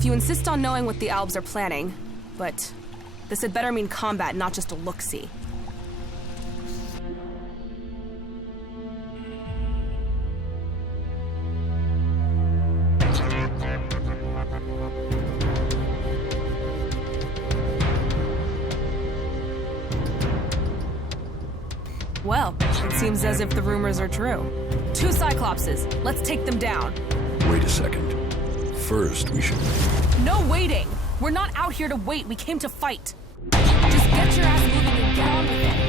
if you insist on knowing what the Albs are planning, but this had better mean combat, not just a look-see. Well, it seems as if the rumors are true. 2 Cyclopses. Let's take them down. Wait a second. First, we should... No waiting! We're not out here to wait, we came to fight. Just get your ass moving and get on with it.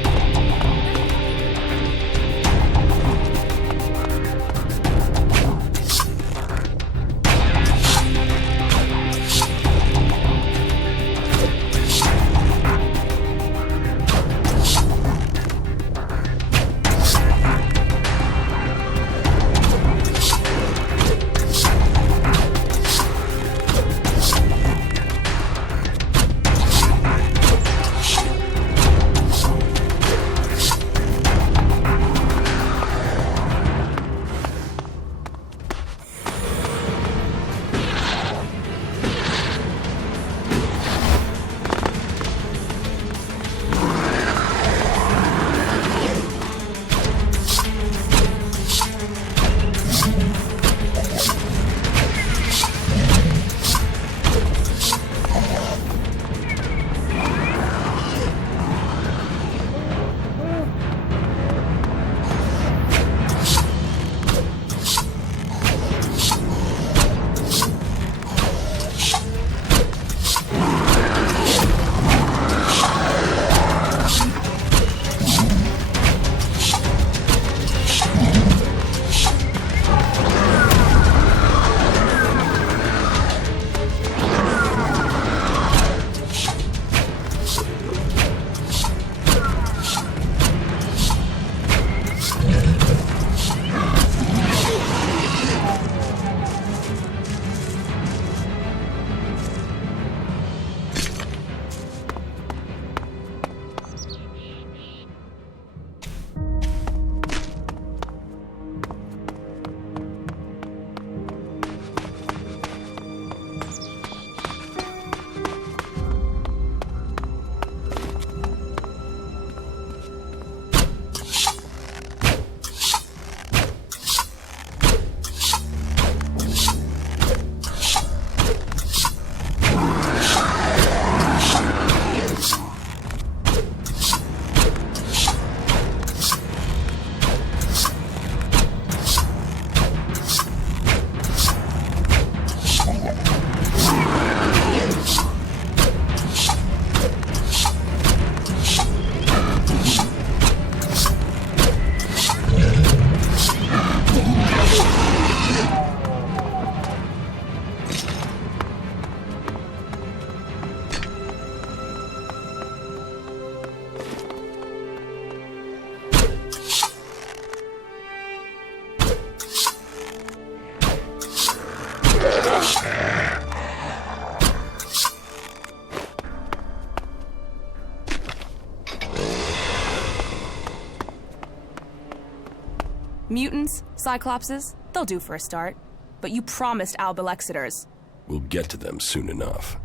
Mutants, Cyclopses, they'll do for a start. But you promised Albilexiters. We'll get to them soon enough.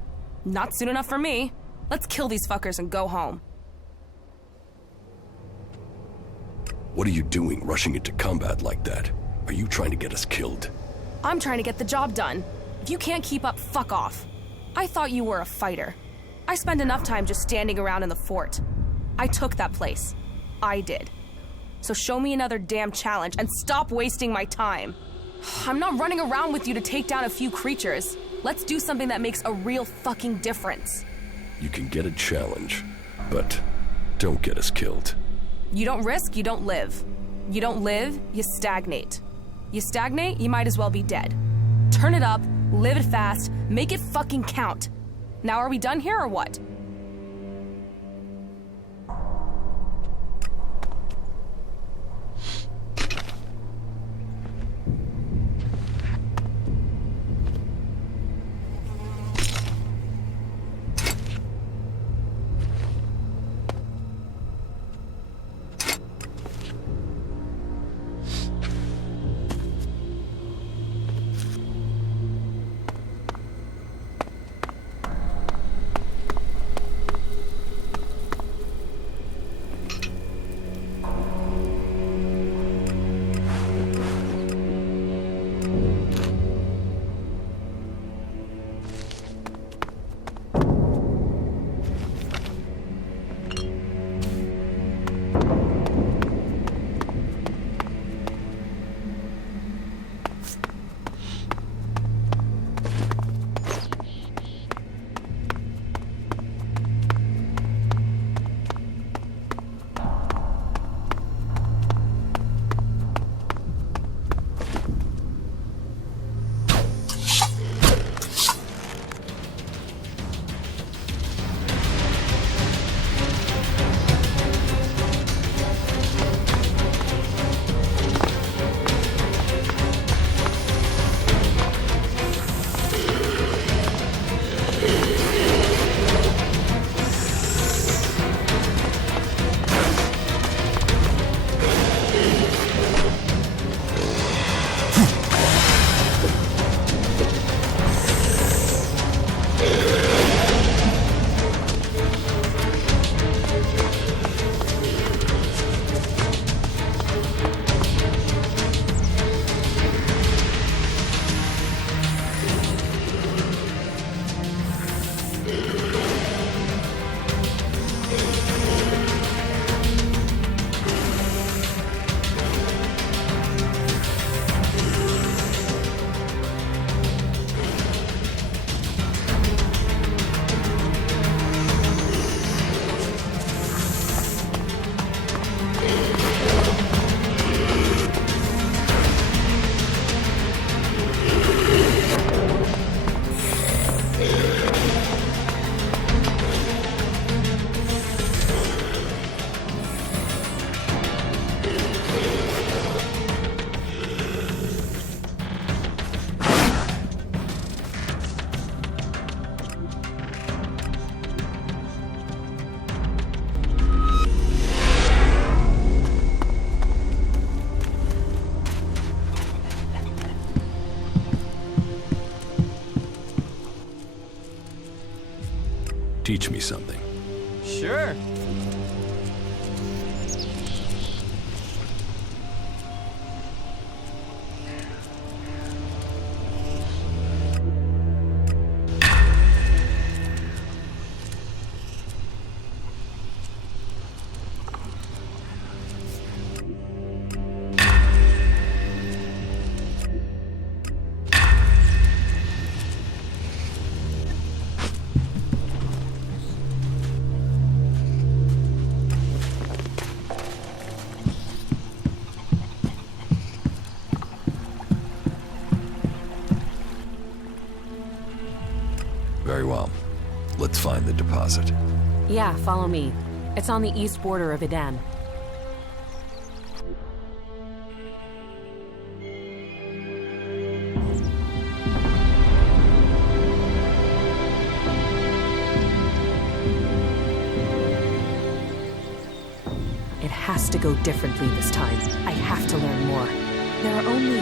Not soon enough for me. Let's kill these fuckers and go home. What are you doing, rushing into combat like that? Are you trying to get us killed? I'm trying to get the job done. If you can't keep up, fuck off. I thought you were a fighter. I spend enough time just standing around in the fort. I took that place. I did. So show me another damn challenge and stop wasting my time. I'm not running around with you to take down a few creatures. Let's do something that makes a real fucking difference. You can get a challenge, but don't get us killed. You don't risk, you don't live. You don't live, you stagnate. You stagnate, you might as well be dead. Turn it up, live it fast, make it fucking count. Now are we done here or what? Teach me something. Sure. Very well. Let's find the deposit. Yeah, follow me. It's on the east border of Eden. It has to go differently this time. I have to learn more. There are only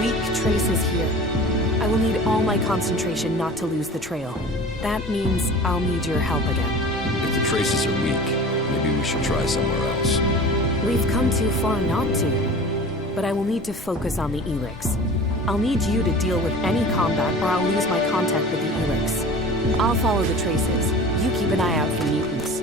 weak traces here. I will need all my concentration not to lose the trail. That means I'll need your help again. If the traces are weak, maybe we should try somewhere else. We've come too far not to. But I will need to focus on the Elex. I'll need you to deal with any combat or I'll lose my contact with the Elex. I'll follow the traces. You keep an eye out for mutants.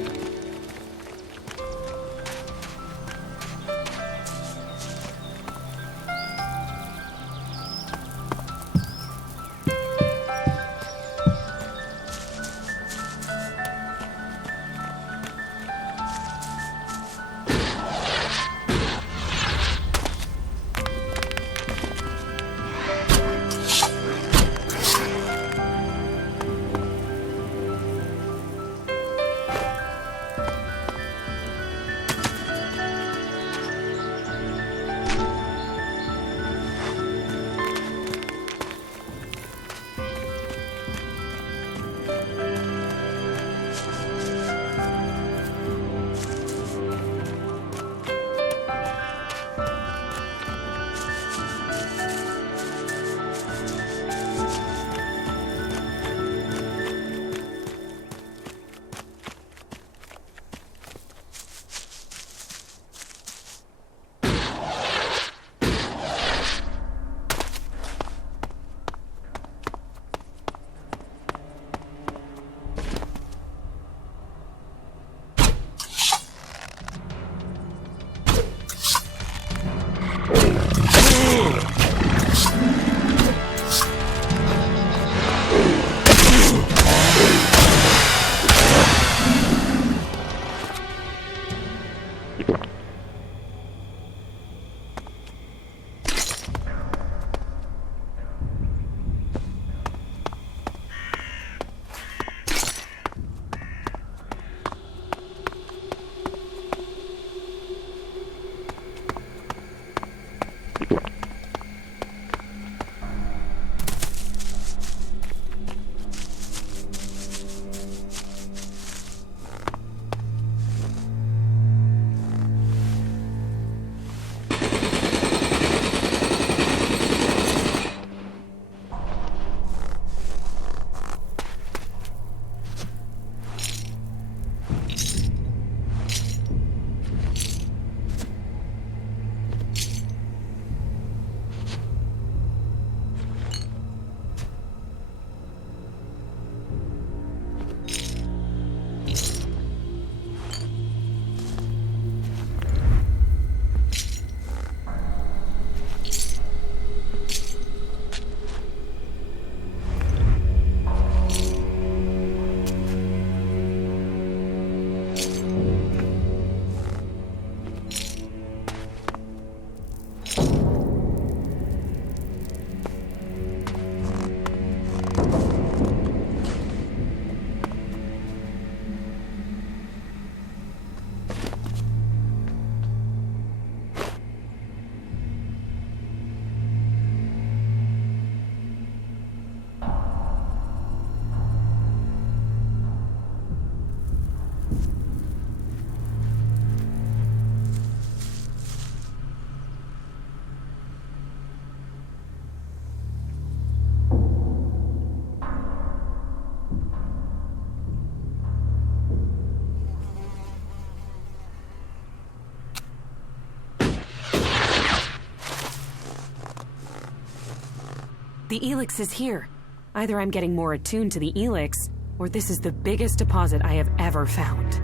The Elex is here. Either I'm getting more attuned to the Elex, or this is the biggest deposit I have ever found.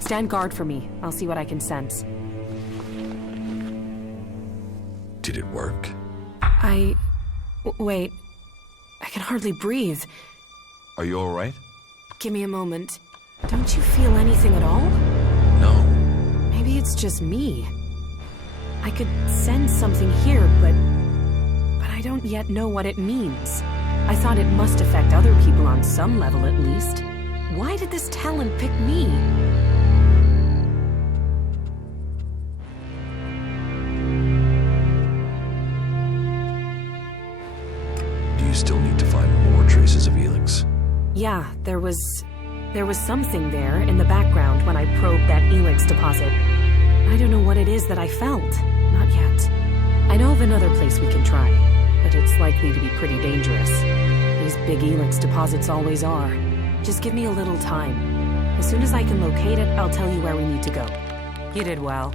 Stand guard for me. I'll see what I can sense. Did it work? Wait. I can hardly breathe. Are you alright? Give me a moment. Don't you feel anything at all? No. Maybe it's just me. I could sense something here, but I don't yet know what it means. I thought it must affect other people on some level at least. Why did this talent pick me? Do you still need to find more traces of Elex? Yeah, there was something there in the background when I probed that Elex deposit. I don't know what it is that I felt. Not yet. I know of another place we can try, but it's likely to be pretty dangerous. These big Elex deposits always are. Just give me a little time. As soon as I can locate it, I'll tell you where we need to go. You did well.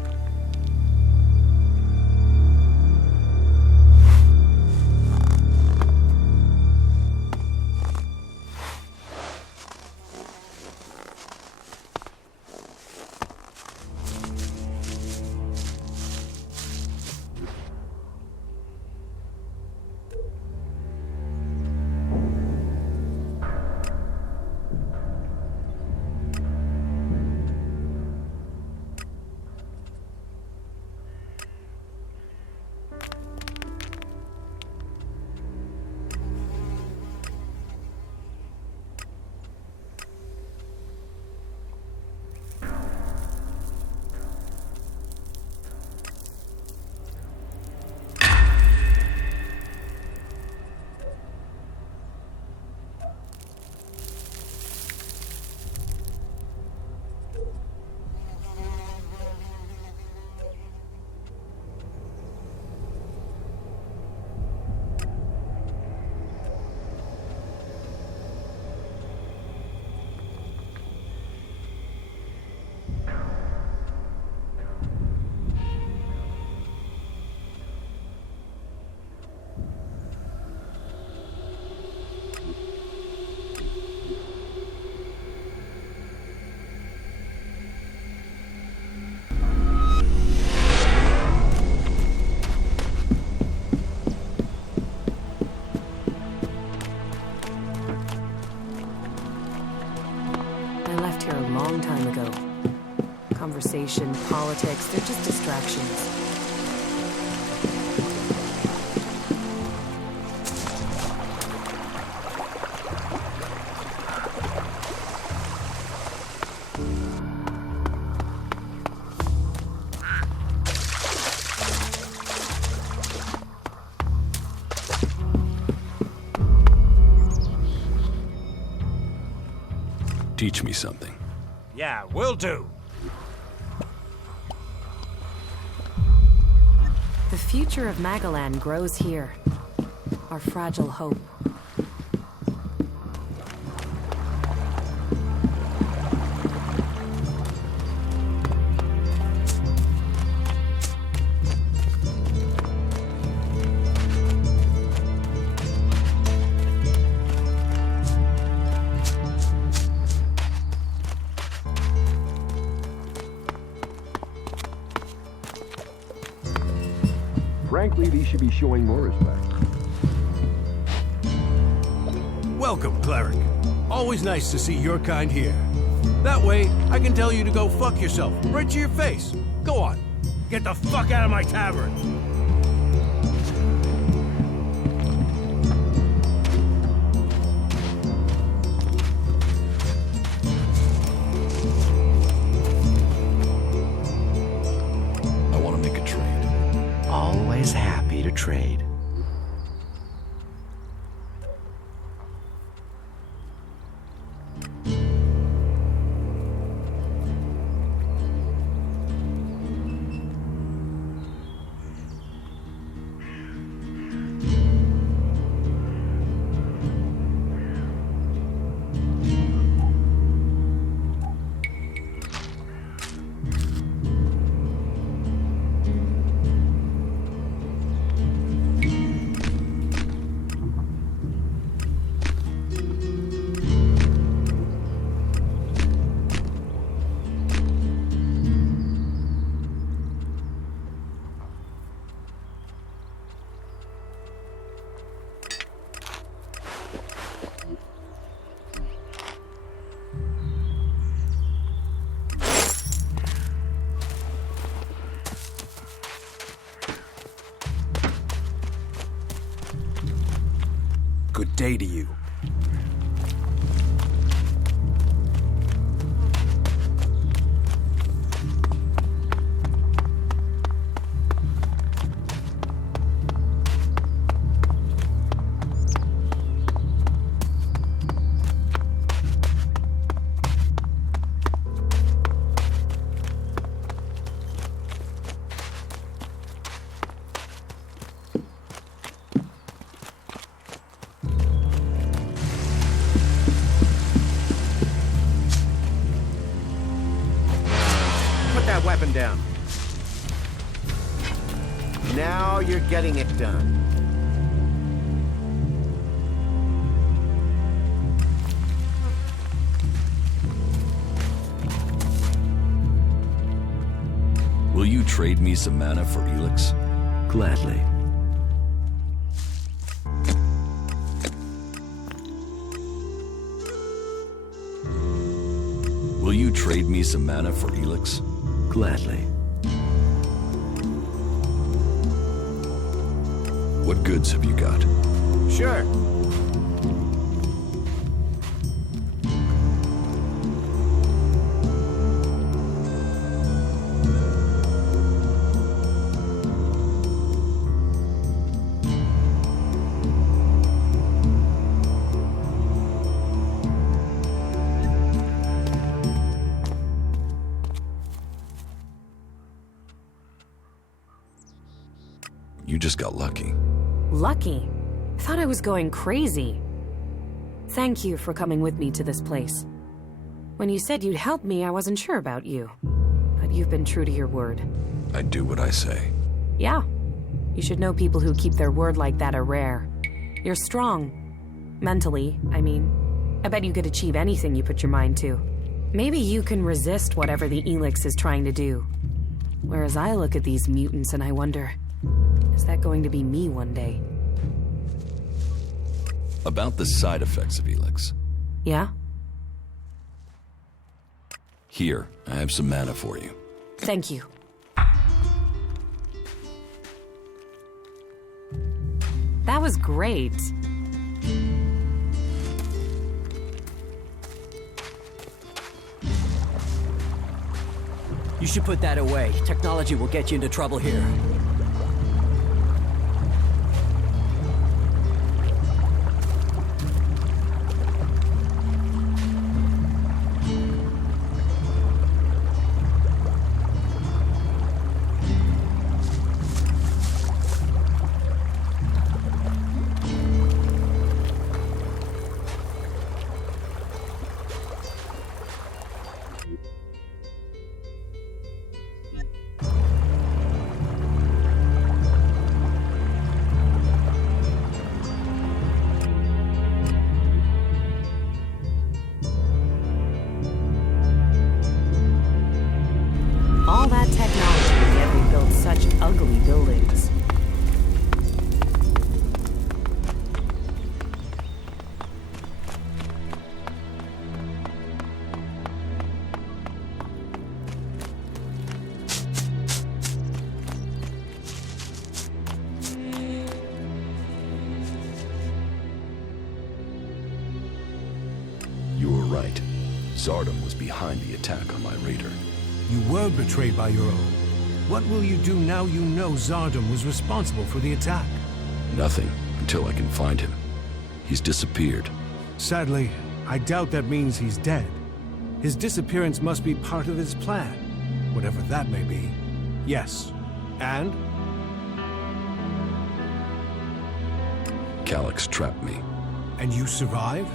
Conversation, politics, they're just distractions. Teach me something. Yeah, will do. The future of Magallan grows here. Our fragile hope. Frankly, these should be showing more respect. Welcome, cleric. Always nice to see your kind here. That way, I can tell you to go fuck yourself, right to your face. Go on. Get the fuck out of my tavern. I want to make a trade. Always happy to trade. Good day to you. Weapon down. Now you're getting it done. Will you trade me some mana for Elex? Gladly. Will you trade me some mana for Elex? Gladly. What goods have you got? Sure. You just got lucky. Lucky? Thought I was going crazy. Thank you for coming with me to this place. When you said you'd help me, I wasn't sure about you. But you've been true to your word. I do what I say. Yeah. You should know people who keep their word like that are rare. You're strong. Mentally, I mean. I bet you could achieve anything you put your mind to. Maybe you can resist whatever the Elex is trying to do. Whereas I look at these mutants and I wonder, is that going to be me one day? About the side effects of Elex. Yeah? Here, I have some mana for you. Thank you. That was great. You should put that away. Technology will get you into trouble here. Zardom was behind the attack on my raider. You were betrayed by your own. What will you do now you know Zardom was responsible for the attack? Nothing, until I can find him. He's disappeared. Sadly, I doubt that means he's dead. His disappearance must be part of his plan, whatever that may be. Yes. And? Calyx trapped me. And you survived?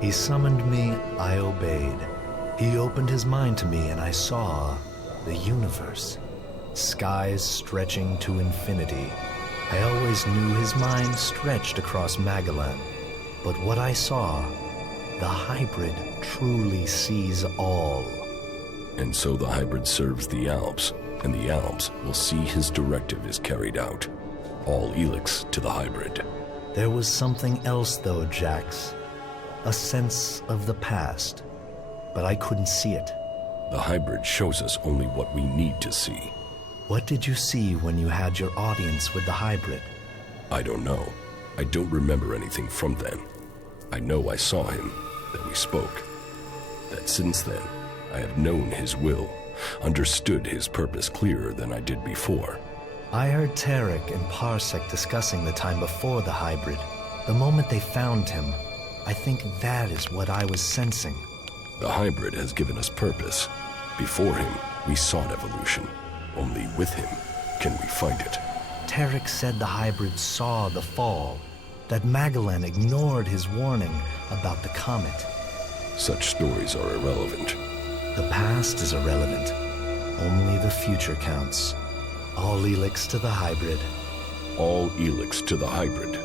He summoned me, I obeyed. He opened his mind to me and I saw the universe. Skies stretching to infinity. I always knew his mind stretched across Magallan. But what I saw, the hybrid truly sees all. And so the hybrid serves the Alps, and the Alps will see his directive is carried out. All Elex to the hybrid. There was something else though, Jax. A sense of the past, but I couldn't see it. The hybrid shows us only what we need to see. What did you see when you had your audience with the hybrid? I don't know. I don't remember anything from then. I know I saw him, that we spoke. That since then, I have known his will, understood his purpose clearer than I did before. I heard Tarek and Parsec discussing the time before the hybrid. The moment they found him, I think that is what I was sensing. The hybrid has given us purpose. Before him, we sought evolution. Only with him can we find it. Tarek said the hybrid saw the fall, that Magallan ignored his warning about the comet. Such stories are irrelevant. The past is irrelevant. Only the future counts. All Elex to the hybrid. All Elex to the hybrid.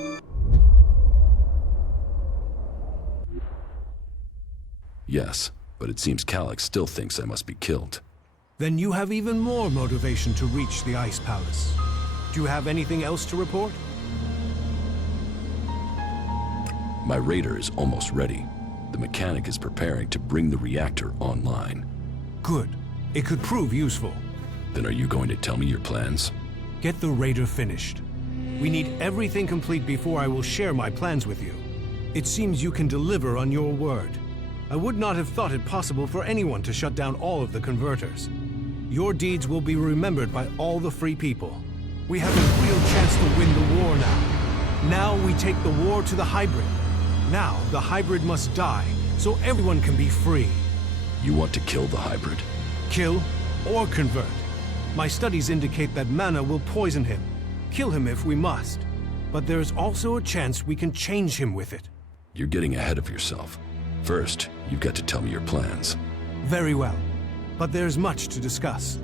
Yes, but it seems Calyx still thinks I must be killed. Then you have even more motivation to reach the Ice Palace. Do you have anything else to report? My raider is almost ready. The mechanic is preparing to bring the reactor online. Good. It could prove useful. Then are you going to tell me your plans? Get the raider finished. We need everything complete before I will share my plans with you. It seems you can deliver on your word. I would not have thought it possible for anyone to shut down all of the converters. Your deeds will be remembered by all the free people. We have a real chance to win the war now. Now we take the war to the hybrid. Now the hybrid must die, so everyone can be free. You want to kill the hybrid? Kill or convert. My studies indicate that mana will poison him. Kill him if we must. But there's also a chance we can change him with it. You're getting ahead of yourself. First, you've got to tell me your plans. Very well. But there's much to discuss.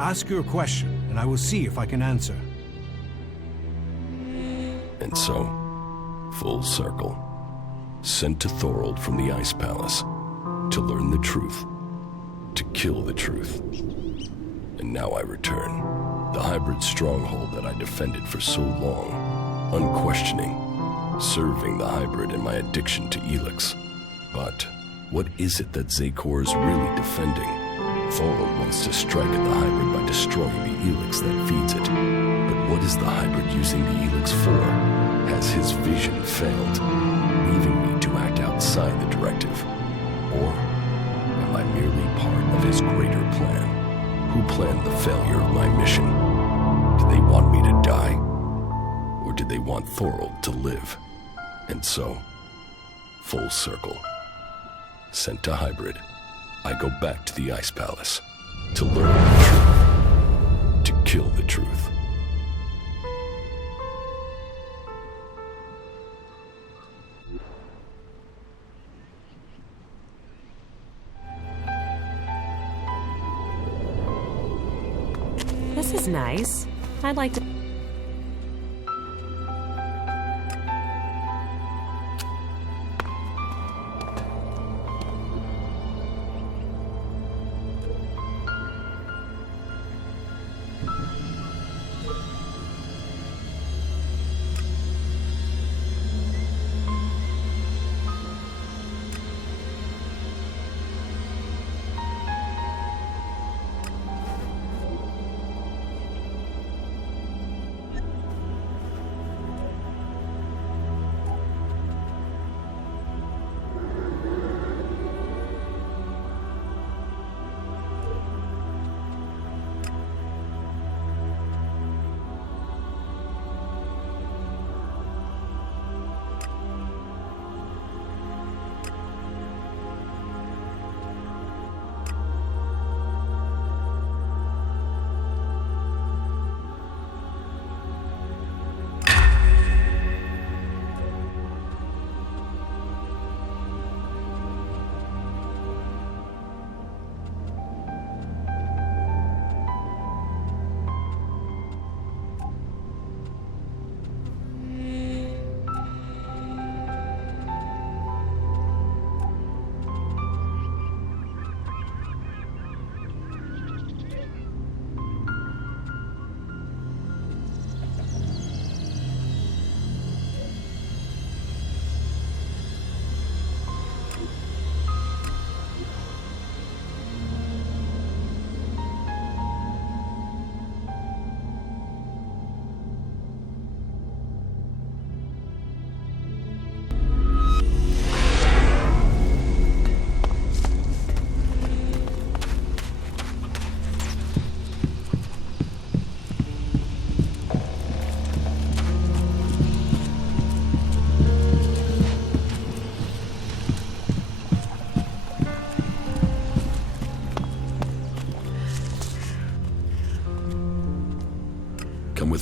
Ask your question, and I will see if I can answer. And so, full circle. Sent to Thorold from the Ice Palace to learn the truth, to kill the truth. And now I return. The hybrid stronghold that I defended for so long, unquestioning, serving the hybrid in my addiction to Elex. But what is it that Zakor is really defending? Thorold wants to strike at the hybrid by destroying the Elex that feeds it. But what is the hybrid using the Elex for? Has his vision failed, leaving me to act outside the directive? Or am I merely part of his greater plan? Who planned the failure of my mission? Did they want me to die? Or did they want Thorold to live? And so, full circle. Sent to hybrid, I go back to the Ice Palace to learn the truth, to kill the truth. This is nice. I'd like to...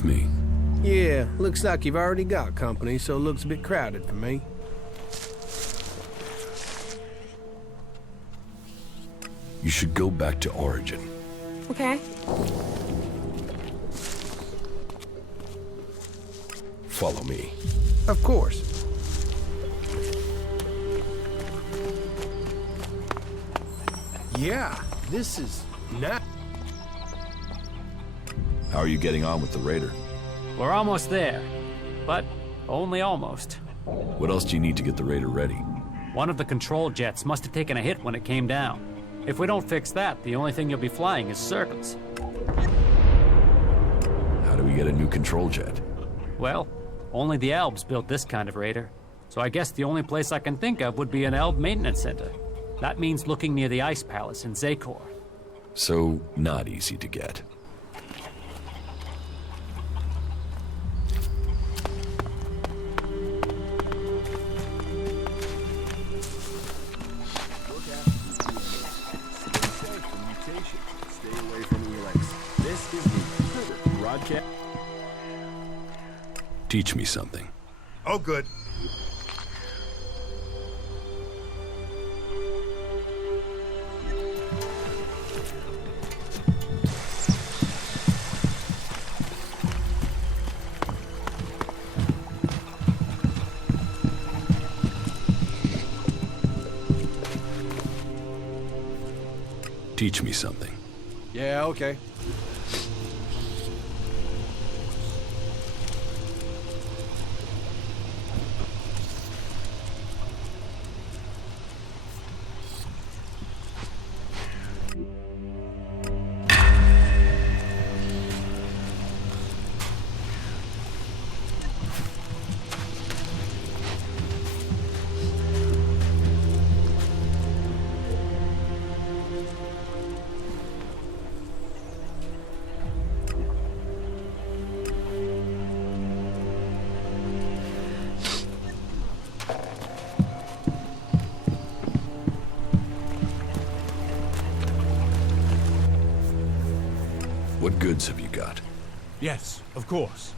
with me. Yeah, looks like you've already got company, so it looks a bit crowded for me. You should go back to Origin. Okay. Follow me. Of course. Yeah, this is not. How are you getting on with the Raider? We're almost there, but only almost. What else do you need to get the Raider ready? One of the control jets must have taken a hit when it came down. If we don't fix that, the only thing you'll be flying is circles. How do we get a new control jet? Well, only the Albs built this kind of Raider. So I guess the only place I can think of would be an Alb maintenance center. That means looking near the Ice Palace in Zakor. So, not easy to get. Stay away from Elex. This is the broadcast. Teach me something. Oh, good. Teach me something. Yeah, okay. What goods have you got? Yes, of course.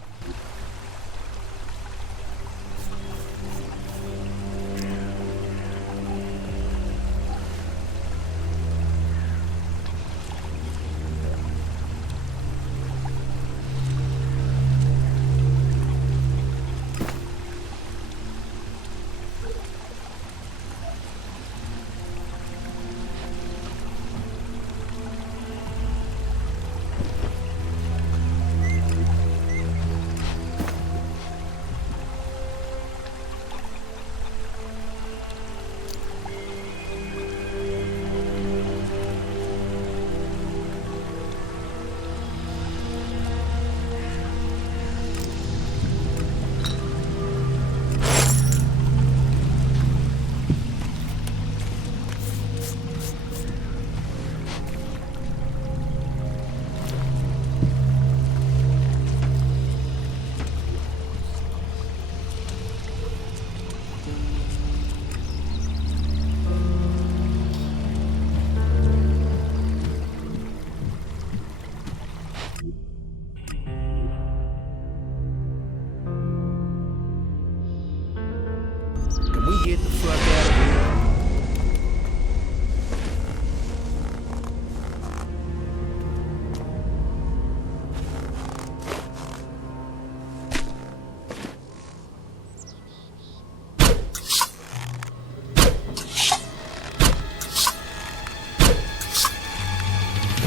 Get the fuck out of here.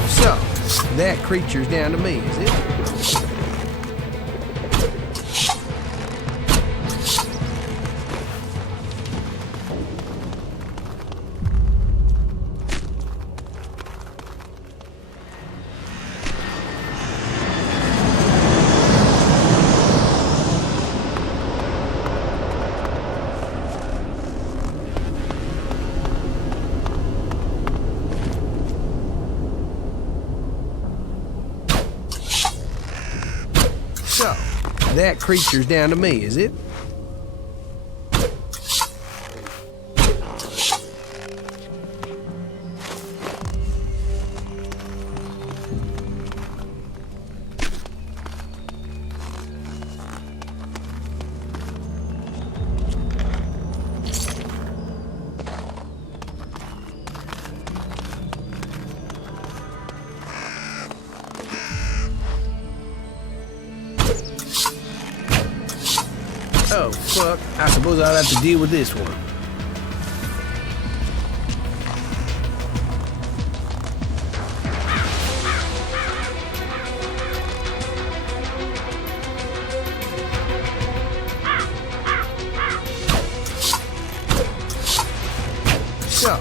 So, that creature's down to me, is it? So, that creature's down to me, is it? fuck. I suppose I'll have to deal with this one. So,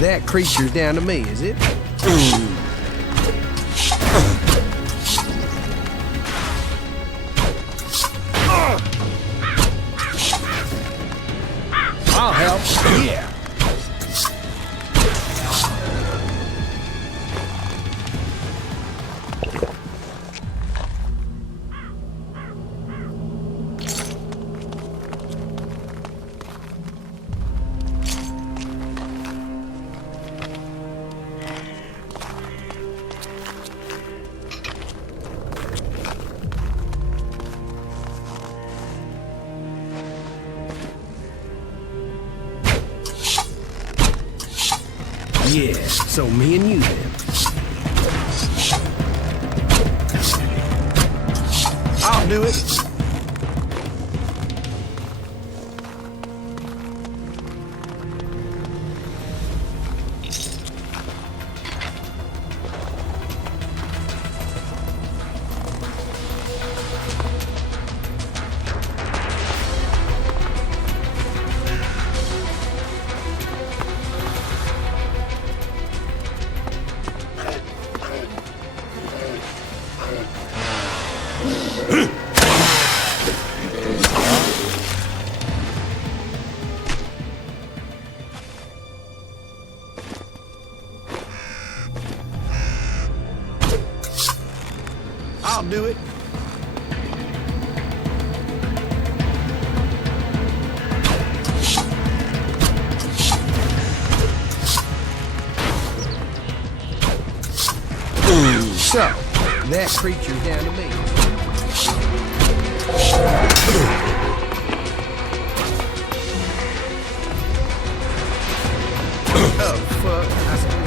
that creature's down to me, is it? I'll help. Yeah. Yeah, so me and you then. I'll do it. I'll do it. So, that creature's down to me. Oh, fuck. That's a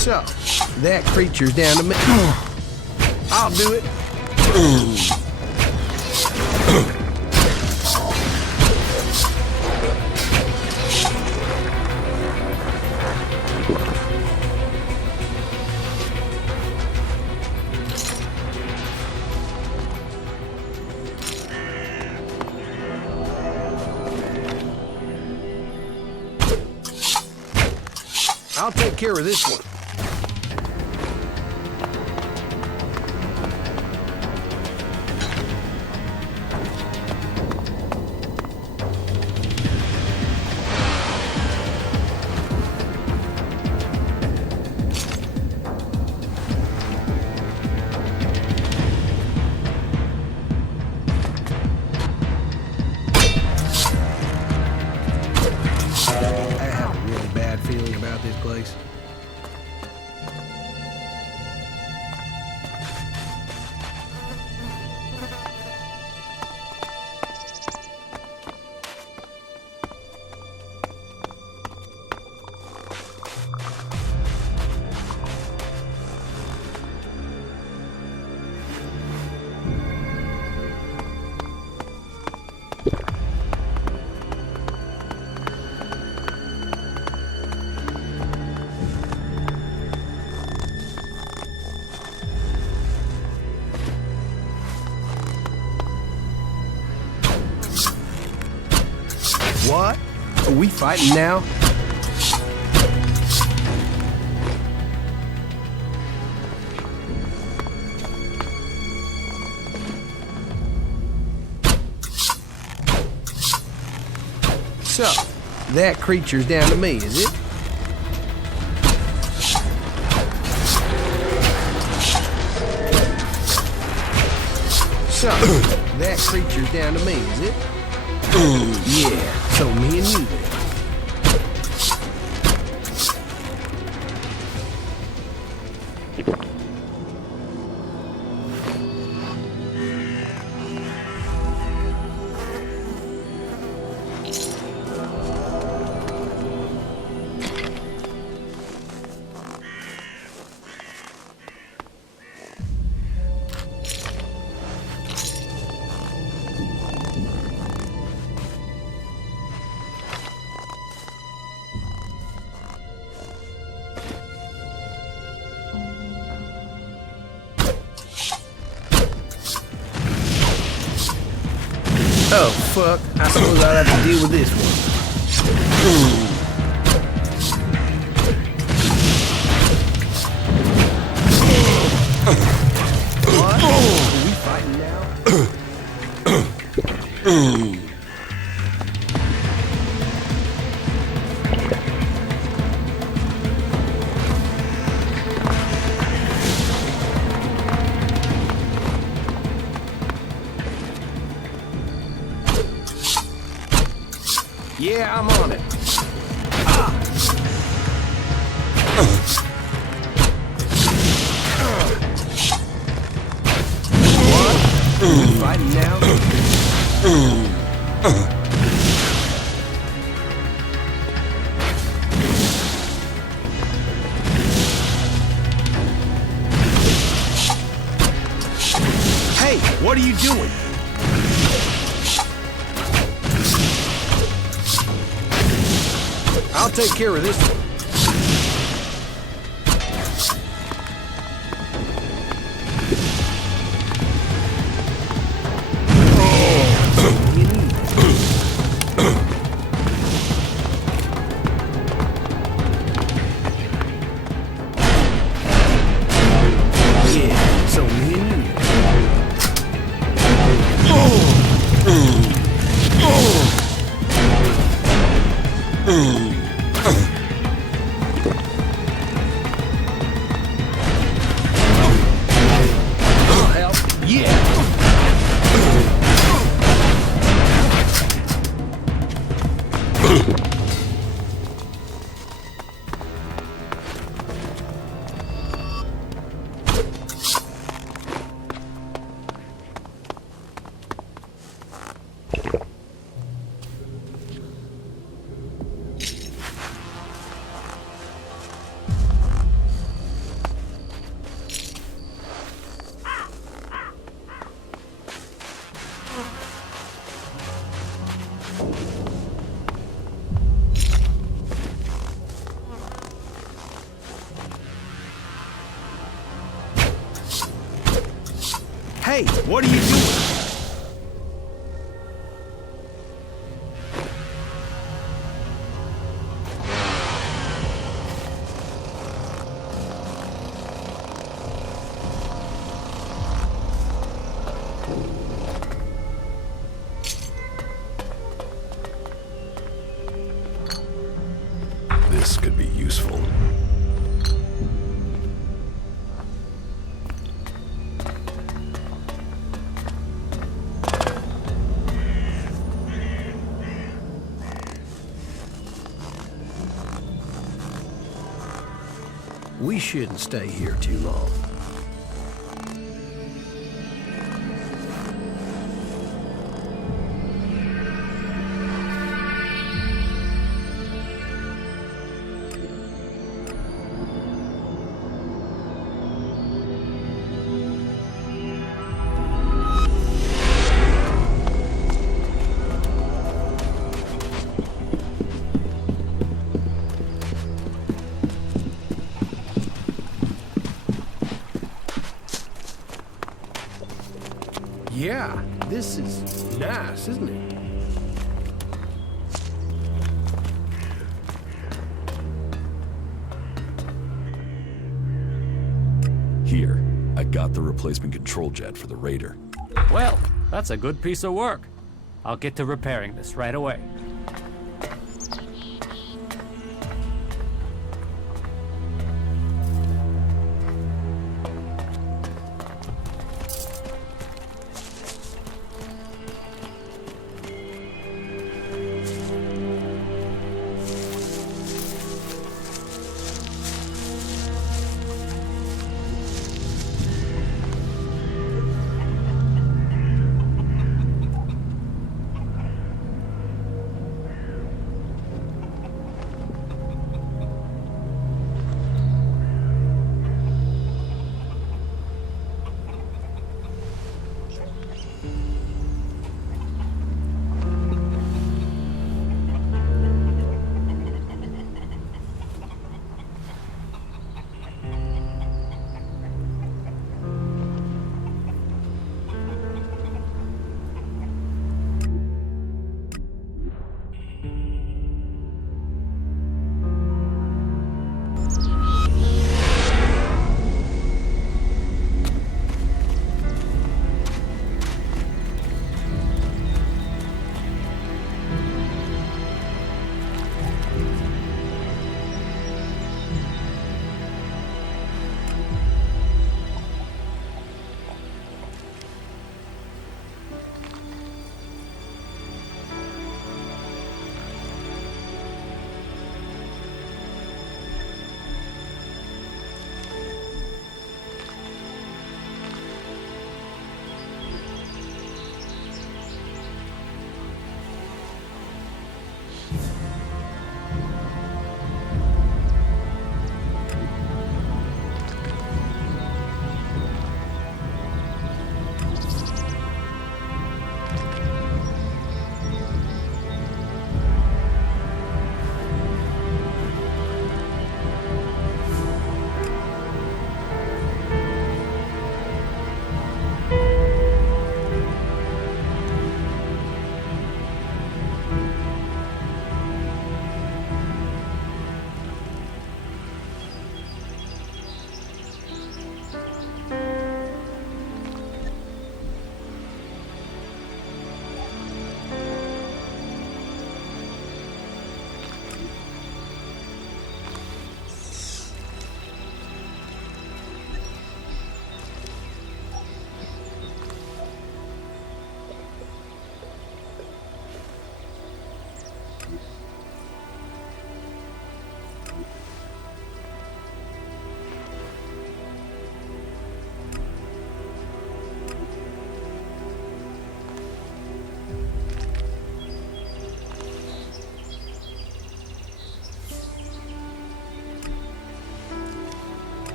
So, that creature's down to me. I'll do it. I'll take care of this one. Feeling about this place. What? Are we fighting now? That creature's down to me, is it? So, that creature's down to me, is it? Yeah, so me and you then. Oh, fuck. I suppose I'll have to deal with this one. What? Are we fighting now? Yeah, I'm on it. What? Are we fighting now? Hey, what are you doing? I'll take care of this one. Yeah, so me and you. Hey, what are you doing? This could be useful. We shouldn't stay here too long. Yeah, this is nice, isn't it? Here, I got the replacement control jet for the Raider. Well, that's a good piece of work. I'll get to repairing this right away.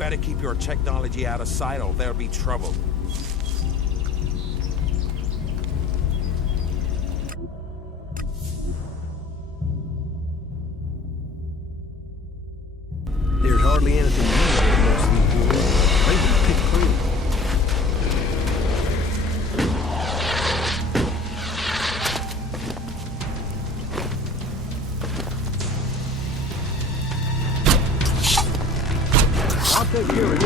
Better keep your technology out of sight or there'll be trouble. There's hardly anything you can do. Maybe pick clean. I'll take care of it.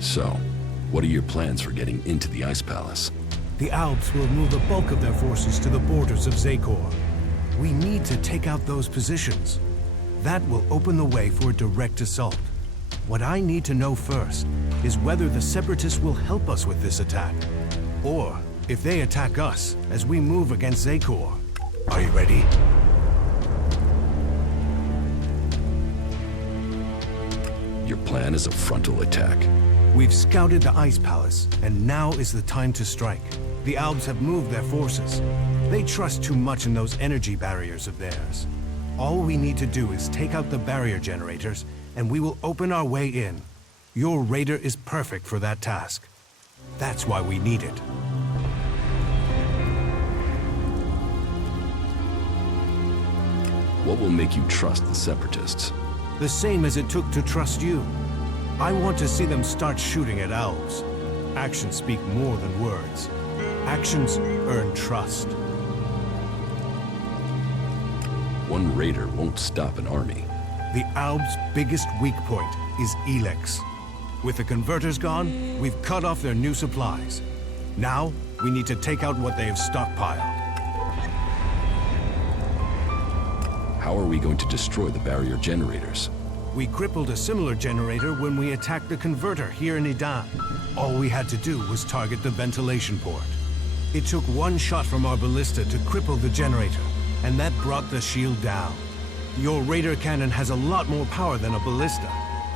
So, what are your plans for getting into the Ice Palace? The Alps will move the bulk of their forces to the borders of Zakor. We need to take out those positions. That will open the way for a direct assault. What I need to know first is whether the Separatists will help us with this attack, or if they attack us as we move against Zakor. Are you ready? Your plan is a frontal attack. We've scouted the Ice Palace, and now is the time to strike. The Albs have moved their forces. They trust too much in those energy barriers of theirs. All we need to do is take out the barrier generators, and we will open our way in. Your raider is perfect for that task. That's why we need it. What will make you trust the Separatists? The same as it took to trust you. I want to see them start shooting at Elves. Actions speak more than words. Actions earn trust. One raider won't stop an army. The Alb's biggest weak point is Elex. With the converters gone, we've cut off their new supplies. Now, we need to take out what they have stockpiled. How are we going to destroy the barrier generators? We crippled a similar generator when we attacked the converter here in Idan. All we had to do was target the ventilation port. It took one shot from our ballista to cripple the generator, and that brought the shield down. Your radar cannon has a lot more power than a ballista.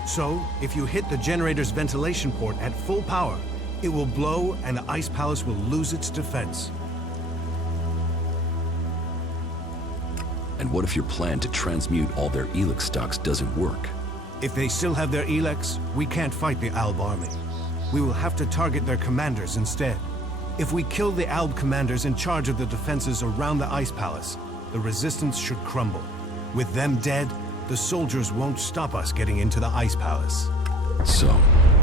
So, if you hit the generator's ventilation port at full power, it will blow and the Ice Palace will lose its defense. And what if your plan to transmute all their Elex stocks doesn't work? If they still have their Elex, we can't fight the Alb army. We will have to target their commanders instead. If we kill the Alb commanders in charge of the defenses around the Ice Palace, the resistance should crumble. With them dead, the soldiers won't stop us getting into the Ice Palace. So,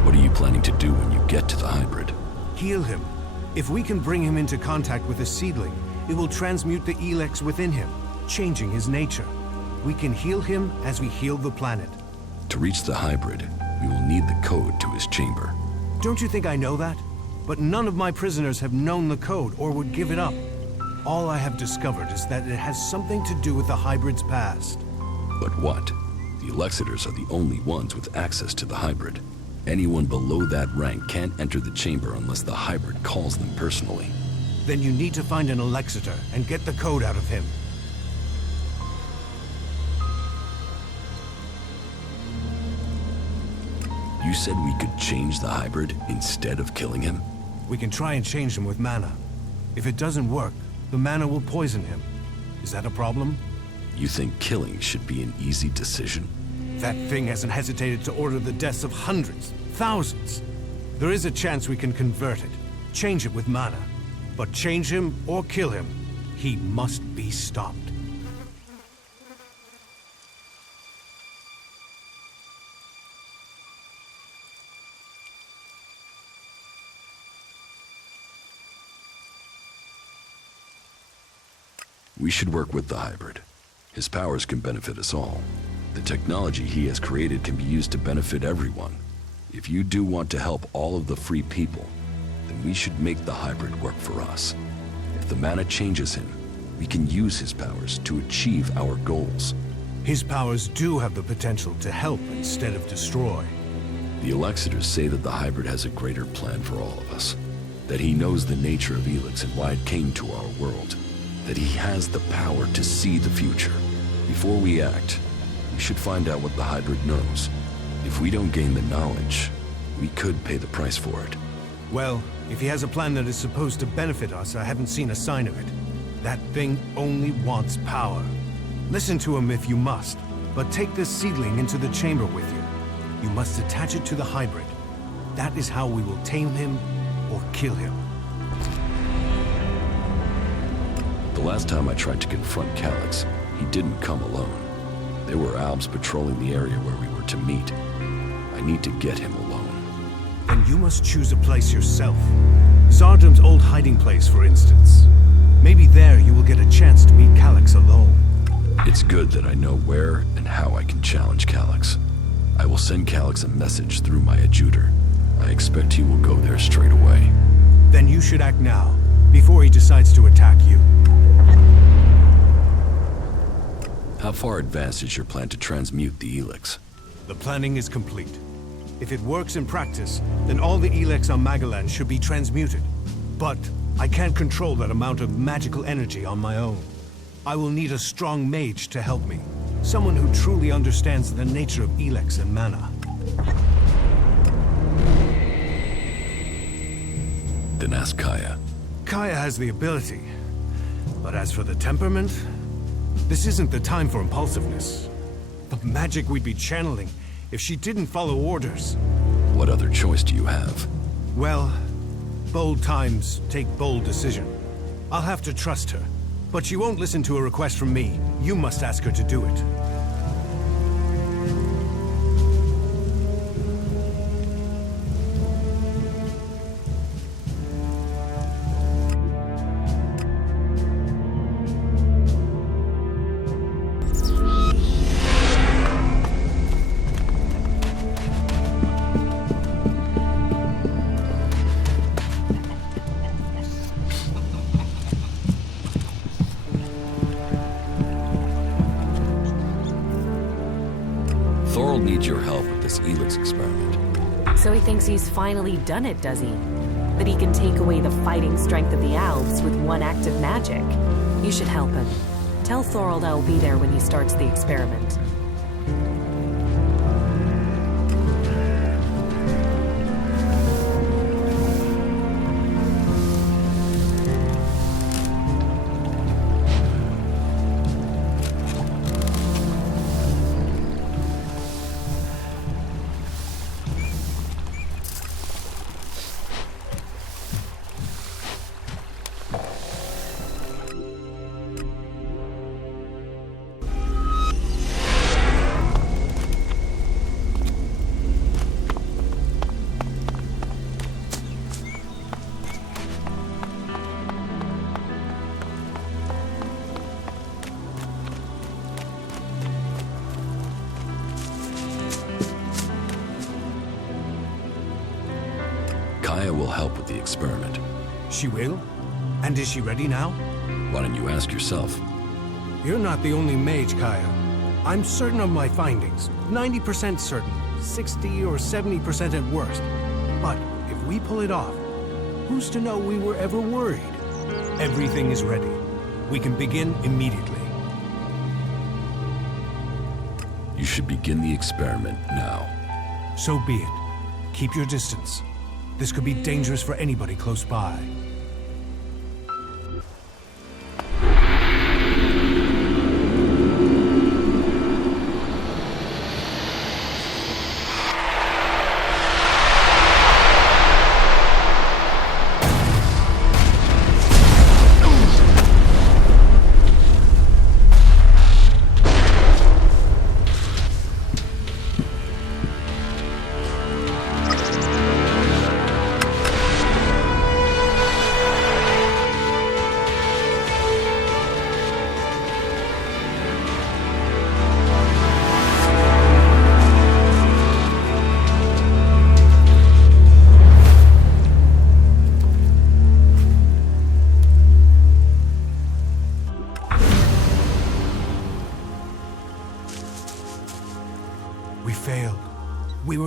what are you planning to do when you get to the hybrid? Heal him. If we can bring him into contact with a seedling, it will transmute the Elex within him, changing his nature. We can heal him as we heal the planet. To reach the hybrid, we will need the code to his chamber. Don't you think I know that? But none of my prisoners have known the code or would give it up. All I have discovered is that it has something to do with the hybrid's past. But what? The Elexitors are the only ones with access to the hybrid. Anyone below that rank can't enter the chamber unless the hybrid calls them personally. Then you need to find an Elexitor and get the code out of him. You said we could change the hybrid instead of killing him? We can try and change him with mana. If it doesn't work, the mana will poison him. Is that a problem? You think killing should be an easy decision? That thing hasn't hesitated to order the deaths of hundreds, thousands. There is a chance we can convert it, change it with mana. But change him or kill him, he must be stopped. We should work with the hybrid. His powers can benefit us all. The technology he has created can be used to benefit everyone. If you do want to help all of the free people, then we should make the hybrid work for us. If the mana changes him, we can use his powers to achieve our goals. His powers do have the potential to help instead of destroy. The Elexitors say that the hybrid has a greater plan for all of us. That he knows the nature of Elex and why it came to our world. That he has the power to see the future. Before we act, we should find out what the hybrid knows. If we don't gain the knowledge, we could pay the price for it. Well, if he has a plan that is supposed to benefit us, I haven't seen a sign of it. That thing only wants power. Listen to him if you must, but take this seedling into the chamber with you. You must attach it to the hybrid. That is how we will tame him or kill him. The last time I tried to confront Calyx, he didn't come alone. There were Albs patrolling the area where we were to meet. I need to get him alone. Then you must choose a place yourself. Zardum's old hiding place, for instance. Maybe there you will get a chance to meet Calyx alone. It's good that I know where and how I can challenge Calyx. I will send Calyx a message through my adjutor. I expect he will go there straight away. Then you should act now, before he decides to attack you. How far advanced is your plan to transmute the Elex? The planning is complete. If it works in practice, then all the Elex on Magallan should be transmuted. But I can't control that amount of magical energy on my own. I will need a strong mage to help me. Someone who truly understands the nature of Elex and mana. Then ask Kaya. Kaya has the ability. But as for the temperament, this isn't the time for impulsiveness. The magic we'd be channeling if she didn't follow orders. What other choice do you have? Well, bold times take bold decision. I'll have to trust her. But she won't listen to a request from me. You must ask her to do it. Thorald needs your help with this Elex experiment. So he thinks he's finally done it, does he? That he can take away the fighting strength of the Alps with one act of magic. You should help him. Tell Thorald I'll be there when he starts the experiment. Kaya will help with the experiment. She will? And is she ready now? Why don't you ask yourself? You're not the only mage, Kaya. I'm certain of my findings. 90% certain. 60 or 70% at worst. But if we pull it off, who's to know we were ever worried? Everything is ready. We can begin immediately. You should begin the experiment now. So be it. Keep your distance. This could be dangerous for anybody close by.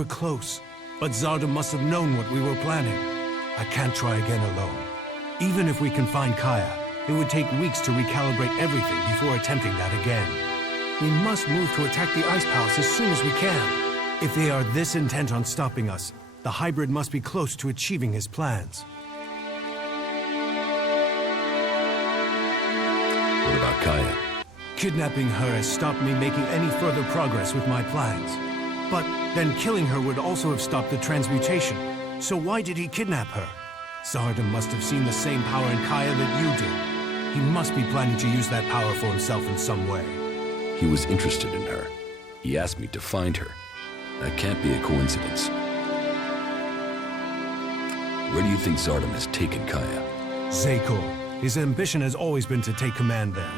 were close, but Zarda must have known what we were planning. I can't try again alone. Even if we can find Kaya, it would take weeks to recalibrate everything before attempting that again. We must move to attack the Ice Palace as soon as we can. If they are this intent on stopping us, the hybrid must be close to achieving his plans. What about Kaya? Kidnapping her has stopped me making any further progress with my plans. But then killing her would also have stopped the transmutation. So why did he kidnap her? Zarda must have seen the same power in Kaya that you did. He must be planning to use that power for himself in some way. He was interested in her. He asked me to find her. That can't be a coincidence. Where do you think Zarda has taken Kaya? Zakor. His ambition has always been to take command there.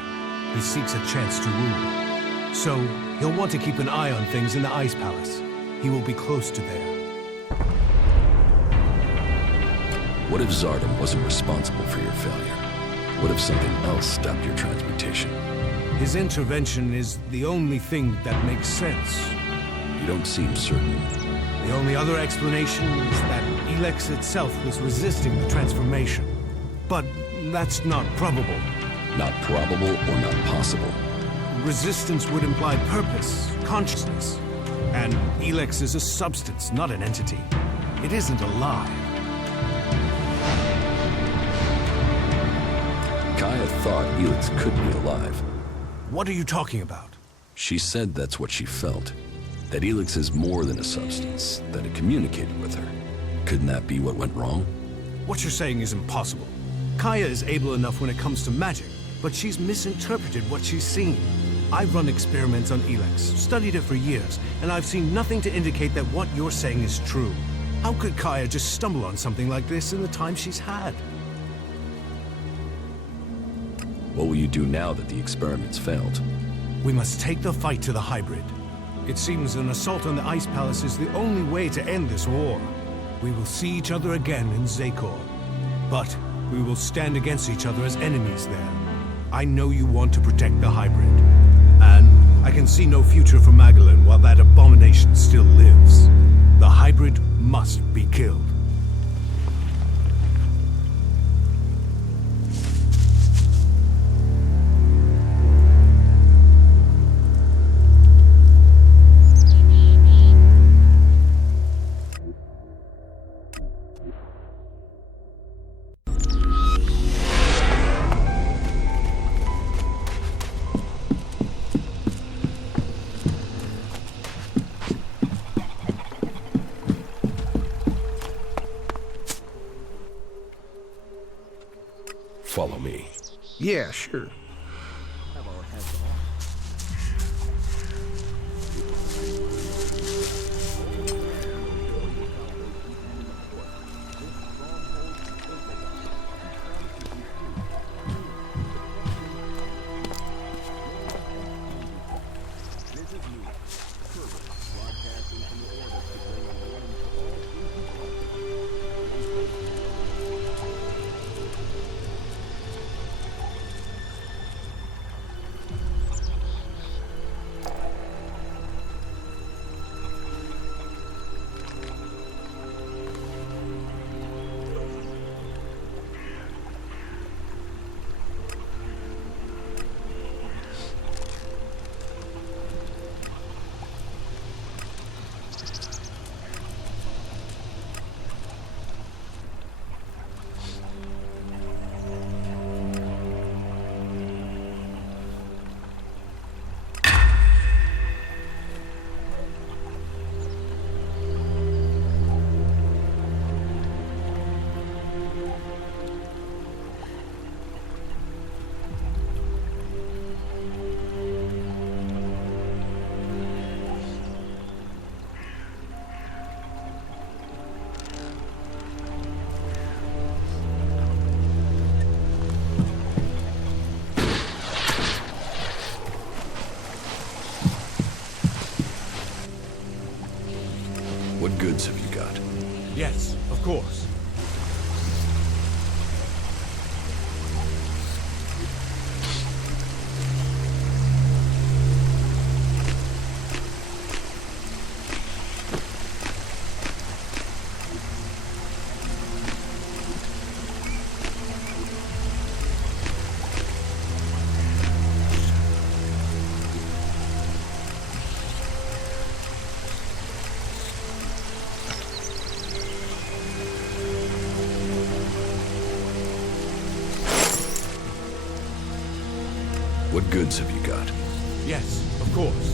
He seeks a chance to rule. So, he'll want to keep an eye on things in the Ice Palace. He will be close to there. What if Zarda wasn't responsible for your failure? What if something else stopped your transmutation? His intervention is the only thing that makes sense. You don't seem certain. The only other explanation is that Elex itself was resisting the transformation. But that's not probable. Not probable or not possible? Resistance would imply purpose, consciousness. And Elex is a substance, not an entity. It isn't alive. Kaya thought Elex could be alive. What are you talking about? She said that's what she felt. That Elex is more than a substance, that it communicated with her. Couldn't that be what went wrong? What you're saying is impossible. Kaya is able enough when it comes to magic, but she's misinterpreted what she's seen. I've run experiments on Elex, studied it for years, and I've seen nothing to indicate that what you're saying is true. How could Kaya just stumble on something like this in the time she's had? What will you do now that the experiments failed? We must take the fight to the hybrid. It seems an assault on the Ice Palace is the only way to end this war. We will see each other again in Zakor. But we will stand against each other as enemies there. I know you want to protect the hybrid. And I can see no future for Magallan while that abomination still lives. The hybrid must be killed. Follow me. Yeah, sure. What goods have you got? Yes, of course. What goods have you got? Yes, of course.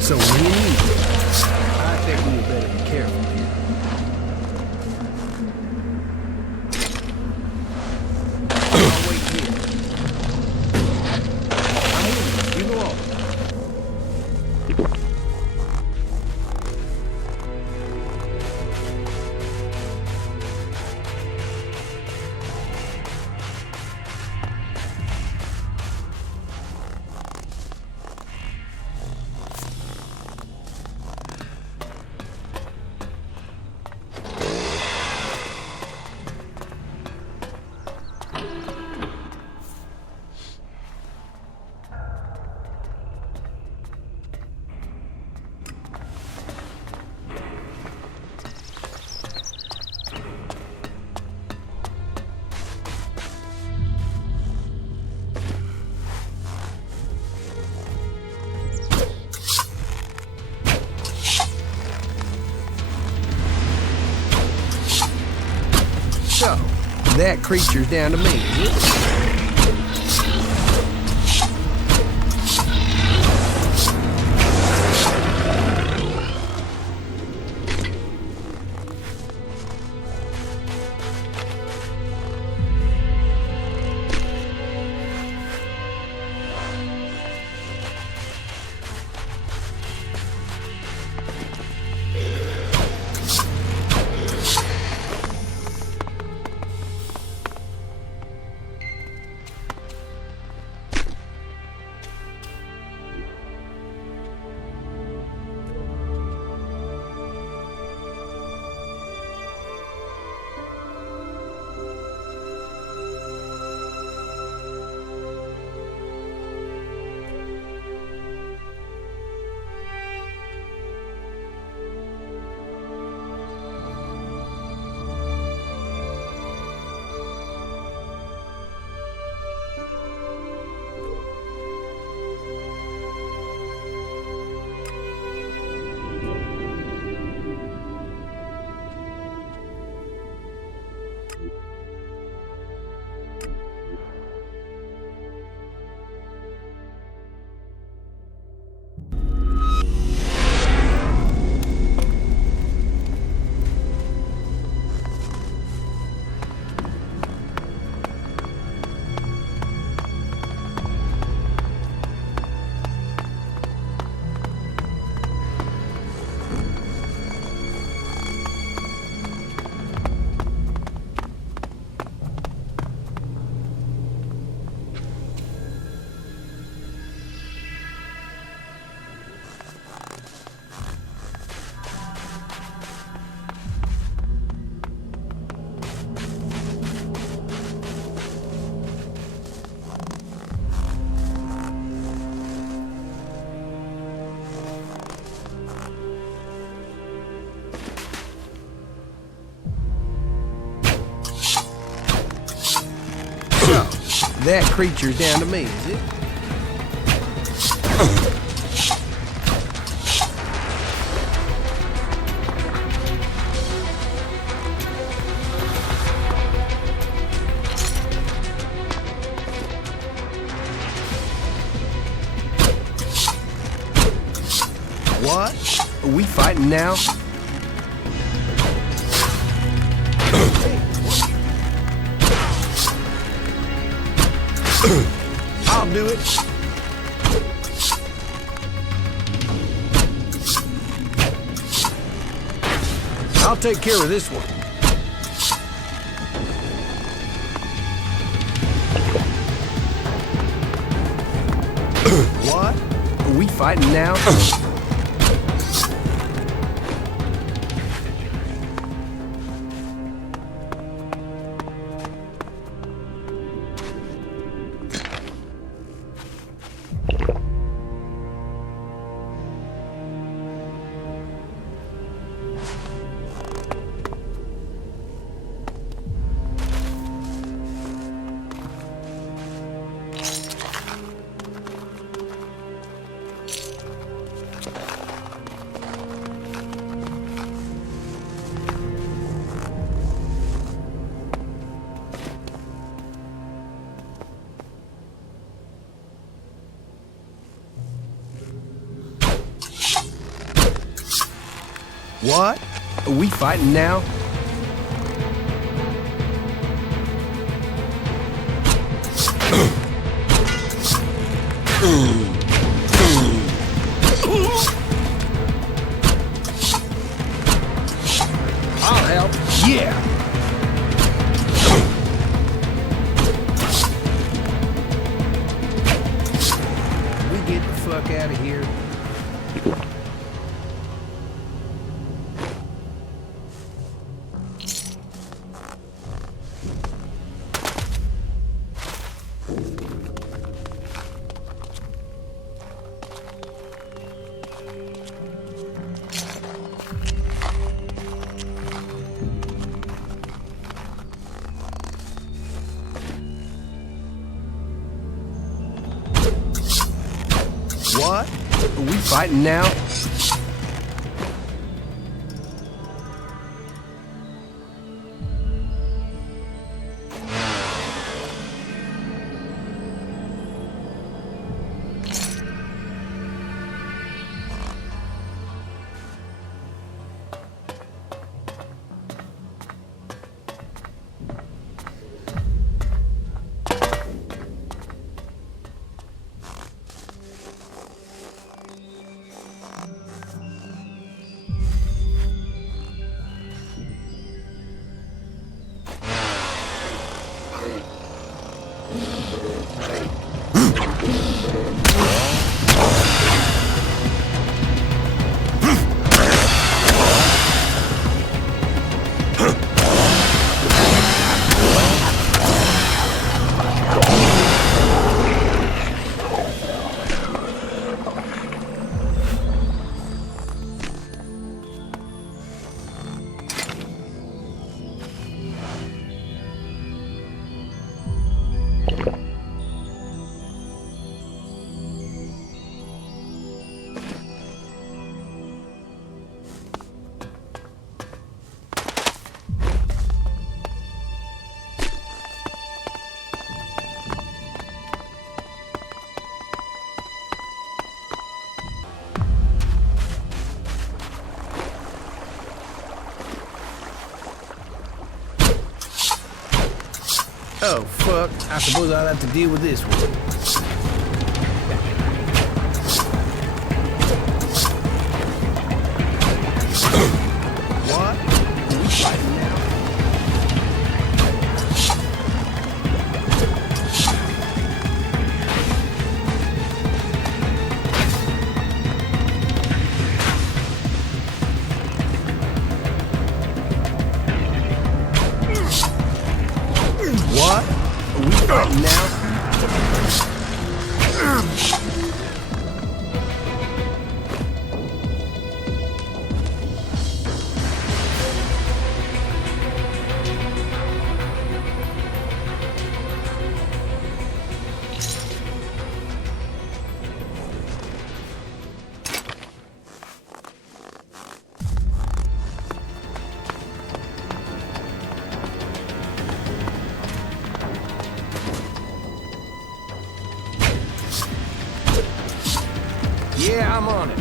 So when you need it, I think we better be careful here. I'll wait here. I'm moving. You go on. So, that creature's down to me, is it? that creature's down to me, is it? What? Are we fighting now? I'll do it. I'll take care of this one. What? Are we fighting now? What? Are we fighting now? I'll help. Yeah. We get the fuck out of here. What? Are we fighting now? Oh, fuck. I suppose I'll have to deal with this one. What? Are we fighting now? What? Are we fighting now? Yeah, I'm on it.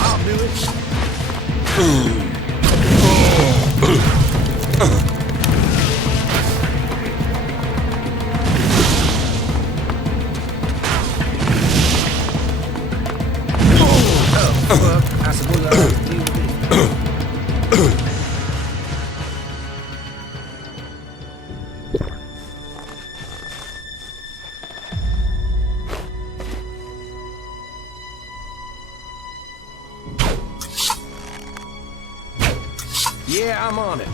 I'll do it. I suppose I'll have to deal with it. Yeah, I'm on it.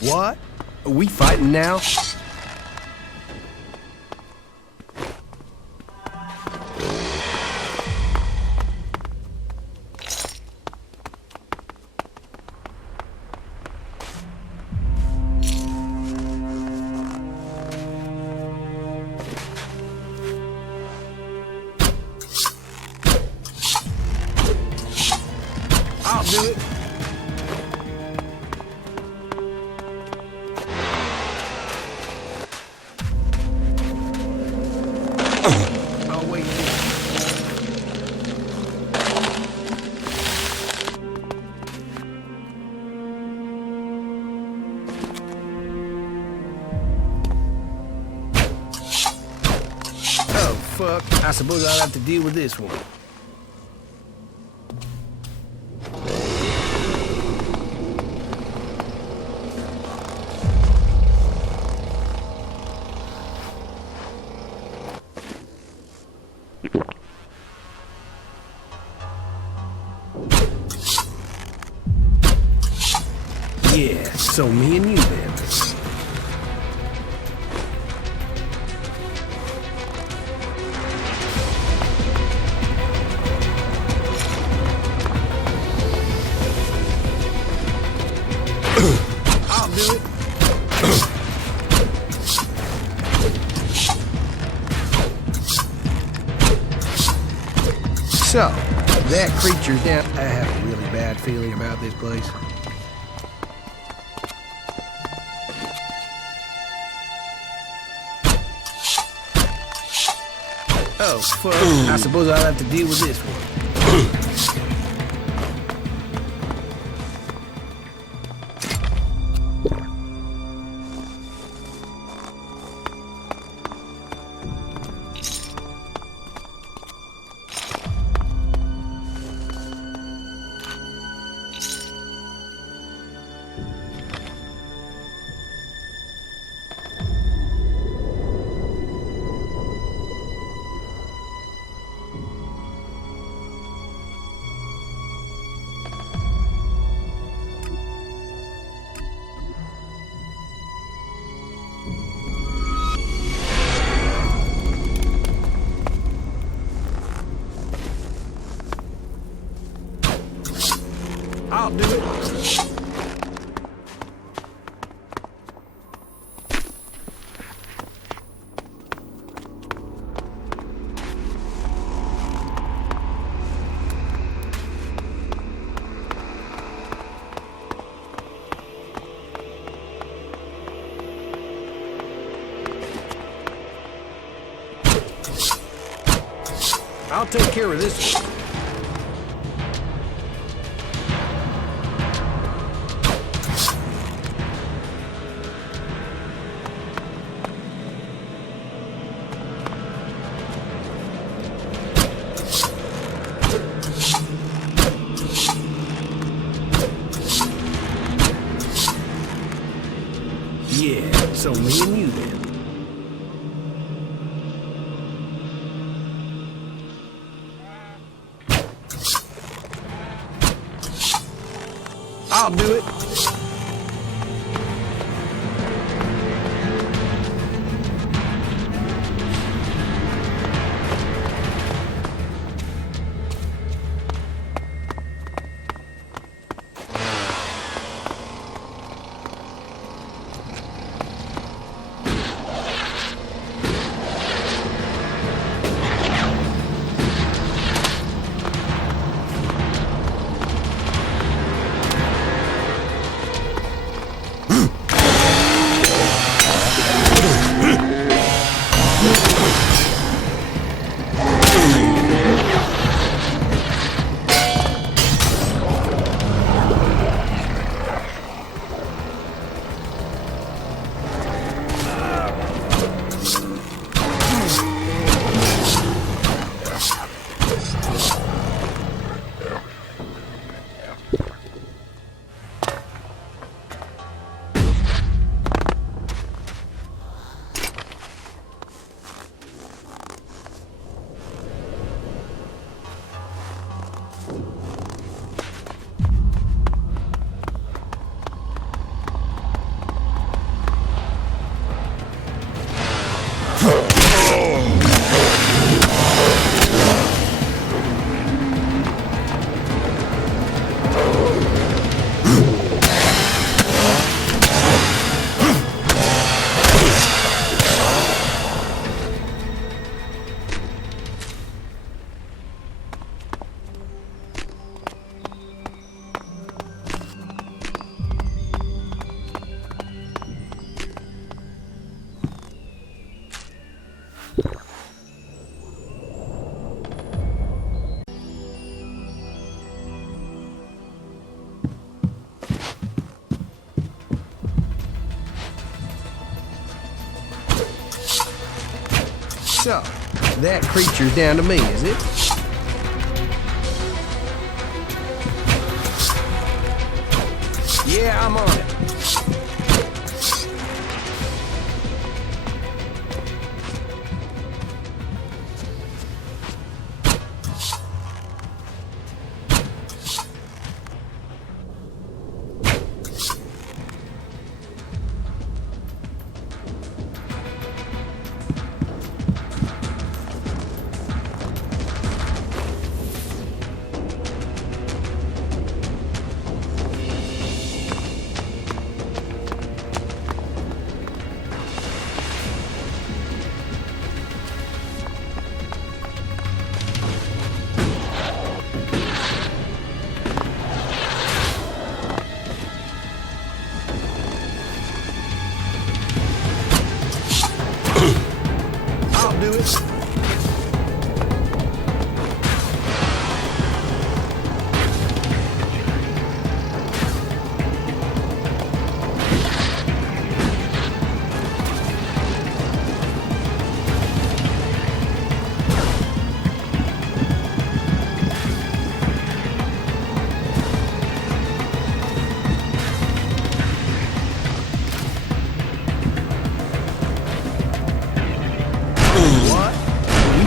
What? Are we fighting now? I'll do it. I'll wait here. Oh, fuck. I suppose I'll have to deal with this one. Yeah, so me and you then. I'll do it. So, that creature's down. I have a really bad feeling about this place. Oh, fuck. I suppose I'll have to deal with this one. I'll do it. I'll take care of this one. Yeah, so me and you then. I'll do it. So, that creature's down to me, is it? Yeah, I'm on it.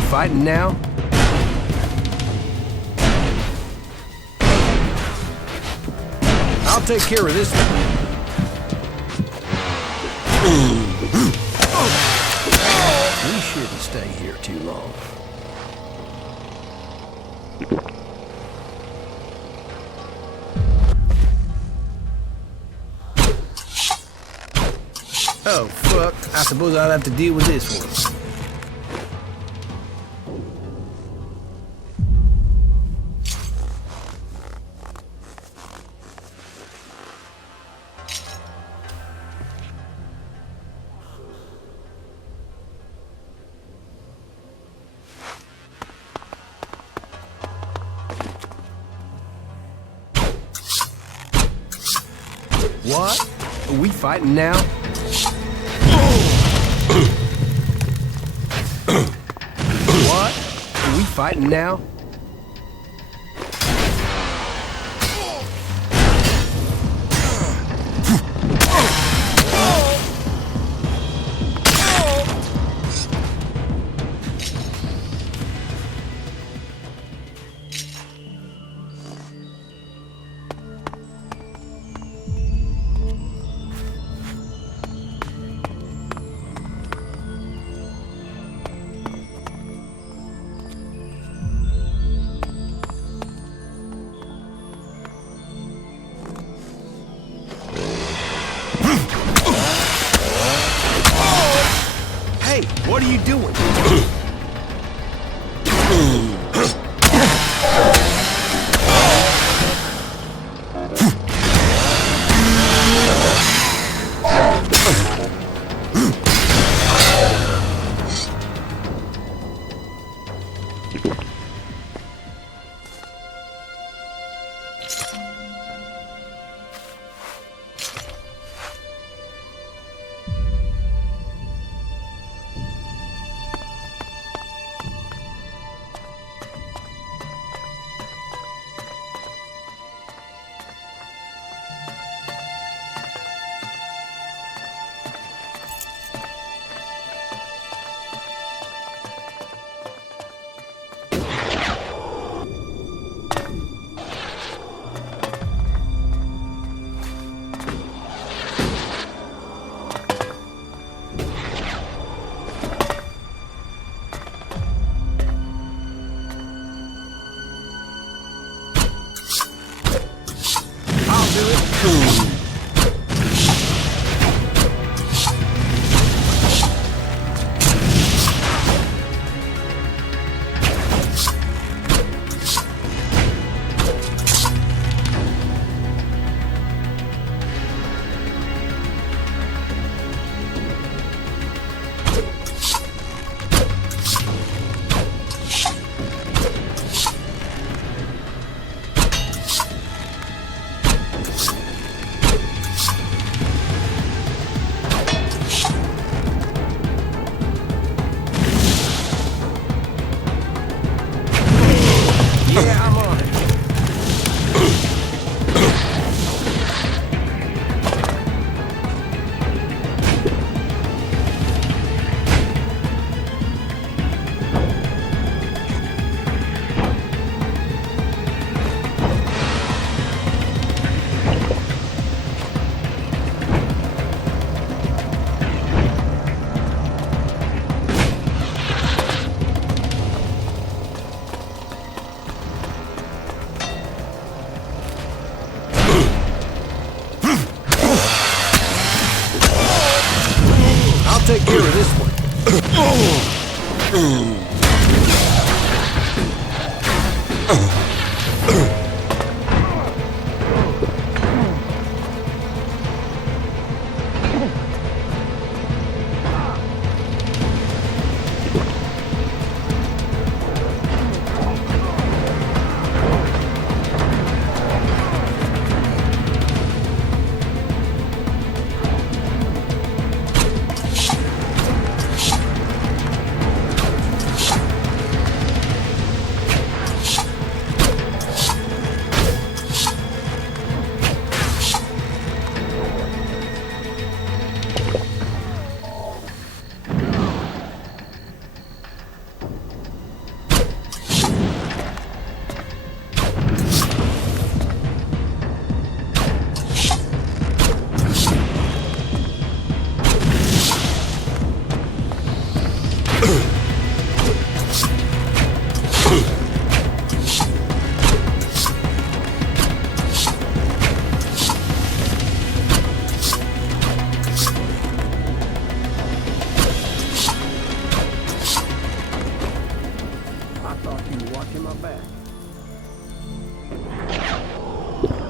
Fighting now? I'll take care of this one. We shouldn't stay here too long. Oh, fuck. I suppose I'll have to deal with this one. What? Are we fighting now? What? Are we fighting now? What are you doing?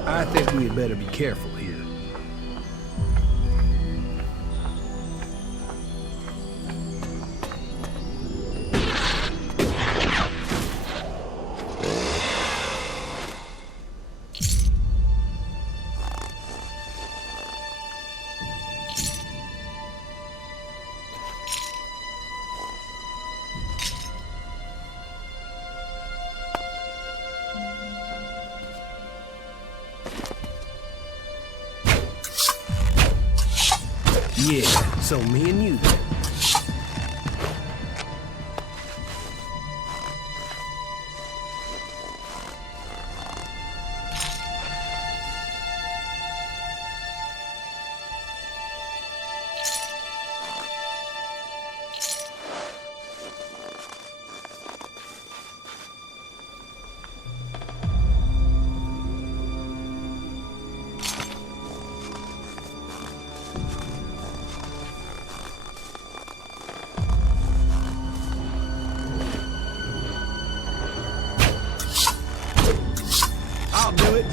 I think we had better be careful here. Yeah, so me and you then. I'll do it.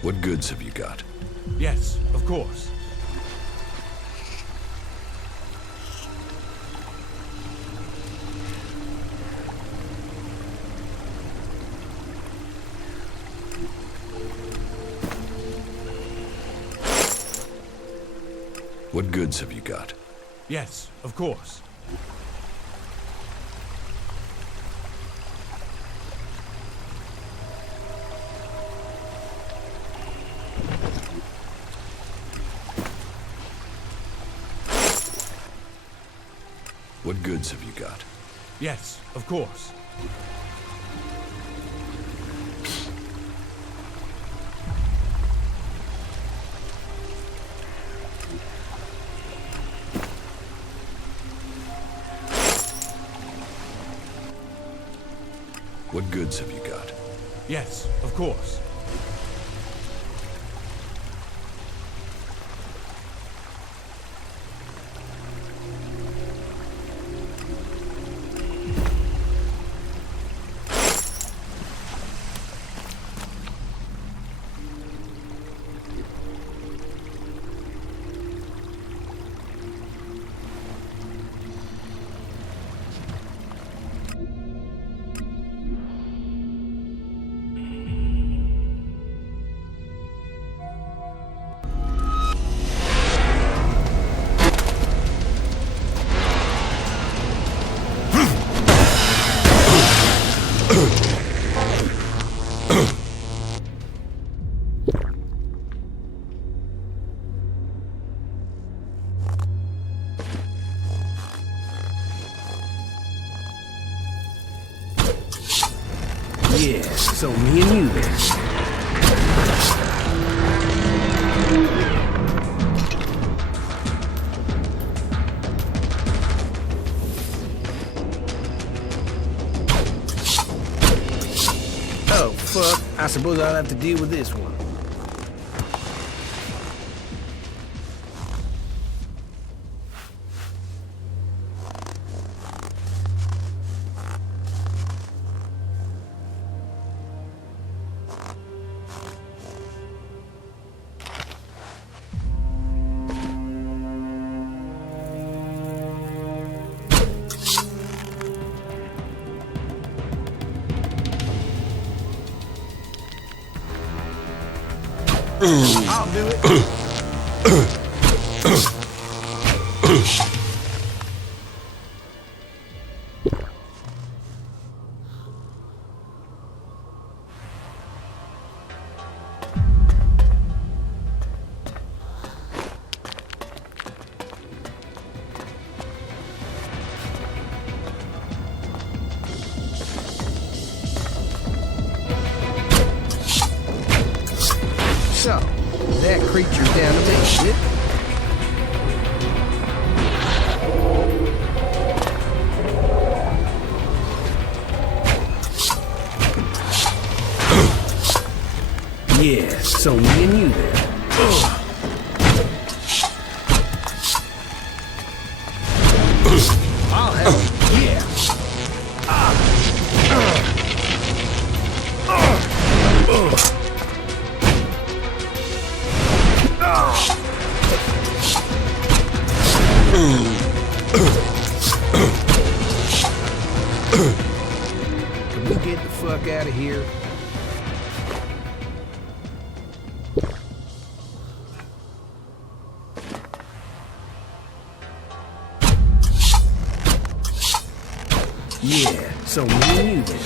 What goods have you got? Yes, of course. What goods have you got? Yes, of course. What goods have you got? Yes, of course. What goods have you got? Yes, of course. Yeah, so me and you then. Oh, fuck. I suppose I'll have to deal with this one. I'll do it. So, that creature's down to me, is it? Yeah, so me and you then. I'll help. Yeah. Can we get the fuck out of here? Yeah, so me and you then.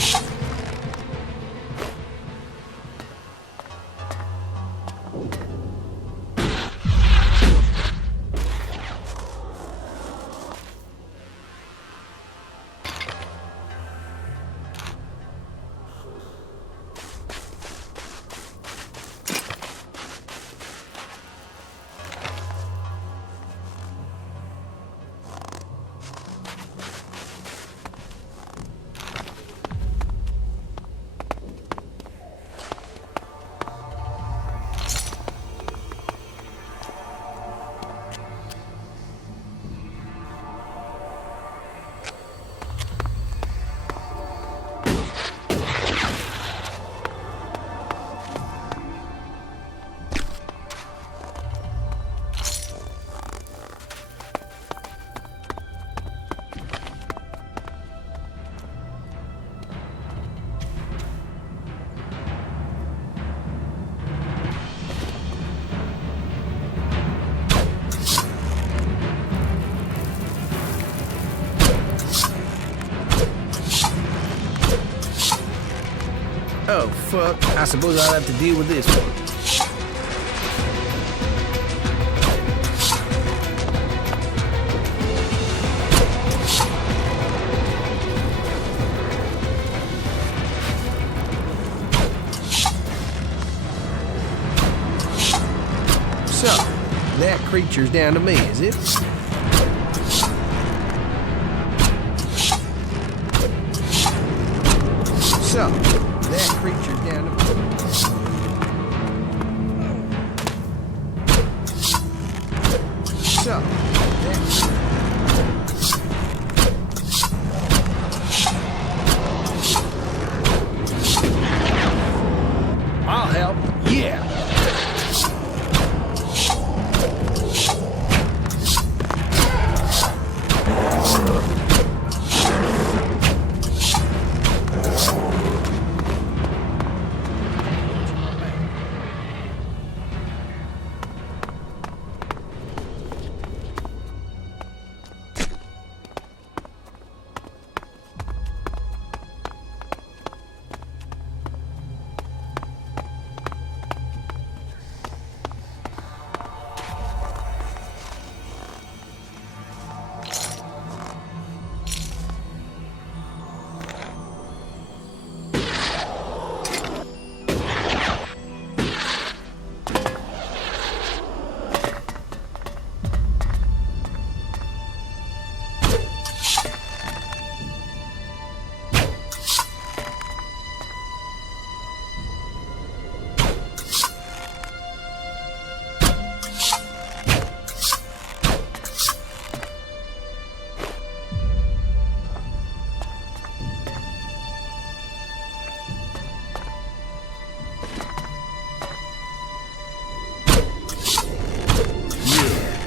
Oh, fuck. I suppose I'll have to deal with this one. So, that creature's down to me, is it? So, that creature down the... So, I'll help. Yeah.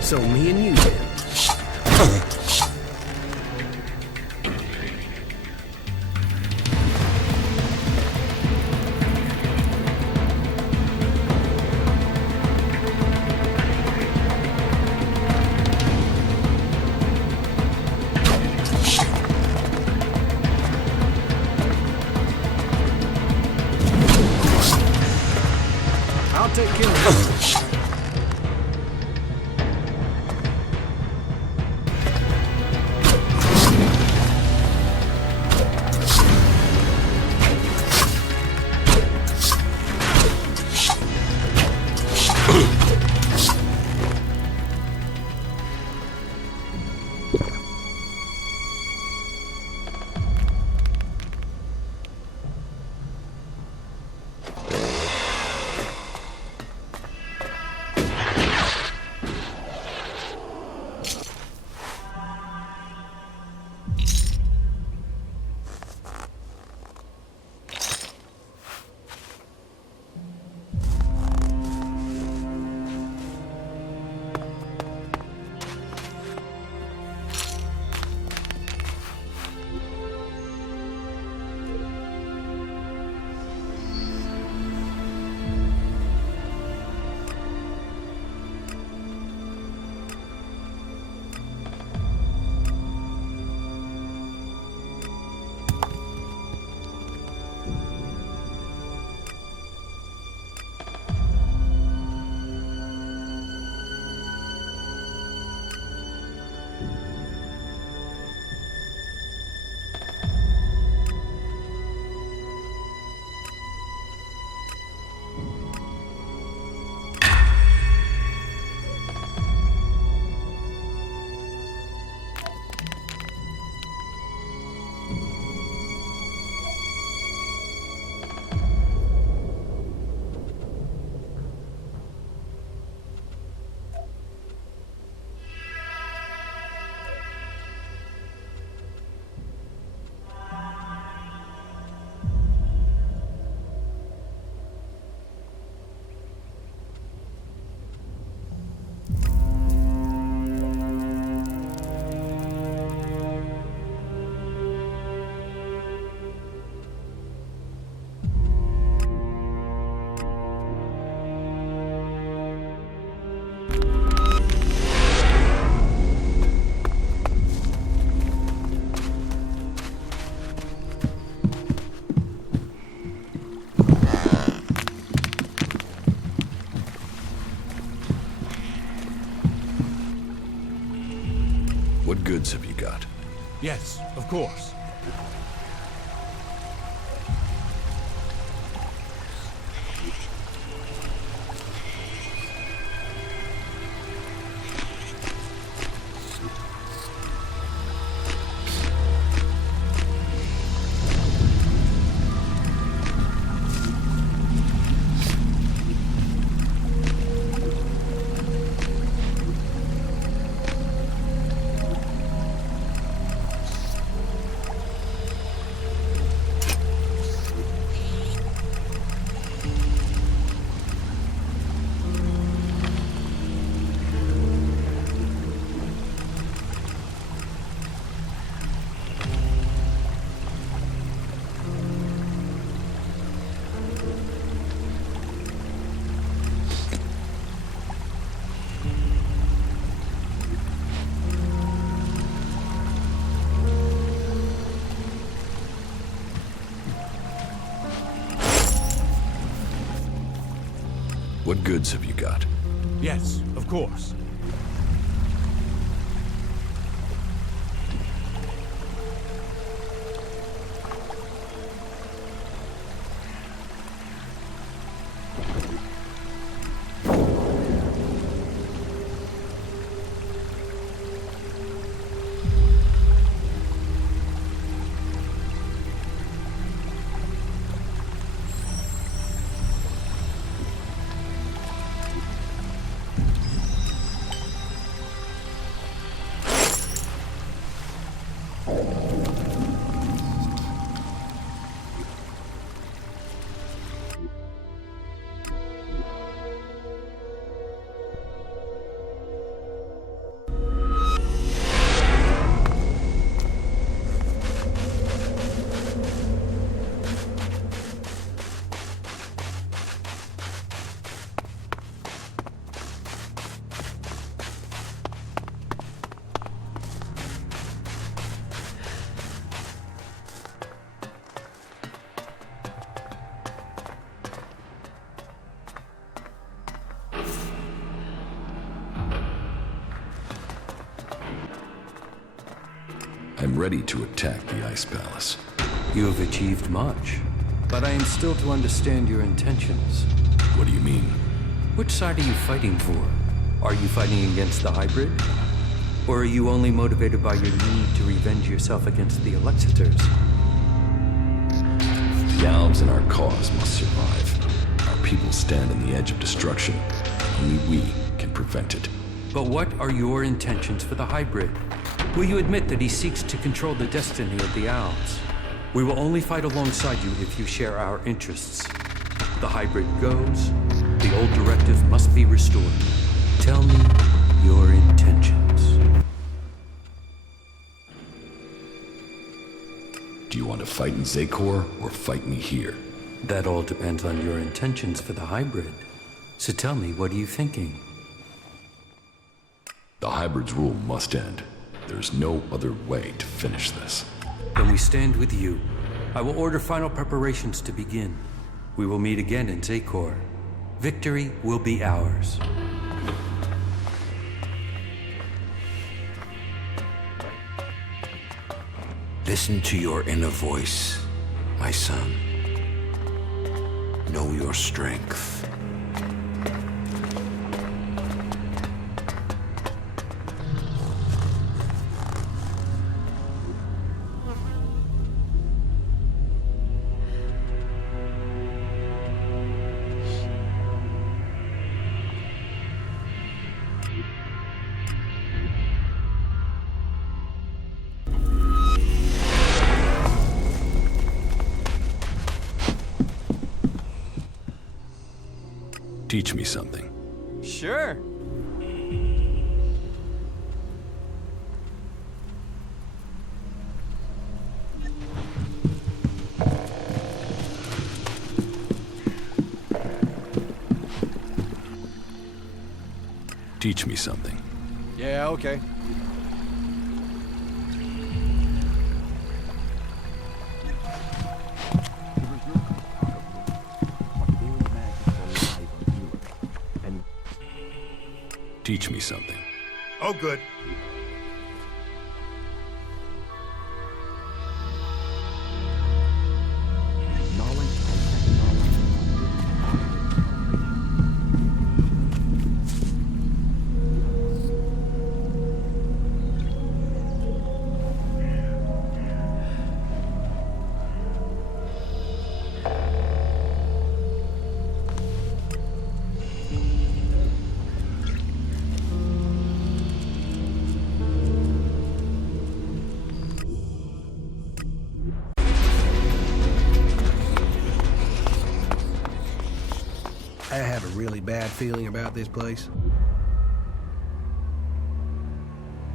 So me and you then. I'll take care of it. What goods have you got? Yes, of course. goods have you got? Yes, of course. I'm ready to attack the Ice Palace. You have achieved much, but I am still to understand your intentions. What do you mean? Which side are you fighting for? Are you fighting against the hybrid? Or are you only motivated by your need to revenge yourself against the Alexiters? The Albs and our cause must survive. Our people stand on the edge of destruction. Only we can prevent it. But what are your intentions for the hybrid? Will you admit that he seeks to control the destiny of the Albs? We will only fight alongside you if you share our interests. The hybrid goes, the old directive must be restored. Tell me your intentions. Do you want to fight in Zakor or fight me here? That all depends on your intentions for the hybrid. So tell me, what are you thinking? The hybrid's rule must end. There's no other way to finish this. Then we stand with you. I will order final preparations to begin. We will meet again in Zakor. Victory will be ours. Listen to your inner voice, my son. Know your strength. Teach me something. Sure. Teach me something. Yeah, okay. Teach me something. Oh, good. I have a really bad feeling about this place.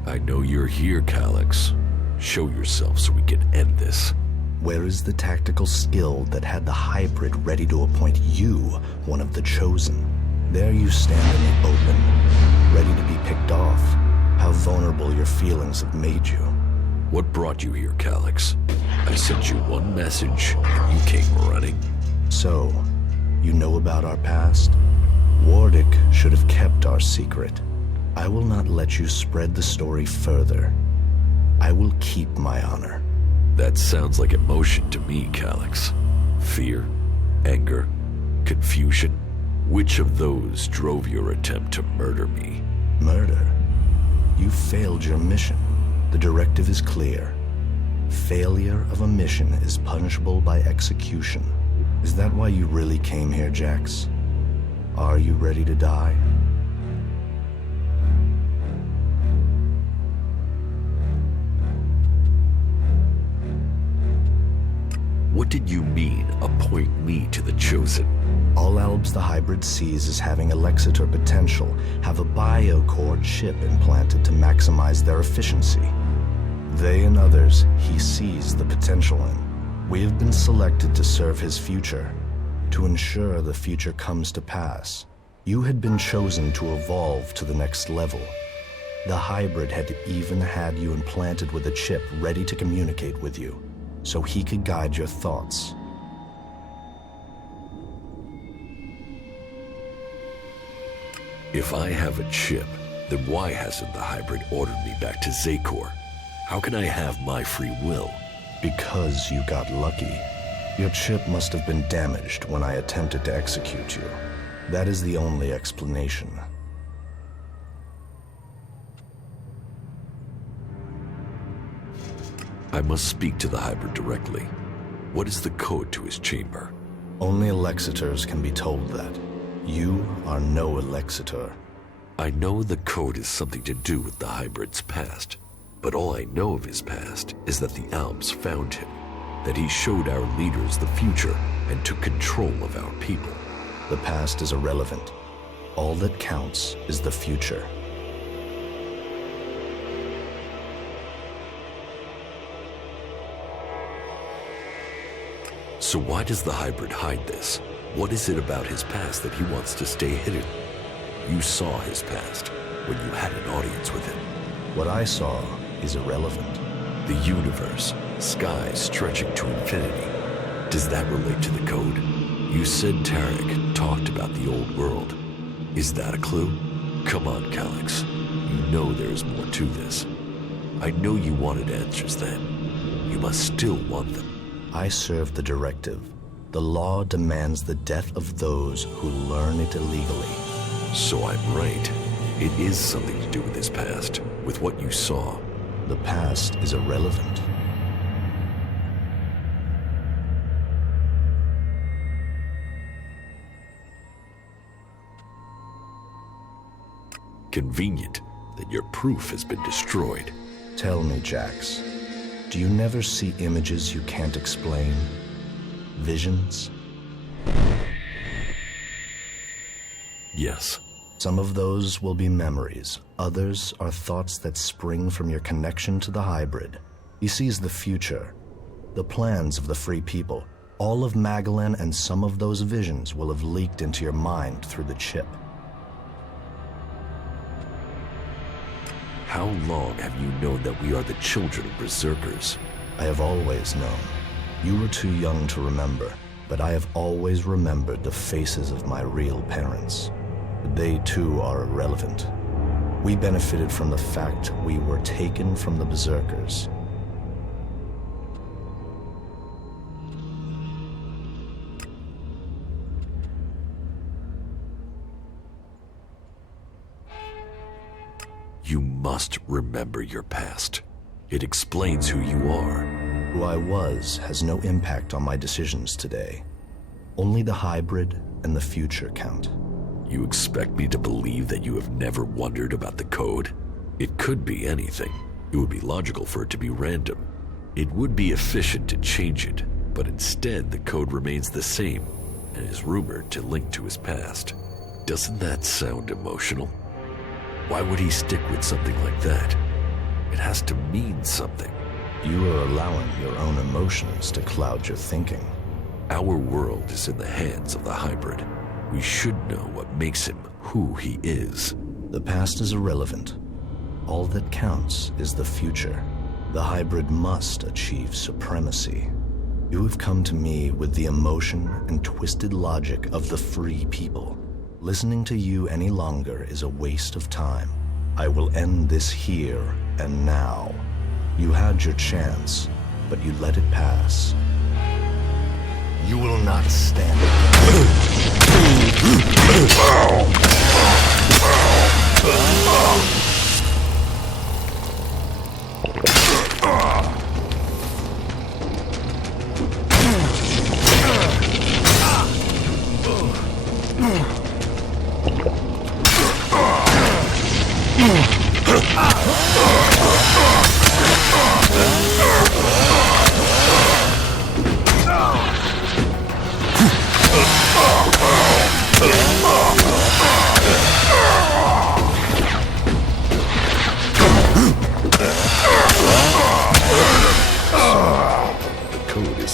I know you're here, Calyx. Show yourself so we can end this. Where is the tactical skill that had the hybrid ready to appoint you one of the chosen? There you stand in the open, ready to be picked off. How vulnerable your feelings have made you. What brought you here, Calyx? I sent you one message, and you came running. So, you know about our past? Wardick should have kept our secret. I will not let you spread the story further. I will keep my honor. That sounds like emotion to me, Calix. Fear, anger, confusion. Which of those drove your attempt to murder me? Murder? You failed your mission. The directive is clear. Failure of a mission is punishable by execution. Is that why you really came here, Jax? Are you ready to die? What did you mean, appoint me to the Chosen? All Albs the hybrid sees as having Elexitor potential have a biocore chip implanted to maximize their efficiency. They and others he sees the potential in. We have been selected to serve his future, to ensure the future comes to pass. You had been chosen to evolve to the next level. The hybrid had even had you implanted with a chip ready to communicate with you, so he could guide your thoughts. If I have a chip, then why hasn't the hybrid ordered me back to Zakor? How can I have my free will? Because you got lucky. Your chip must have been damaged when I attempted to execute you. That is the only explanation. I must speak to the hybrid directly. What is the code to his chamber? Only Alexitors can be told that. You are no Elexitor. I know the code has something to do with the hybrid's past, but all I know of his past is that the Albs found him, that he showed our leaders the future and took control of our people. The past is irrelevant. All that counts is the future. So why does the hybrid hide this? What is it about his past that he wants to stay hidden? You saw his past when you had an audience with him. What I saw is irrelevant. The universe, skies stretching to infinity. Does that relate to the code? You said Tarek talked about the old world. Is that a clue? Come on, Calix. You know there's more to this. I know you wanted answers then. You must still want them. I serve the directive. The law demands the death of those who learn it illegally. So I'm right. It is something to do with his past, with what you saw. The past is irrelevant. Convenient that your proof has been destroyed. Tell me, Jax, do you never see images you can't explain? Visions? Yes. Some of those will be memories. Others are thoughts that spring from your connection to the hybrid. He sees the future, the plans of the free people. All of Magallan and some of those visions will have leaked into your mind through the chip. How long have you known that we are the children of berserkers? I have always known. You were too young to remember, but I have always remembered the faces of my real parents. They too are irrelevant. We benefited from the fact we were taken from the berserkers. You must remember your past. It explains who you are. Who I was has no impact on my decisions today. Only the hybrid and the future count. You expect me to believe that you have never wondered about the code? It could be anything. It would be logical for it to be random. It would be efficient to change it, but instead the code remains the same and is rumored to link to his past. Doesn't that sound emotional? Why would he stick with something like that? It has to mean something. You are allowing your own emotions to cloud your thinking. Our world is in the hands of the hybrid. We should know what makes him who he is. The past is irrelevant. All that counts is the future. The hybrid must achieve supremacy. You have come to me with the emotion and twisted logic of the free people. Listening to you any longer is a waste of time. I will end this here and now. You had your chance, but you let it pass. You will not stand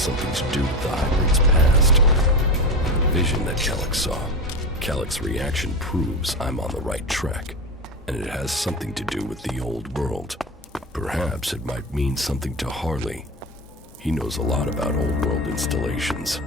something to do with the hybrid's past. The vision that Elex saw. Alex's reaction proves I'm on the right track, and it has something to do with the old world. Perhaps it might mean something to Harley. He knows a lot about old world installations.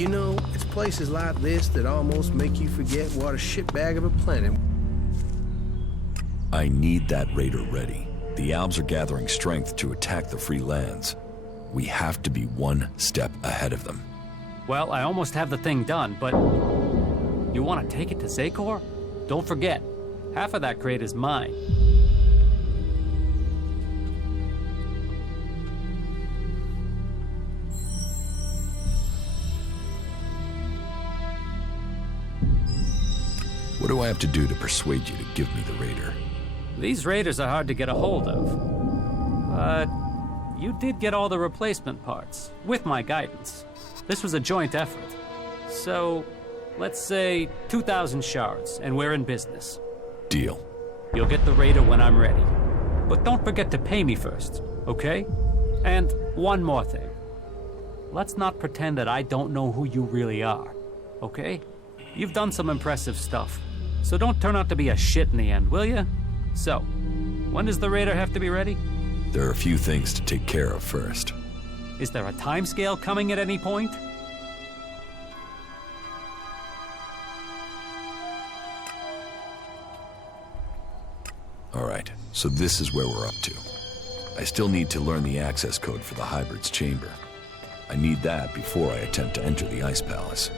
You know, it's places like this that almost make you forget what a shitbag of a planet. I need that raider ready. The Albs are gathering strength to attack the free lands. We have to be one step ahead of them. Well, I almost have the thing done, but... You want to take it to Zakor? Don't forget, half of that crate is mine. What do I have to do to persuade you to give me the raider? These raiders are hard to get a hold of. But you did get all the replacement parts, with my guidance. This was a joint effort. So, let's say 2,000 shards, and we're in business. Deal. You'll get the raider when I'm ready. But don't forget to pay me first, okay? And one more thing. Let's not pretend that I don't know who you really are, okay? You've done some impressive stuff. So don't turn out to be a shit in the end, will you? So, when does the raider have to be ready? There are a few things to take care of first. Is there a timescale coming at any point? All right, so this is where we're up to. I still need to learn the access code for the hybrid's chamber. I need that before I attempt to enter the Ice Palace.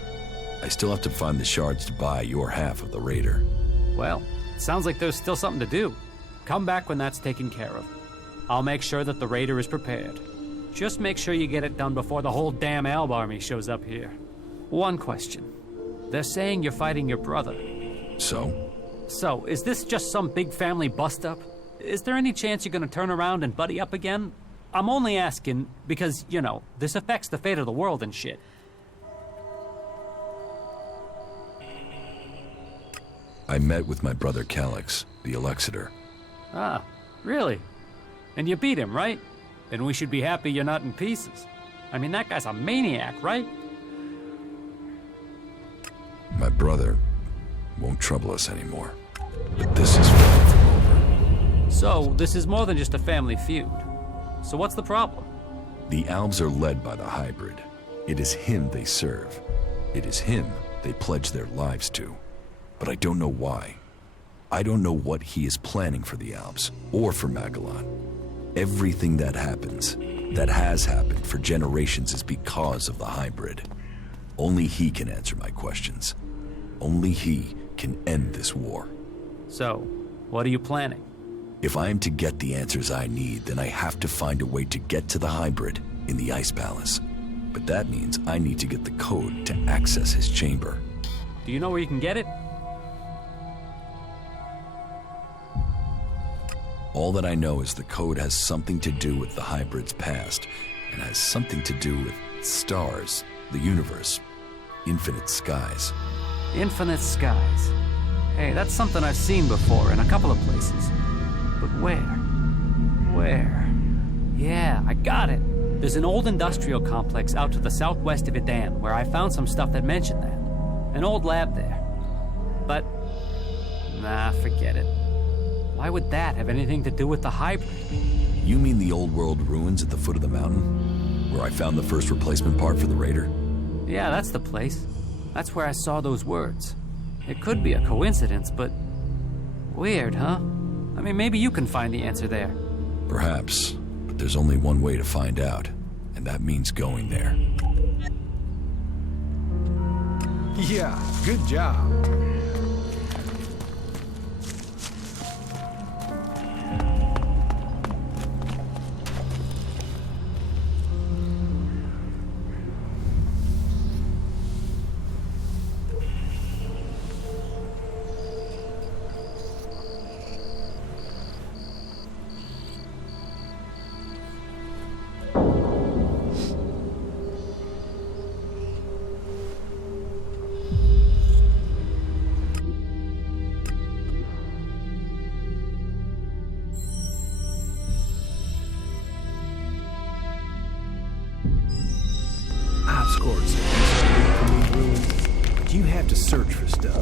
I still have to find the shards to buy your half of the raider. Well, sounds like there's still something to do. Come back when that's taken care of. I'll make sure that the raider is prepared. Just make sure you get it done before the whole damn Alb army shows up here. One question. They're saying you're fighting your brother. So? So, is this just some big family bust-up? Is there any chance you're gonna turn around and buddy up again? I'm only asking because, you know, this affects the fate of the world and shit. I met with my brother Elex, the Elexitor. Ah, really? And you beat him, right? Then we should be happy you're not in pieces. I mean, that guy's a maniac, right? My brother won't trouble us anymore. But this is far from over. So, this is more than just a family feud. So what's the problem? The Albs are led by the hybrid. It is him they serve. It is him they pledge their lives to. But I don't know why. I don't know what he is planning for the Albs, or for Magalon. Everything that happens, that has happened for generations, is because of the hybrid. Only he can answer my questions. Only he can end this war. So, what are you planning? If I am to get the answers I need, then I have to find a way to get to the hybrid in the Ice Palace. But that means I need to get the code to access his chamber. Do you know where you can get it? All that I know is the code has something to do with the hybrid's past, and has something to do with stars, the universe, infinite skies. Infinite skies. Hey, that's something I've seen before in a couple of places. But where? Where? Yeah, I got it. There's an old industrial complex out to the southwest of Idan where I found some stuff that mentioned that. An old lab there. But, nah, forget it. Why would that have anything to do with the hybrid? You mean the old world ruins at the foot of the mountain? Where I found the first replacement part for the Raider? Yeah, that's the place. That's where I saw those words. It could be a coincidence, but weird, huh? I mean, maybe you can find the answer there. Perhaps, but there's only one way to find out, and that means going there. Yeah, good job. I've scored some straight from these ruins, but you have to search for stuff.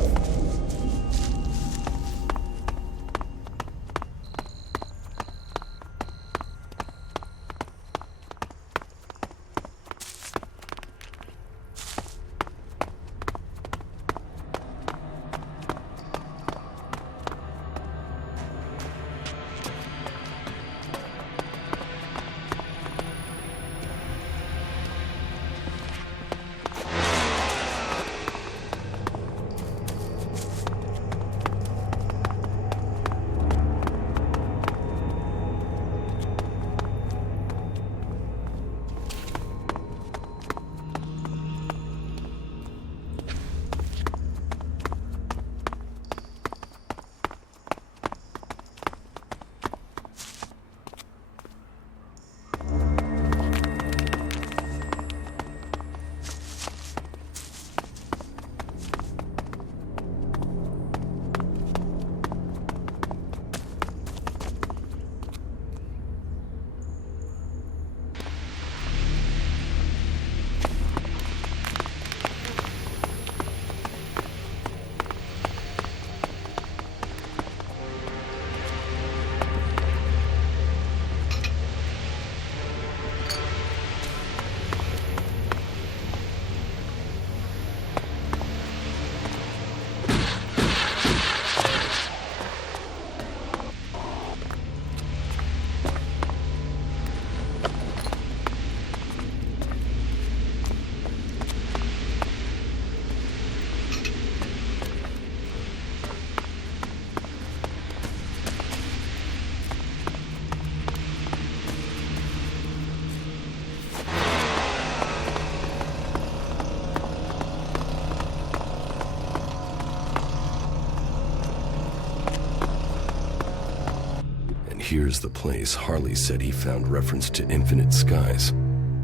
Here's the place Harley said he found reference to infinite skies,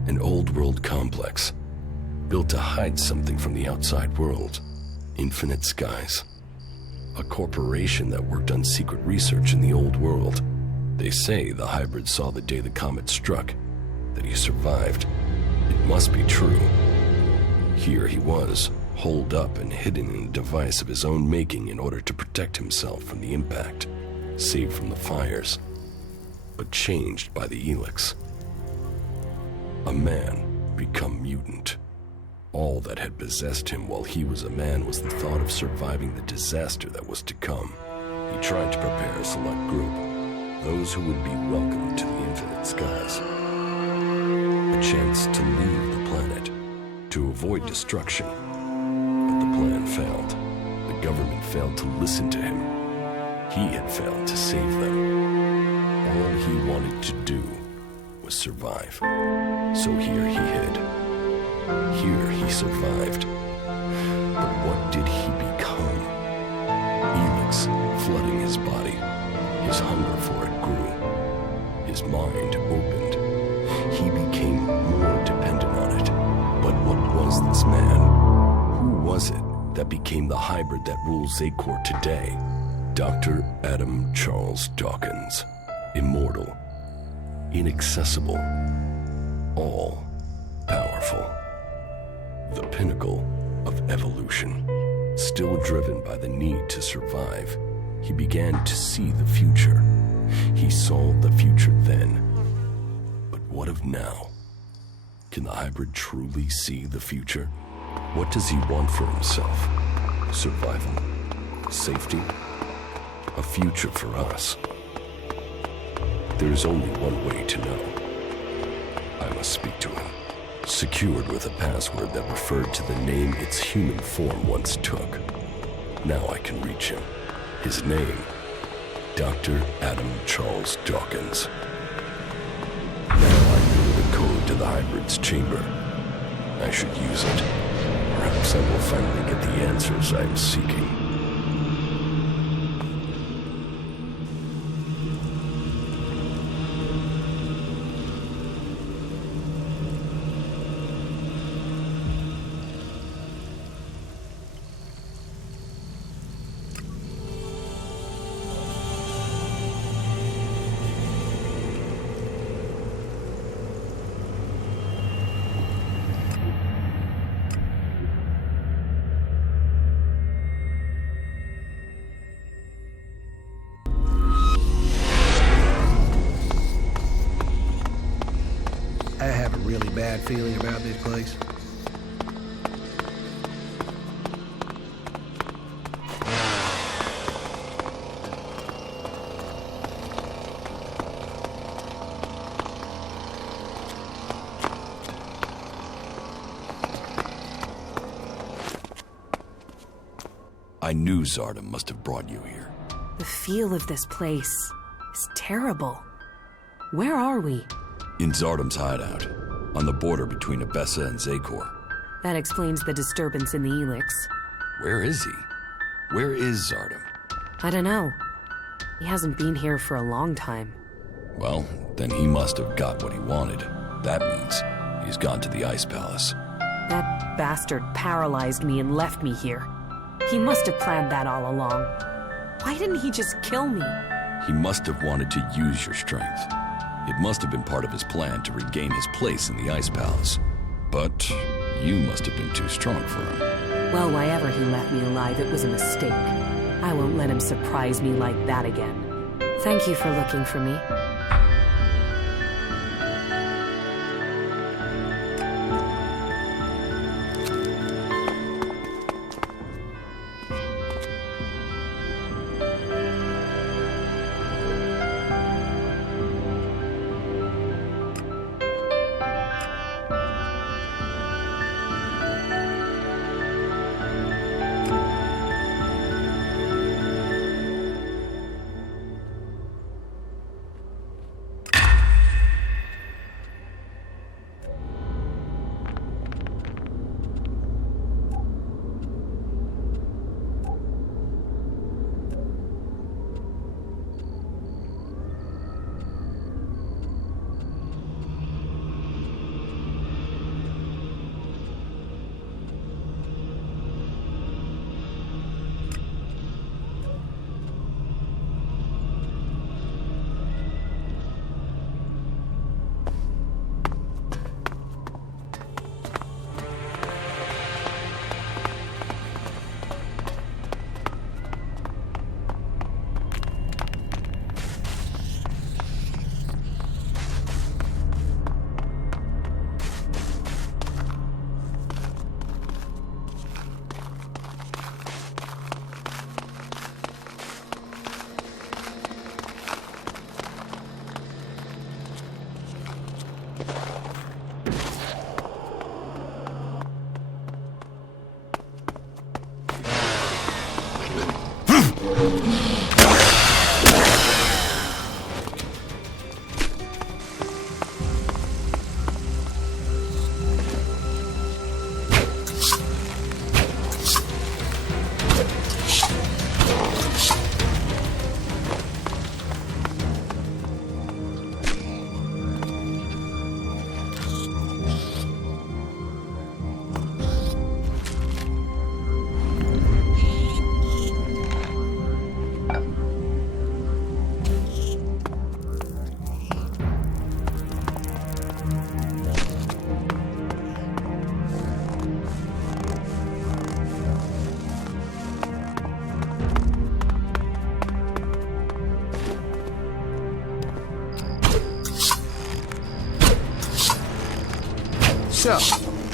an old world complex, built to hide something from the outside world. Infinite Skies, a corporation that worked on secret research in the old world. They say the hybrid saw the day the comet struck, that he survived. It must be true. Here he was, holed up and hidden in a device of his own making in order to protect himself from the impact, saved from the fires, but changed by the Elex. A man become mutant. All that had possessed him while he was a man was the thought of surviving the disaster that was to come. He tried to prepare a select group, those who would be welcomed to the infinite skies. A chance to leave the planet, to avoid destruction. But the plan failed. The government failed to listen to him. He had failed to save them. All he wanted to do was survive. So here he hid. Here he survived. But what did he become? Elex flooding his body. His hunger for it grew. His mind opened. He became more dependent on it. But what was this man? Who was it that became the hybrid that rules Zacor today? Dr. Adam Charles Dawkins. Immortal. Inaccessible. All-powerful. The pinnacle of evolution. Still driven by the need to survive, he began to see the future. He saw the future then. But what of now? Can the hybrid truly see the future? What does he want for himself? Survival? Safety? A future for us? There is only one way to know. I must speak to him. Secured with a password that referred to the name its human form once took. Now I can reach him. His name, Dr. Adam Charles Dawkins. Now I know the code to the hybrid's chamber. I should use it. Perhaps I will finally get the answers I am seeking. I have a really bad feeling about this place. I knew Zardom must have brought you here. The feel of this place is terrible. Where are we? In Zardom's hideout, on the border between Abessa and Zacor. That explains the disturbance in the Elex. Where is he? Where is Zardom? I don't know. He hasn't been here for a long time. Well, then he must have got what he wanted. That means he's gone to the Ice Palace. That bastard paralyzed me and left me here. He must have planned that all along. Why didn't he just kill me? He must have wanted to use your strength. It must have been part of his plan to regain his place in the Ice Palace. But you must have been too strong for him. Well, why ever he left me alive, it was a mistake. I won't let him surprise me like that again. Thank you for looking for me. So,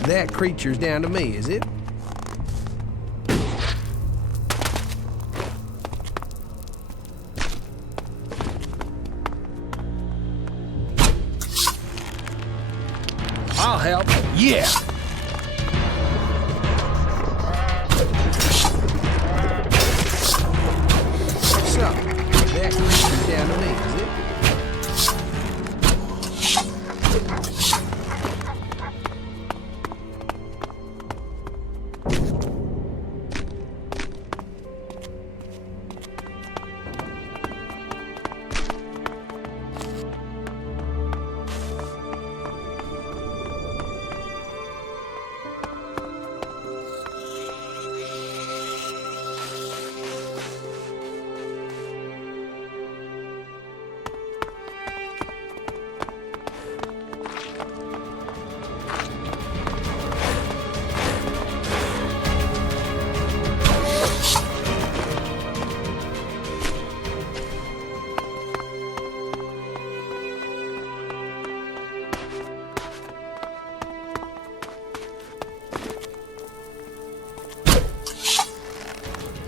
that creature's down to me, is it? I'll help. Yeah! So, that creature's down to me, is it?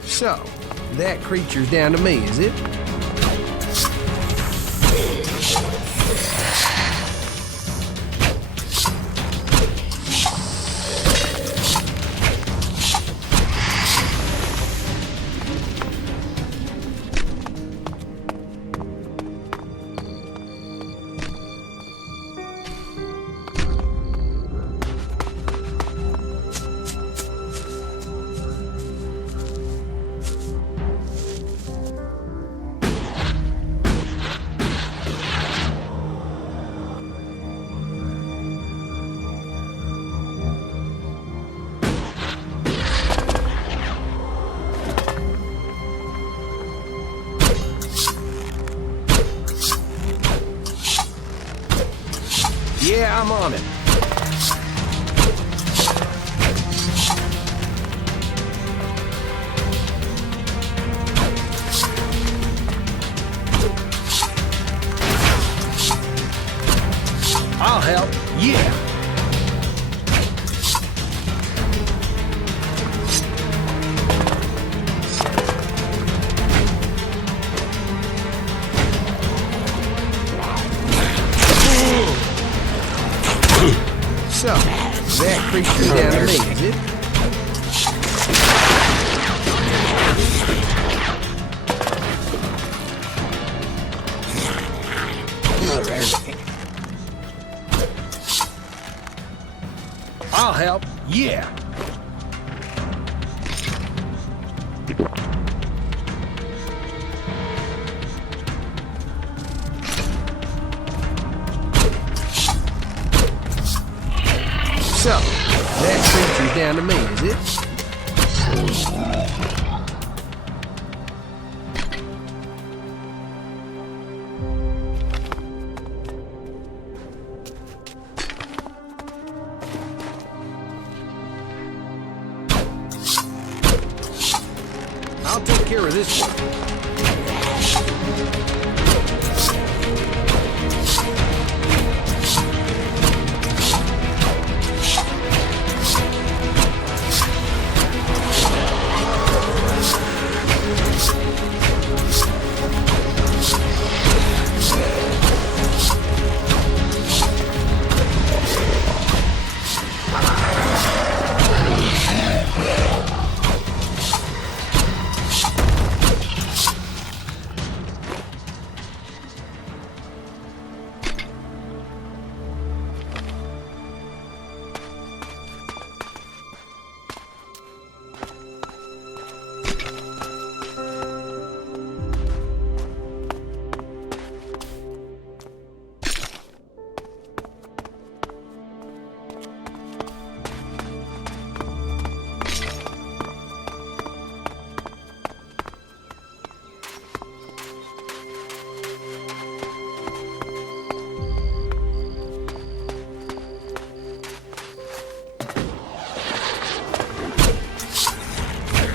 So, that creature's down to me, is it? Yeah, I'm on it. I'll help. Yeah. So, that creature's down to me, is it? I'll help. Yeah. So, that creature's down to me, is it? I'll take care of this one.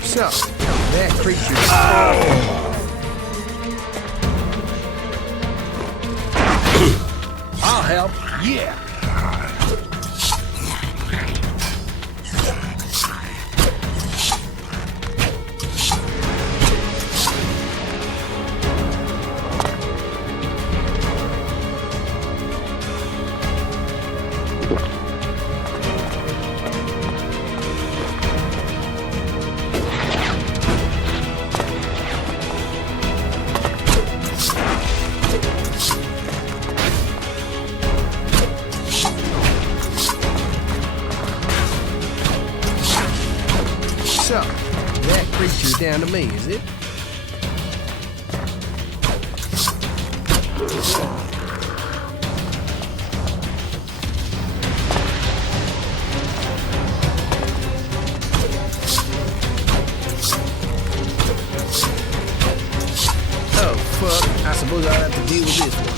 So, that creature. I'll help. Yeah. So, that creature's down to me, is it? Oh, fuck. I suppose I'll have to deal with this one.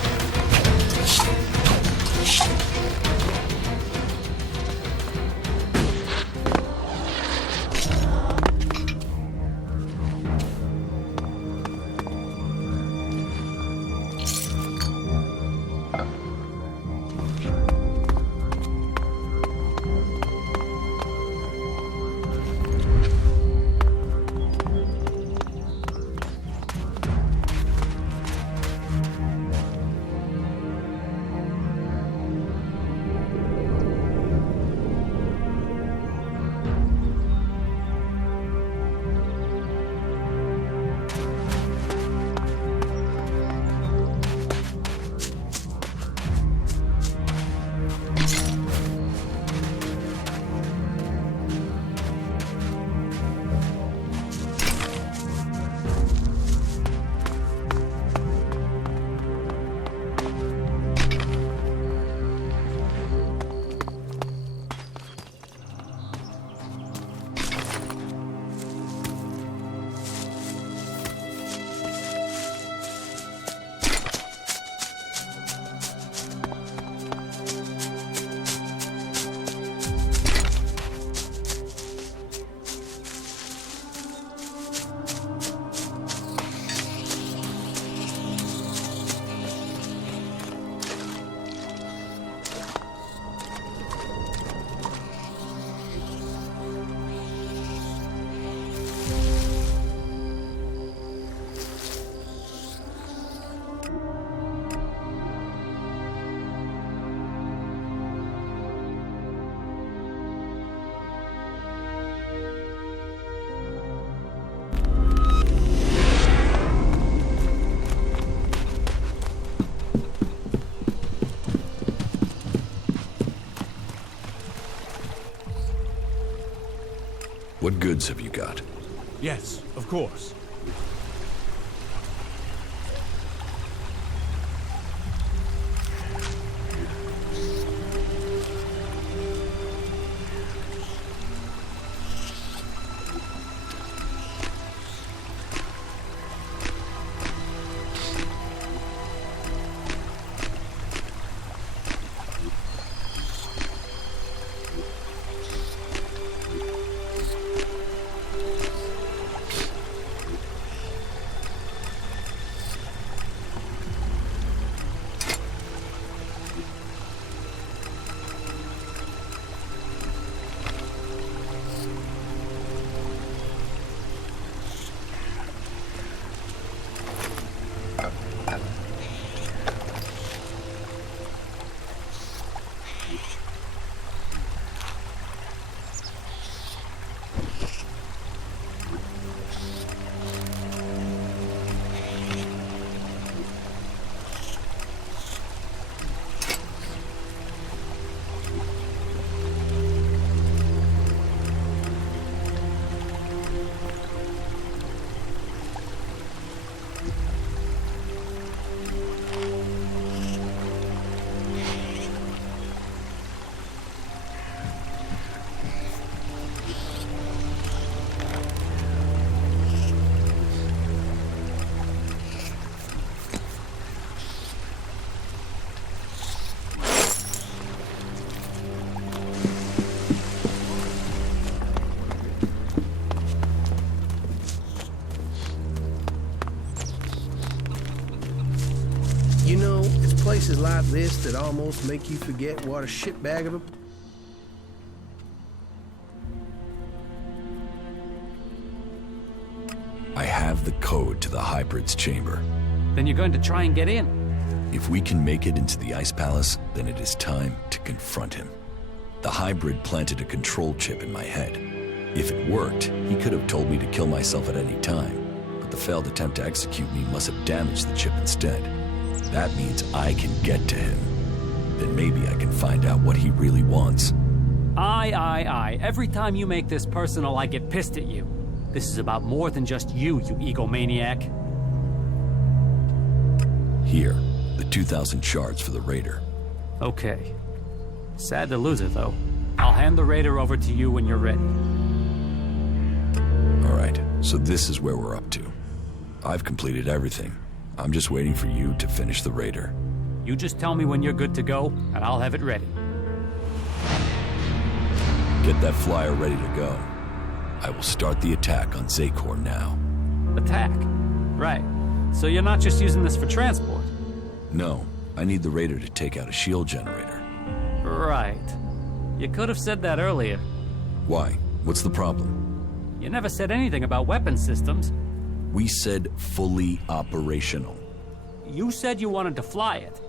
What goods have you got? Yes, of course. You know, it's places like this that almost make you forget what a shitbag of a... I have the code to the hybrid's chamber. Then you're going to try and get in? If we can make it into the Ice Palace, then it is time to confront him. The hybrid planted a control chip in my head. If it worked, he could have told me to kill myself at any time, but the failed attempt to execute me must have damaged the chip instead. That means I can get to him. Then maybe I can find out what he really wants. Aye. Every time you make this personal, I get pissed at you. This is about more than just you egomaniac. Here, the 2,000 shards for the raider. Okay. Sad to lose it, though. I'll hand the raider over to you when you're ready. All right, so this is where we're up to. I've completed everything. I'm just waiting for you to finish the raider. You just tell me when you're good to go, and I'll have it ready. Get that flyer ready to go. I will start the attack on Zakor now. Attack? Right. So you're not just using this for transport? No, I need the raider to take out a shield generator. Right. You could have said that earlier. Why? What's the problem? You never said anything about weapon systems. We said fully operational. You said you wanted to fly it.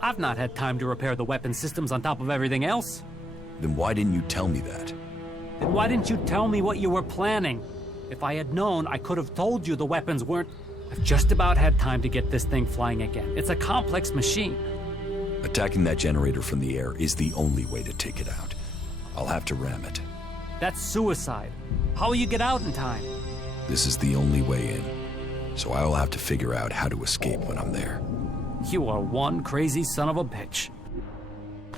I've not had time to repair the weapon systems on top of everything else. Then why didn't you tell me that? Then why didn't you tell me what you were planning? If I had known, I could have told you the weapons weren't... I've just about had time to get this thing flying again. It's a complex machine. Attacking that generator from the air is the only way to take it out. I'll have to ram it. That's suicide. How will you get out in time? This is the only way in. So I will have to figure out how to escape when I'm there. You are one crazy son of a bitch.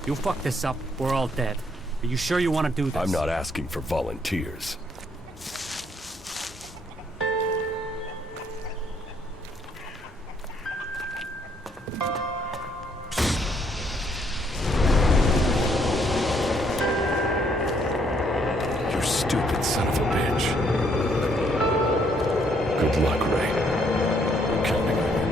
You fuck this up, we're all dead. Are you sure you want to do this? I'm not asking for volunteers. You stupid son of a bitch. Good luck, Ray. I'm counting on you.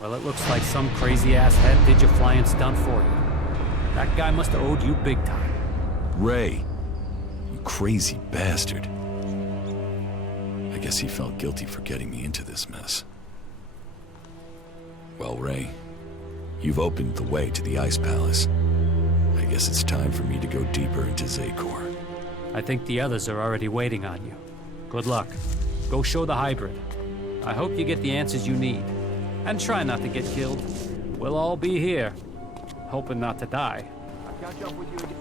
Well, it looks like some crazy-ass head did your flying stunt for you. That guy must have owed you big time. Ray, you crazy bastard. I guess he felt guilty for getting me into this mess. Well, Ray, you've opened the way to the Ice Palace. I guess it's time for me to go deeper into Zakor. I think the others are already waiting on you. Good luck. Go show the hybrid. I hope you get the answers you need. And try not to get killed. We'll all be here, hoping not to die. I'll catch up with you again.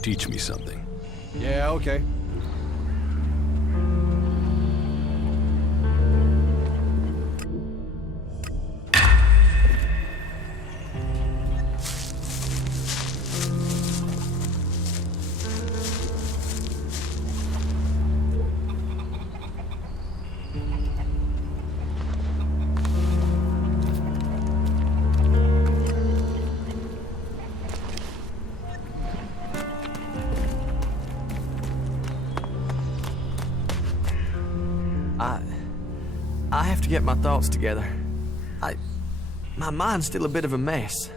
Teach me something. Yeah, okay. I have to get my thoughts together. My mind's still a bit of a mess.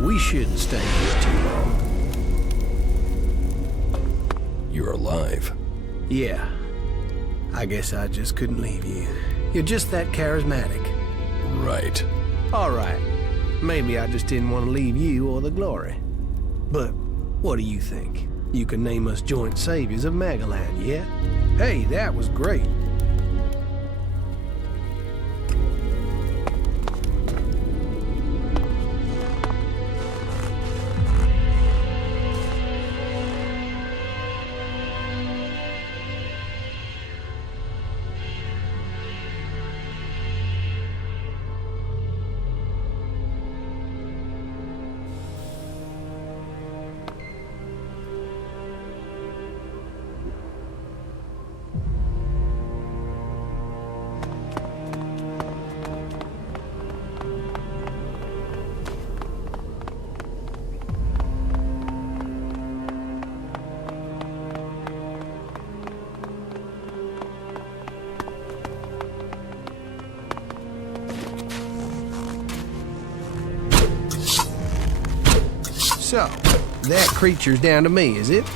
We shouldn't stay here too long. You're alive. Yeah. I guess I just couldn't leave you. You're just that charismatic. Right. All right. Maybe I just didn't want to leave you or the glory. But what do you think? You can name us joint saviors of Magallan, yeah? Hey, that was great. So, that creature's down to me, is it?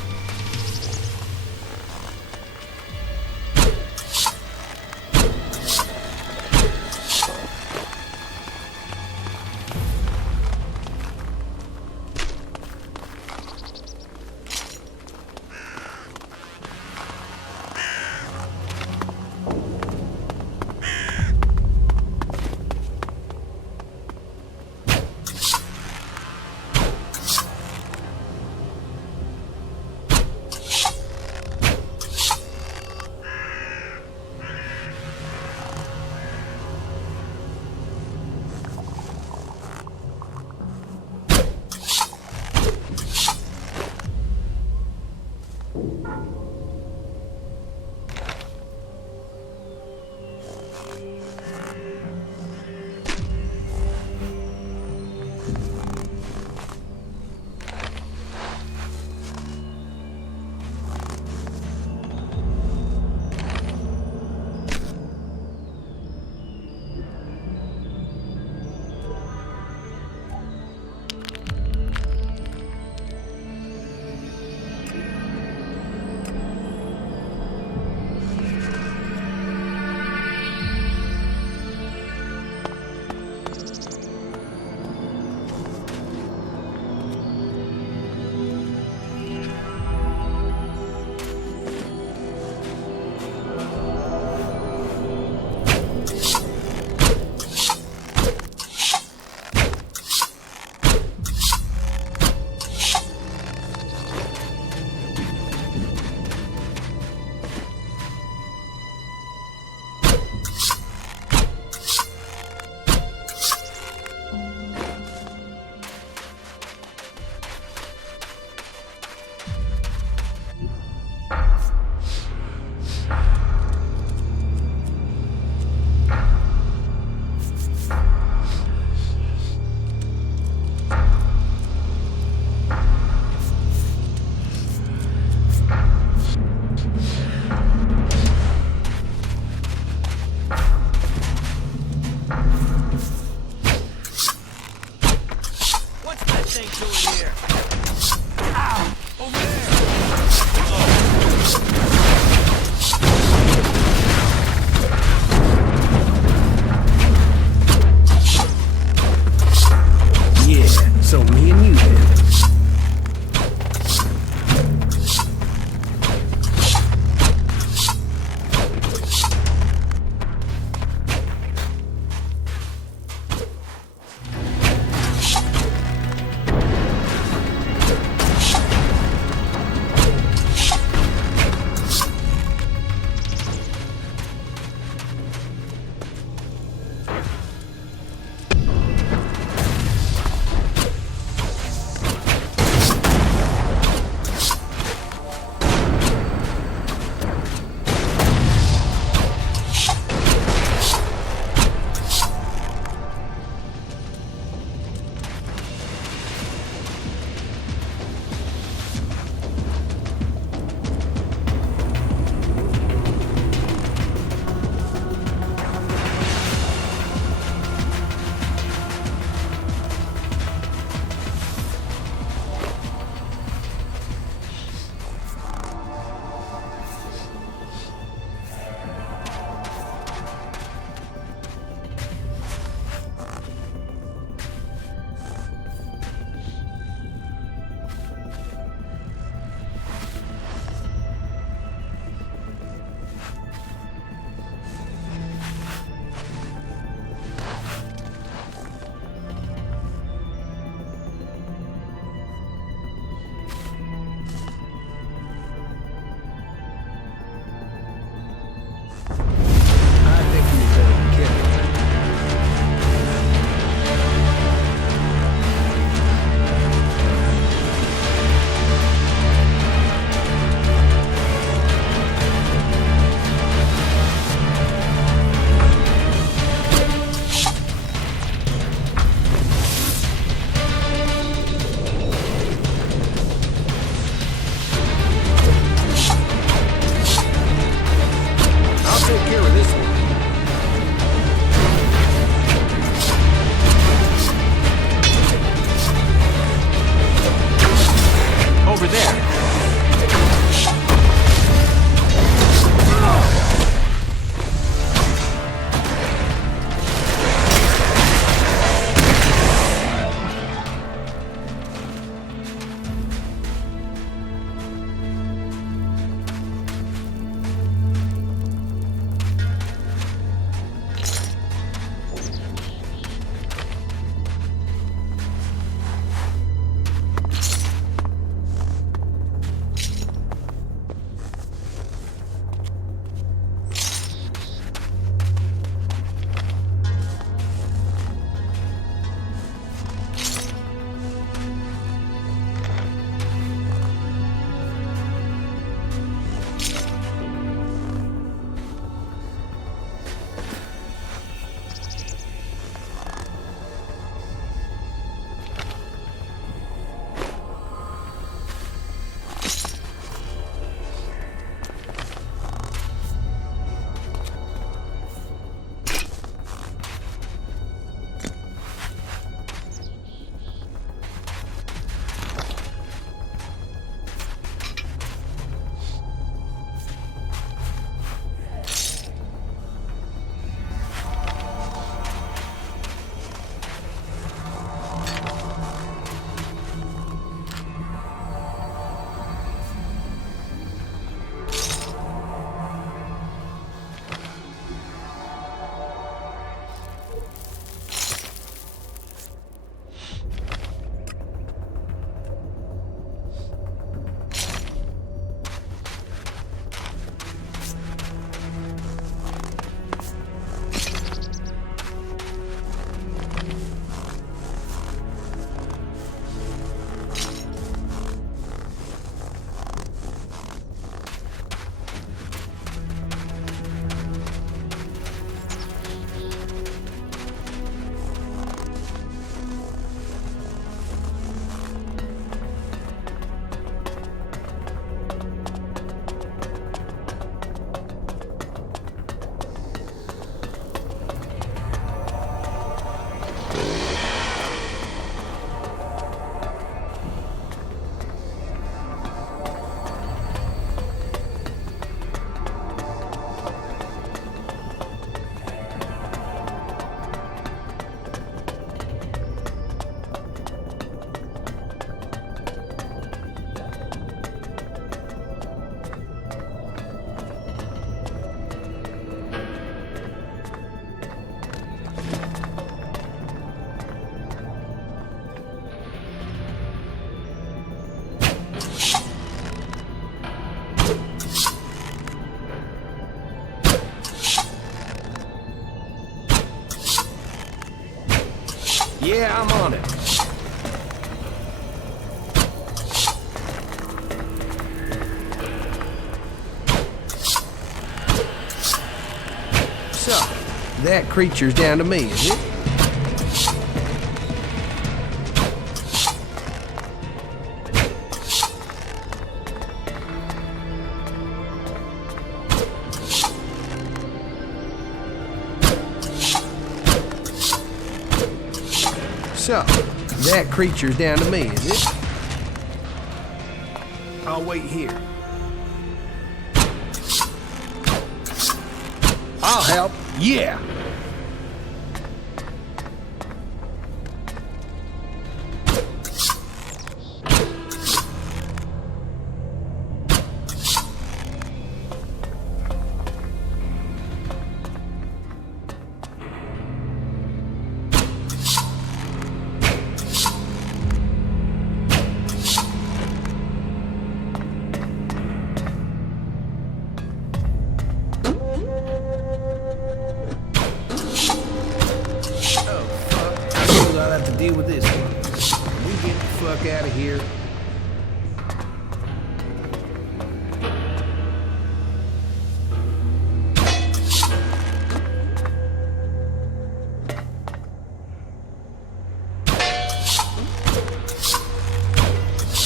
Yeah, I'm on it. So, that creature's down to me, is it? So, that creature's down to me, is it? I'll wait here. I'll help. Yeah. Deal with this one. We get the fuck out of here.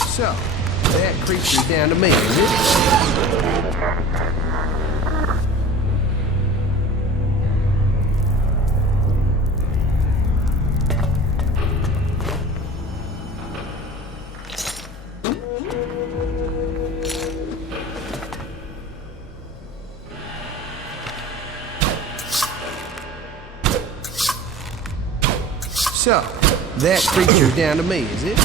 So, that creature's down to me, is it? So, that creature's down to me, is it?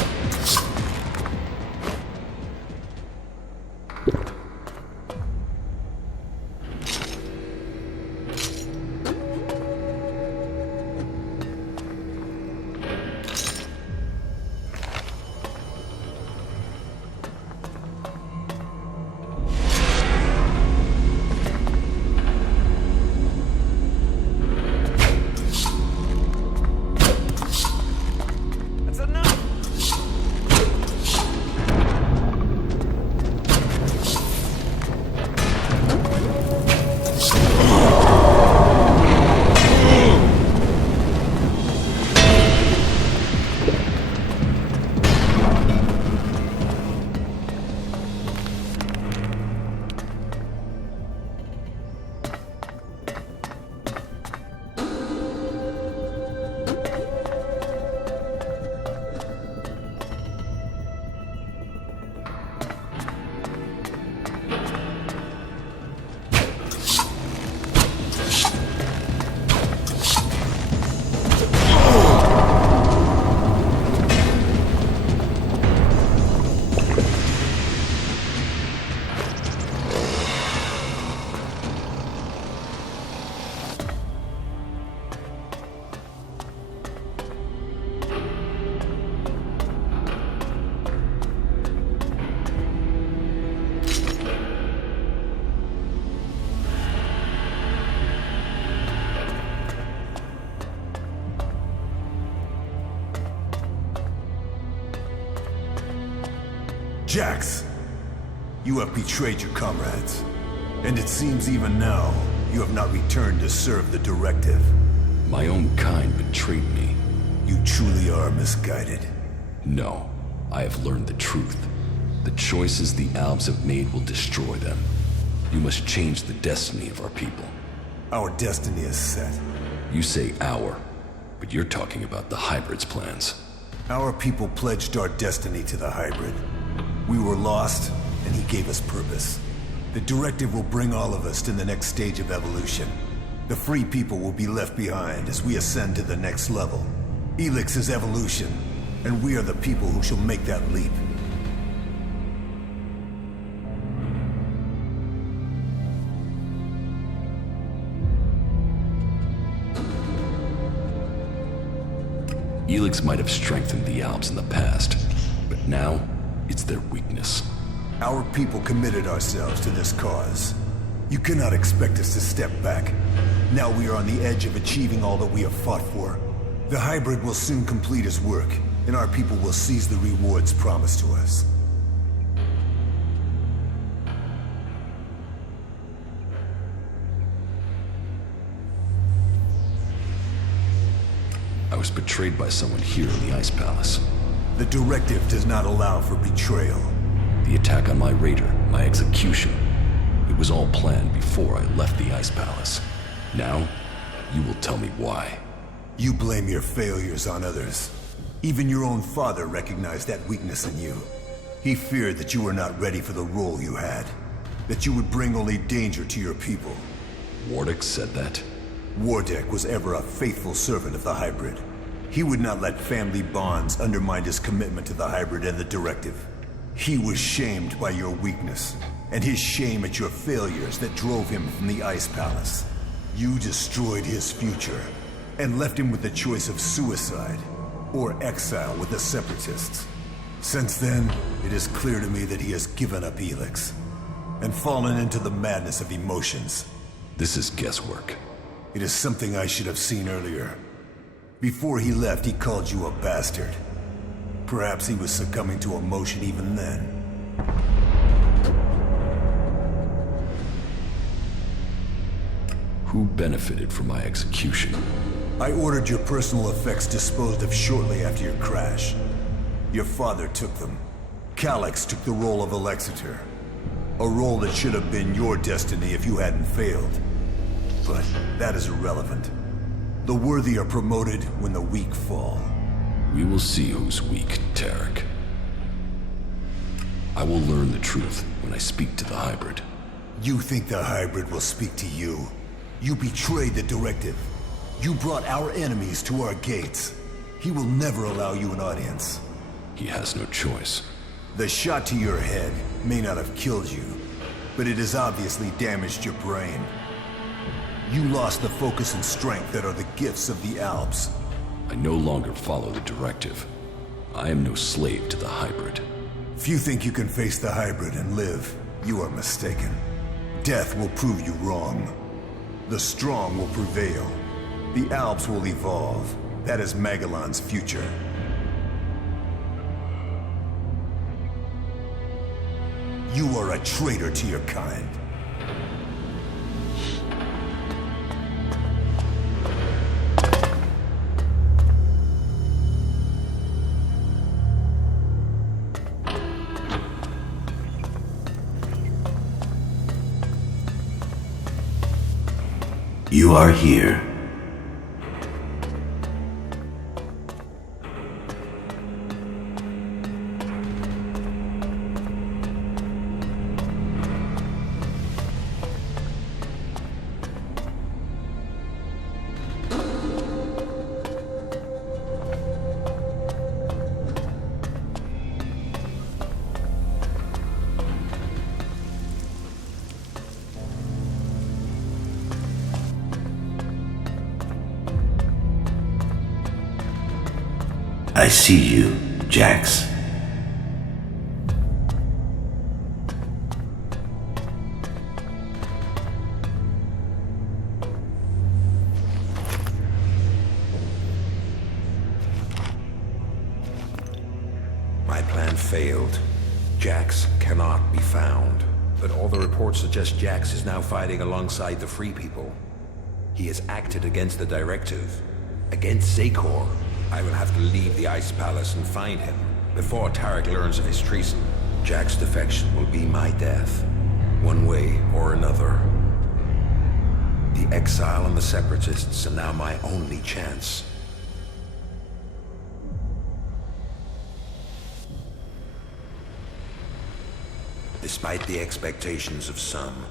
Jax, you have betrayed your comrades, and it seems even now you have not returned to serve the directive. My own kind betrayed me. You truly are misguided. No, I have learned the truth. The choices the Albs have made will destroy them. You must change the destiny of our people. Our destiny is set. You say our, but you're talking about the Hybrid's plans. Our people pledged our destiny to the Hybrid. We were lost, and he gave us purpose. The directive will bring all of us to the next stage of evolution. The free people will be left behind as we ascend to the next level. Elex is evolution, and we are the people who shall make that leap. Elex might have strengthened the Alps in the past, but now it's their weakness. Our people committed ourselves to this cause. You cannot expect us to step back. Now we are on the edge of achieving all that we have fought for. The hybrid will soon complete his work, and our people will seize the rewards promised to us. I was betrayed by someone here in the Ice Palace. The directive does not allow for betrayal. The attack on my raider, my execution, it was all planned before I left the Ice Palace. Now, you will tell me why. You blame your failures on others. Even your own father recognized that weakness in you. He feared that you were not ready for the role you had, that you would bring only danger to your people. Wardick said that? Wardick was ever a faithful servant of the hybrid. He would not let family bonds undermine his commitment to the hybrid and the directive. He was shamed by your weakness, and his shame at your failures that drove him from the Ice Palace. You destroyed his future, and left him with the choice of suicide, or exile with the Separatists. Since then, it is clear to me that he has given up Elex, and fallen into the madness of emotions. This is guesswork. It is something I should have seen earlier. Before he left, he called you a bastard. Perhaps he was succumbing to emotion even then. Who benefited from my execution? I ordered your personal effects disposed of shortly after your crash. Your father took them. Calyx took the role of Alexitor. A role that should have been your destiny if you hadn't failed. But that is irrelevant. The worthy are promoted when the weak fall. We will see who's weak, Tarek. I will learn the truth when I speak to the hybrid. You think the hybrid will speak to you? You betrayed the directive. You brought our enemies to our gates. He will never allow you an audience. He has no choice. The shot to your head may not have killed you, but it has obviously damaged your brain. You lost the focus and strength that are the gifts of the Alps. I no longer follow the directive. I am no slave to the hybrid. If you think you can face the hybrid and live, you are mistaken. Death will prove you wrong. The strong will prevail. The Alps will evolve. That is Magalan's future. You are a traitor to your kind. You are here. I see you, Jax. My plan failed. Jax cannot be found. But all the reports suggest Jax is now fighting alongside the Free People. He has acted against the directive, against Zakor. I will have to leave the Ice Palace and find him before Tarek learns of his treason. Jack's defection will be my death, one way or another. The exile and the Separatists are now my only chance. Despite the expectations of some,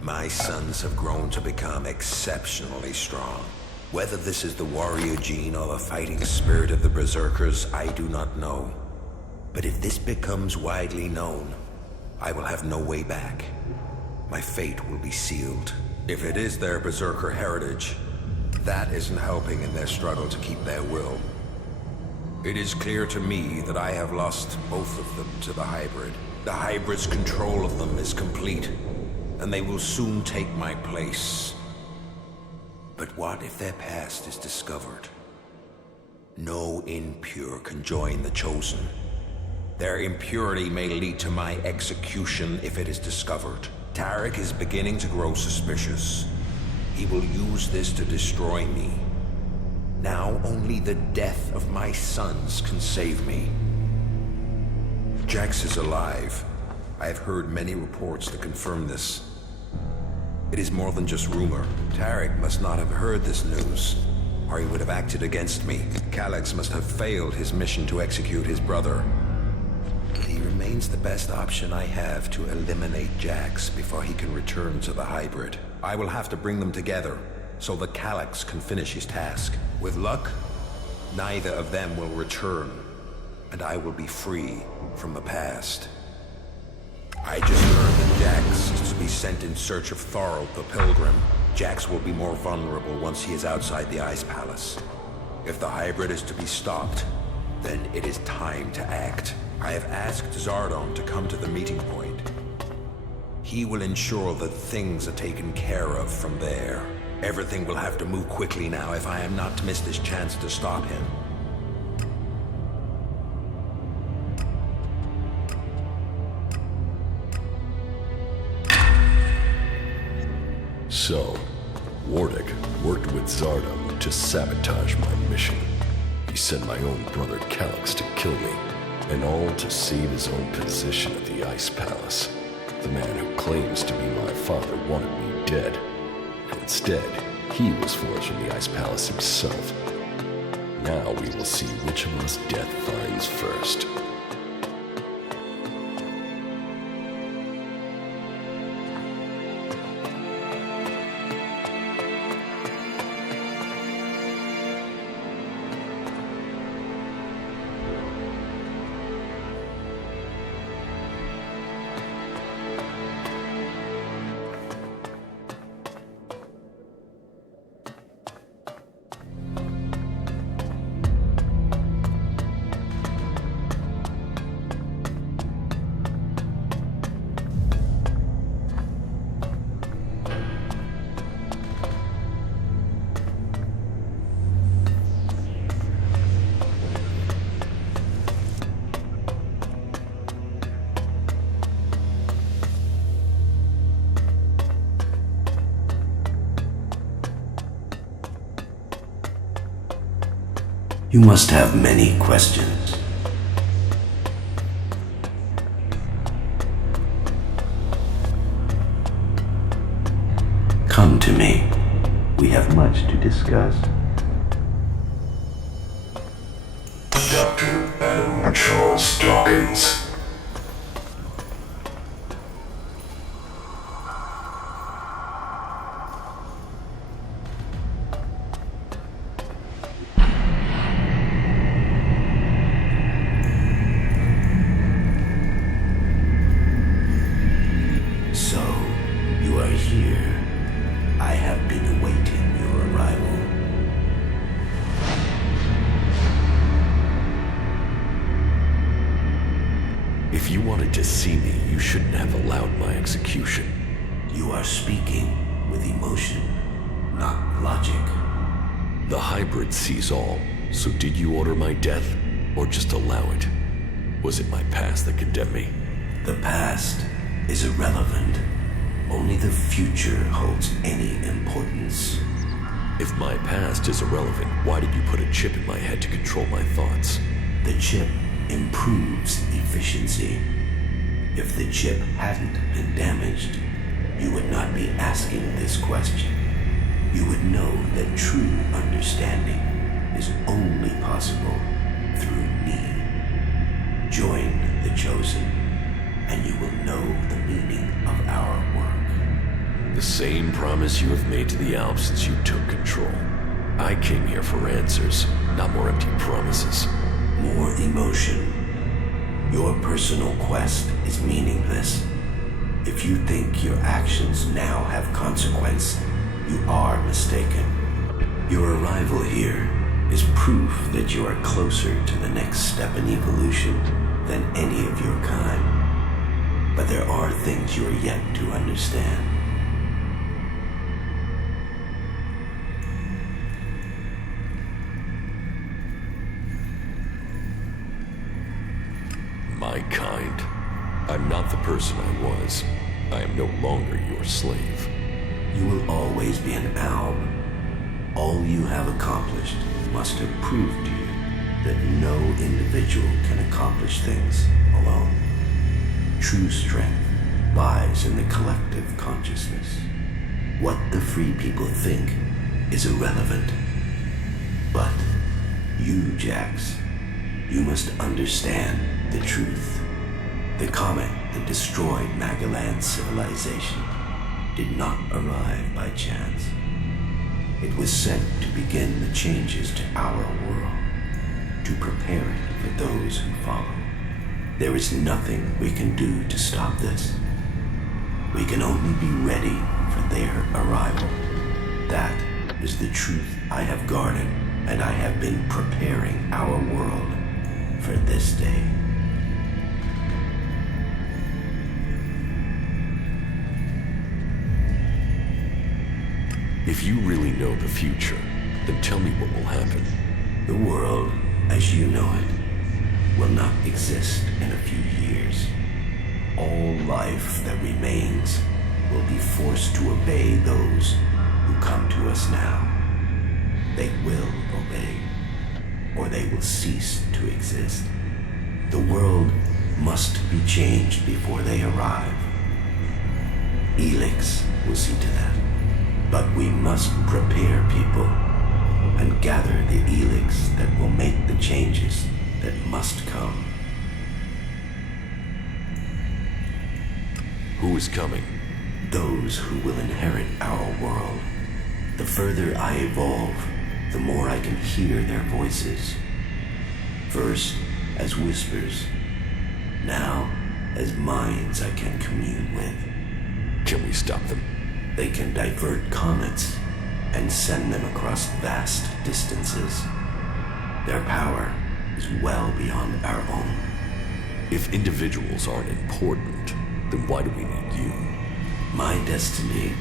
my sons have grown to become exceptionally strong. Whether this is the warrior gene or the fighting spirit of the Berserkers, I do not know. But if this becomes widely known, I will have no way back. My fate will be sealed. If it is their Berserker heritage, that isn't helping in their struggle to keep their will. It is clear to me that I have lost both of them to the hybrid. The hybrid's control of them is complete, and they will soon take my place. But what if their past is discovered? No impure can join the chosen. Their impurity may lead to my execution if it is discovered. Tarek is beginning to grow suspicious. He will use this to destroy me. Now only the death of my sons can save me. Jax is alive. I have heard many reports that confirm this. It is more than just rumor. Tarek must not have heard this news, or he would have acted against me. Calyx must have failed his mission to execute his brother. But he remains the best option I have to eliminate Jax before he can return to the hybrid. I will have to bring them together, so that Calyx can finish his task. With luck, neither of them will return, and I will be free from the past. I just learned that Jax is to be sent in search of Thorald the Pilgrim. Jax will be more vulnerable once he is outside the Ice Palace. If the hybrid is to be stopped, then it is time to act. I have asked Zardon to come to the meeting point. He will ensure that things are taken care of from there. Everything will have to move quickly now if I am not to miss this chance to stop him. So, Wardick worked with Zardon to sabotage my mission. He sent my own brother Calyx to kill me, and all to save his own position at the Ice Palace. The man who claims to be my father wanted me dead, and instead, he was forced from the Ice Palace himself. Now we will see which of us death finds first. You must have many questions. Come to me. We have much to discuss. Doctor and Charles Dawkins. If you wanted to see me, you shouldn't have allowed my execution. You are speaking with emotion, not logic. The hybrid sees all, so did you order my death, or just allow it? Was it my past that condemned me? The past is irrelevant. Only the future holds any importance. If my past is irrelevant, why did you put a chip in my head to control my thoughts? The chip improves efficiency. If the chip hadn't been damaged, you would not be asking this question. You would know that true understanding is only possible through me. Join the chosen, and you will know the meaning of our work. The same promise you have made to the Alps since you took control. I came here for answers, not more empty promises. More emotion. Your personal quest is meaningless. If you think your actions now have consequence, you are mistaken. Your arrival here is proof that you are closer to the next step in evolution than any of your kind. But there are things you are yet to understand. because I am no longer your slave. You will always be an Alb. All you have accomplished must have proved to you that no individual can accomplish things alone. True strength lies in the collective consciousness. What the free people think is irrelevant. But you, Jax, you must understand the truth. The comet that destroyed Magalan's civilization did not arrive by chance. It was sent to begin the changes to our world, to prepare it for those who follow. There is nothing we can do to stop this. We can only be ready for their arrival. That is the truth I have guarded, and I have been preparing our world for this day. If you really know the future, then tell me what will happen. The world, as you know it, will not exist in a few years. All life that remains will be forced to obey those who come to us now. They will obey, or they will cease to exist. The world must be changed before they arrive. Elex will see to that. But we must prepare people and gather the Elex that will make the changes that must come. Who is coming? Those who will inherit our world. The further I evolve, the more I can hear their voices. First as whispers, now as minds I can commune with. Can we stop them? They can divert comets and send them across vast distances. Their power is well beyond our own. If individuals aren't important, then why do we need you? My destiny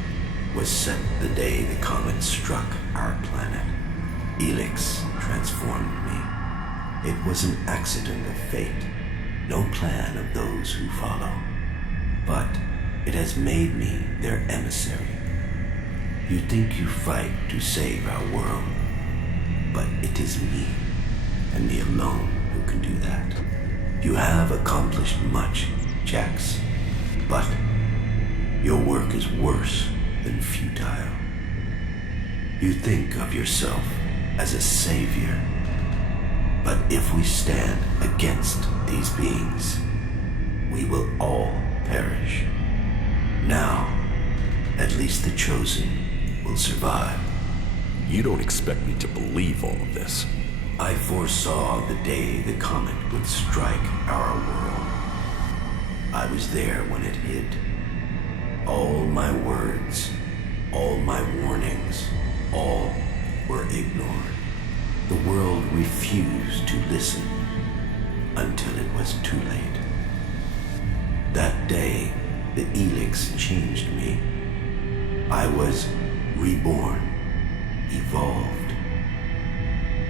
was set the day the comet struck our planet. Elex transformed me. It was an accident of fate, no plan of those who follow. But it has made me their emissary. You think you fight to save our world, but it is me, and me alone, who can do that. You have accomplished much, Jax, but your work is worse than futile. You think of yourself as a savior, but if we stand against these beings, we will all perish. Now, at least the chosen will survive. You don't expect me to believe all of this. I foresaw the day the comet would strike our world. I was there when it hit. All my words, all my warnings, all were ignored. The world refused to listen until it was too late. That day, the Elex changed me. I was reborn, evolved.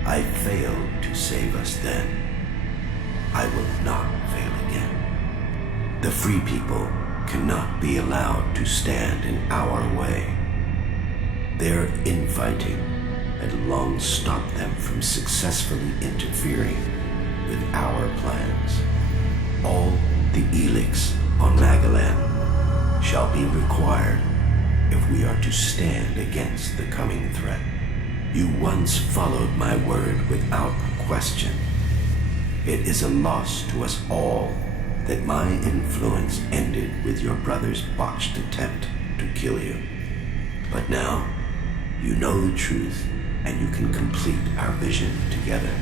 I failed to save us then. I will not fail again. The free people cannot be allowed to stand in our way. Their infighting had long stopped them from successfully interfering with our plans. All the Elex on Magallan shall be required if we are to stand against the coming threat. You once followed my word without question. It is a loss to us all that my influence ended with your brother's botched attempt to kill you. But now, you know the truth, and you can complete our vision together.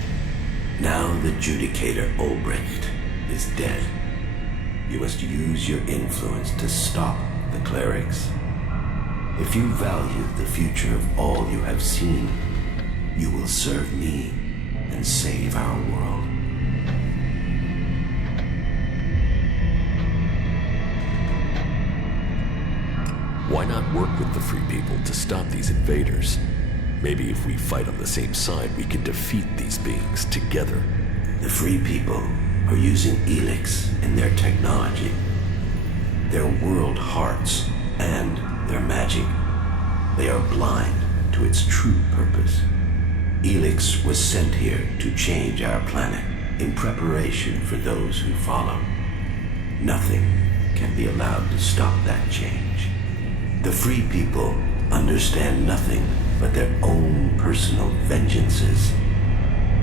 Now the Judicator Ulbricht is dead. You must use your influence to stop the clerics. If you value the future of all you have seen, you will serve me and save our world. Why not work with the free people to stop these invaders? Maybe if we fight on the same side, we can defeat these beings together. The free people are using Elex in their technology. their world hearts, and their magic. They are blind to its true purpose. Elex was sent here to change our planet in preparation for those who follow. Nothing can be allowed to stop that change. The free people understand nothing but their own personal vengeances.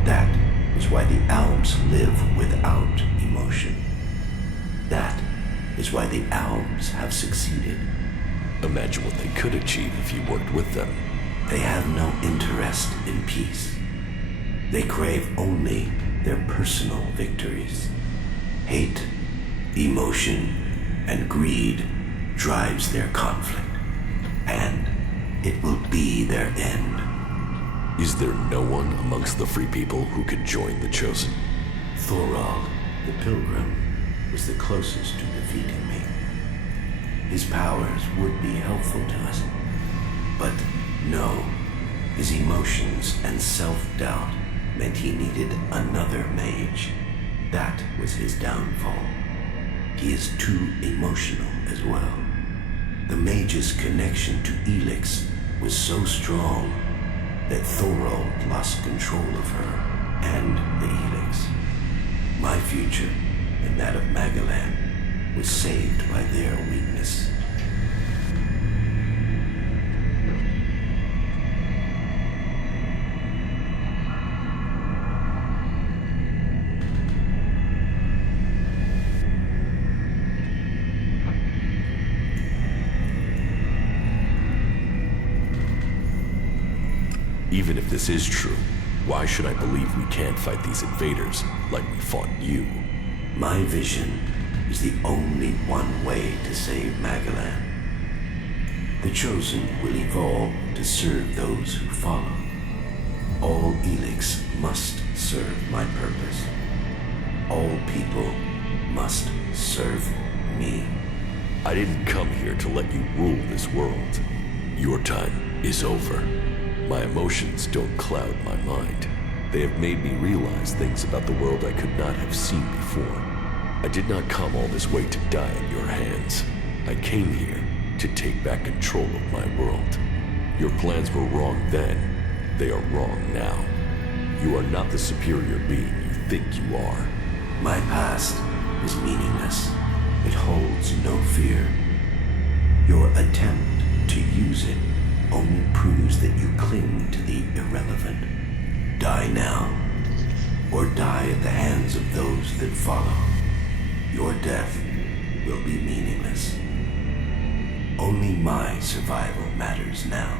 That is why the Alps live without emotion. That is why the Alps have succeeded. Imagine what they could achieve if you worked with them. They have no interest in peace. They crave only their personal victories. Hate, emotion, and greed drives their conflict, and it will be their end. Is there no one amongst the free people who could join the Chosen? Thorald, the Pilgrim, was the closest to defeating me. His powers would be helpful to us, but no, his emotions and self-doubt meant he needed another mage. That was his downfall. He is too emotional as well. The mage's connection to Elex was so strong that Thorald lost control of her and the Elex. My future and that of Magallan was saved by their weakness. Even if this is true, why should I believe we can't fight these invaders like we fought you? My vision is the only one way to save Magallan. The Chosen will evolve to serve those who follow. All Elex must serve my purpose. All people must serve me. I didn't come here to let you rule this world. Your time is over. My emotions don't cloud my mind. They have made me realize things about the world I could not have seen before. I did not come all this way to die at your hands. I came here to take back control of my world. Your plans were wrong then. They are wrong now. You are not the superior being you think you are. My past is meaningless. It holds no fear. Your attempt to use it only proves that you cling to the irrelevant. Die now, or die at the hands of those that follow. Your death will be meaningless. Only my survival matters now.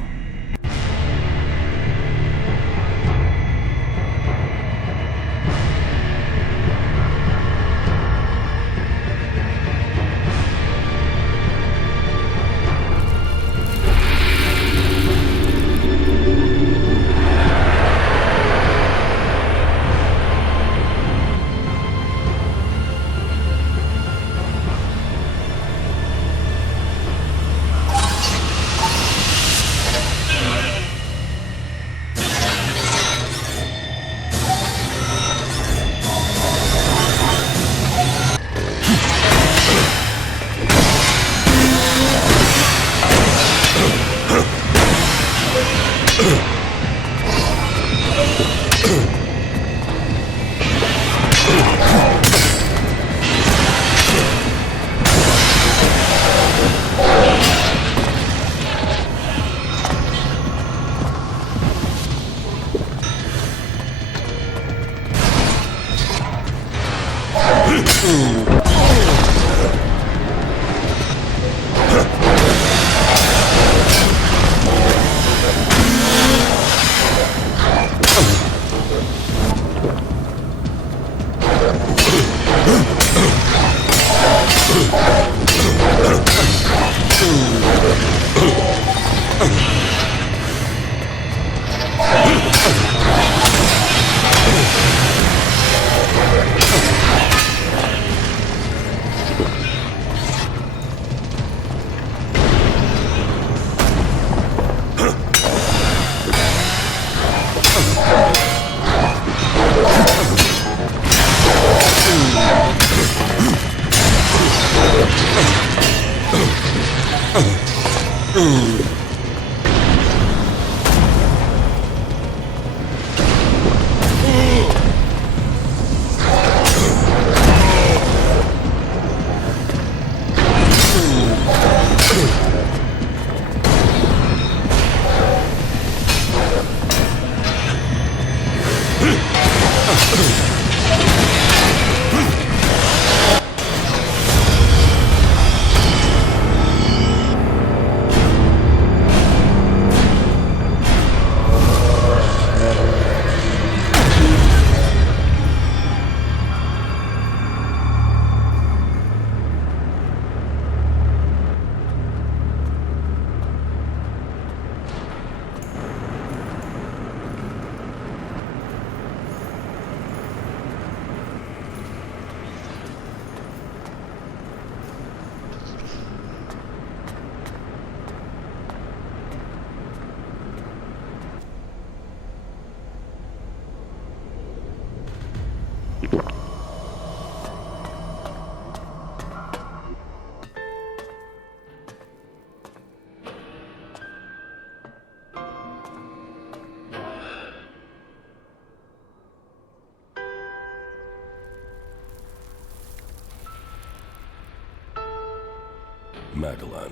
Magallan,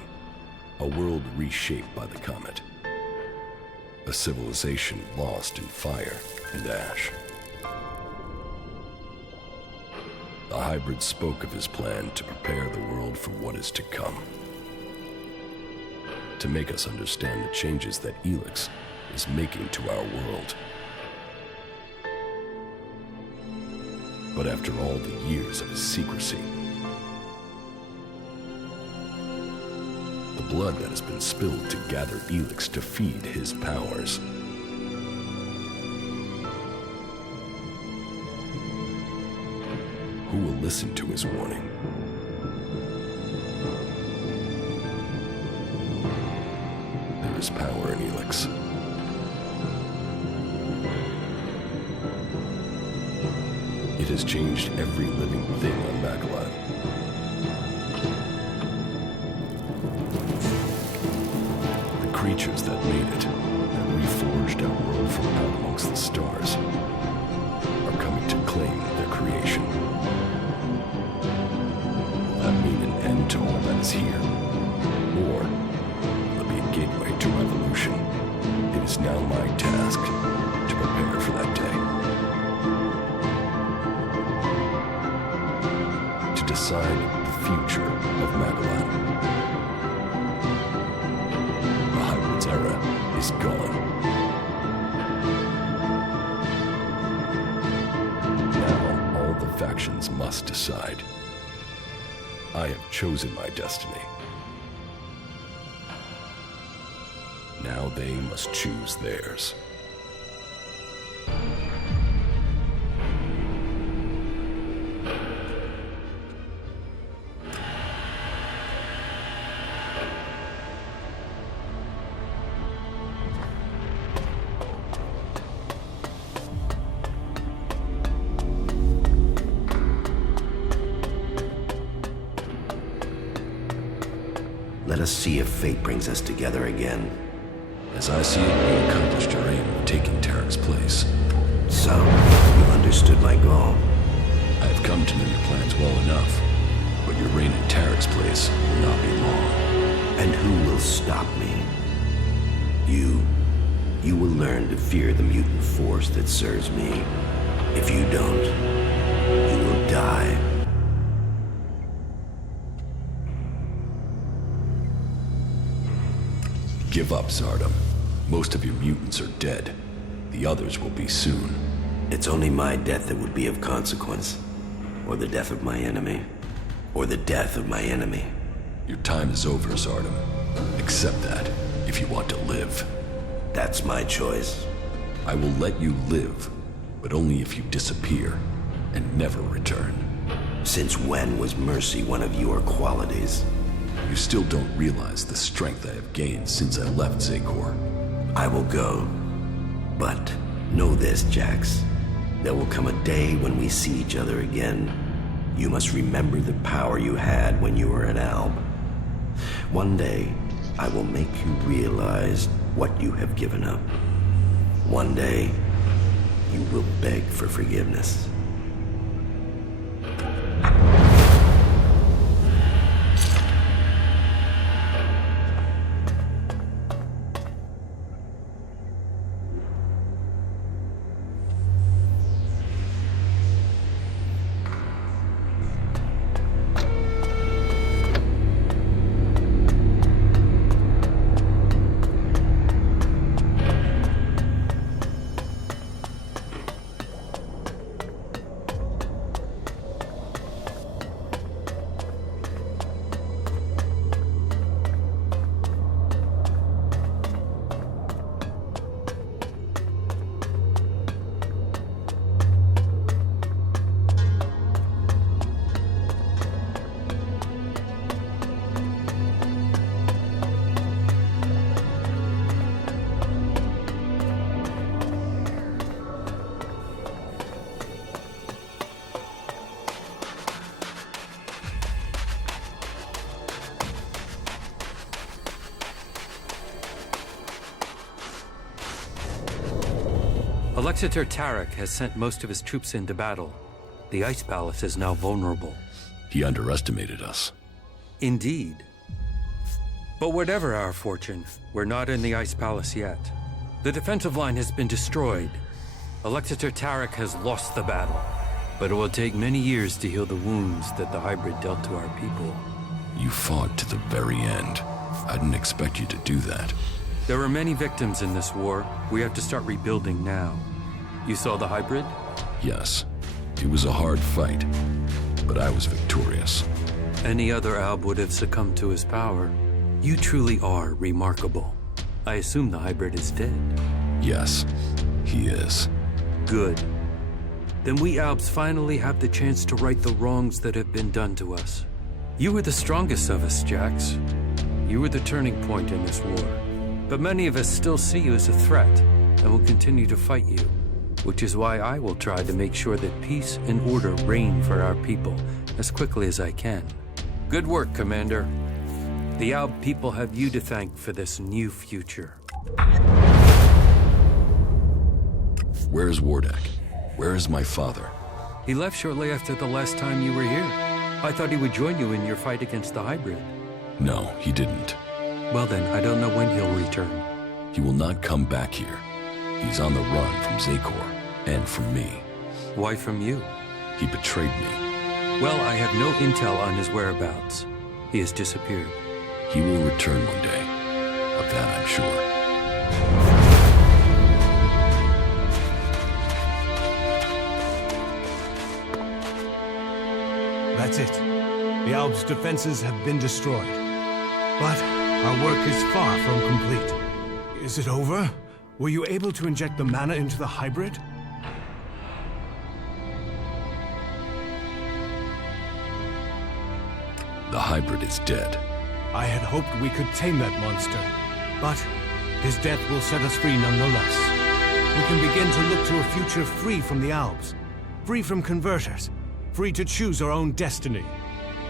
a world reshaped by the comet. A civilization lost in fire and ash. The hybrid spoke of his plan to prepare the world for what is to come. To make us understand the changes that Elex is making to our world. But after all the years of his secrecy, the blood that has been spilled to gather Elex to feed his powers. Who will listen to his warning? There is power in Elex. It has changed every living thing on Magallan. Creatures that made it, that reforged our world from out amongst the stars, are coming to claim their creation. Will that mean an end to all that is here? Or will it be a gateway to revolution? It is now my task to prepare for that day. To decide the future of Magallan. Era is gone. Now all the factions must decide. I have chosen my destiny. Now they must choose theirs. Let us see if fate brings us together again. As I see it, we accomplished our aim of taking Tarek's place. So, you understood my goal. I have come to know your plans well enough, but your reign in Tarek's place will not be long. And who will stop me? You. You will learn to fear the mutant force that serves me. If you don't, you will die. Give up, Zardom. Most of your mutants are dead. The others will be soon. It's only my death that would be of consequence. Or the death of my enemy. Or the death of my enemy. Your time is over, Zardom. Accept that, if you want to live. That's my choice. I will let you live, but only if you disappear and never return. Since when was mercy one of your qualities? You still don't realize the strength I have gained since I left Zakor. I will go. But know this, Jax. There will come a day when we see each other again. You must remember the power you had when you were an Alb. One day, I will make you realize what you have given up. One day, you will beg for forgiveness. Tarek has sent most of his troops into battle. The Ice Palace is now vulnerable. He underestimated us. Indeed. But whatever our fortune, we're not in the Ice Palace yet. The defensive line has been destroyed. Alexander Tarek has lost the battle. But it will take many years to heal the wounds that the hybrid dealt to our people. You fought to the very end. I didn't expect you to do that. There were many victims in this war. We have to start rebuilding now. You saw the hybrid? Yes. It was a hard fight, but I was victorious. Any other Alb would have succumbed to his power. You truly are remarkable. I assume the hybrid is dead. Yes, he is. Good. Then we Albs finally have the chance to right the wrongs that have been done to us. You were the strongest of us, Jax. You were the turning point in this war. But many of us still see you as a threat and will continue to fight you. Which is why I will try to make sure that peace and order reign for our people as quickly as I can. Good work, Commander. The Alb people have you to thank for this new future. Where is Wardak? Where is my father? He left shortly after the last time you were here. I thought he would join you in your fight against the hybrid. No, he didn't. Well then, I don't know when he'll return. He will not come back here. He's on the run from Zakor, and from me. Why from you? He betrayed me. Well, I have no intel on his whereabouts. He has disappeared. He will return one day. Of that I'm sure. That's it. The Alb's defenses have been destroyed. But our work is far from complete. Is it over? Were you able to inject the mana into the hybrid? The hybrid is dead. I had hoped we could tame that monster, but his death will set us free nonetheless. We can begin to look to a future free from the Albs, free from converters, free to choose our own destiny.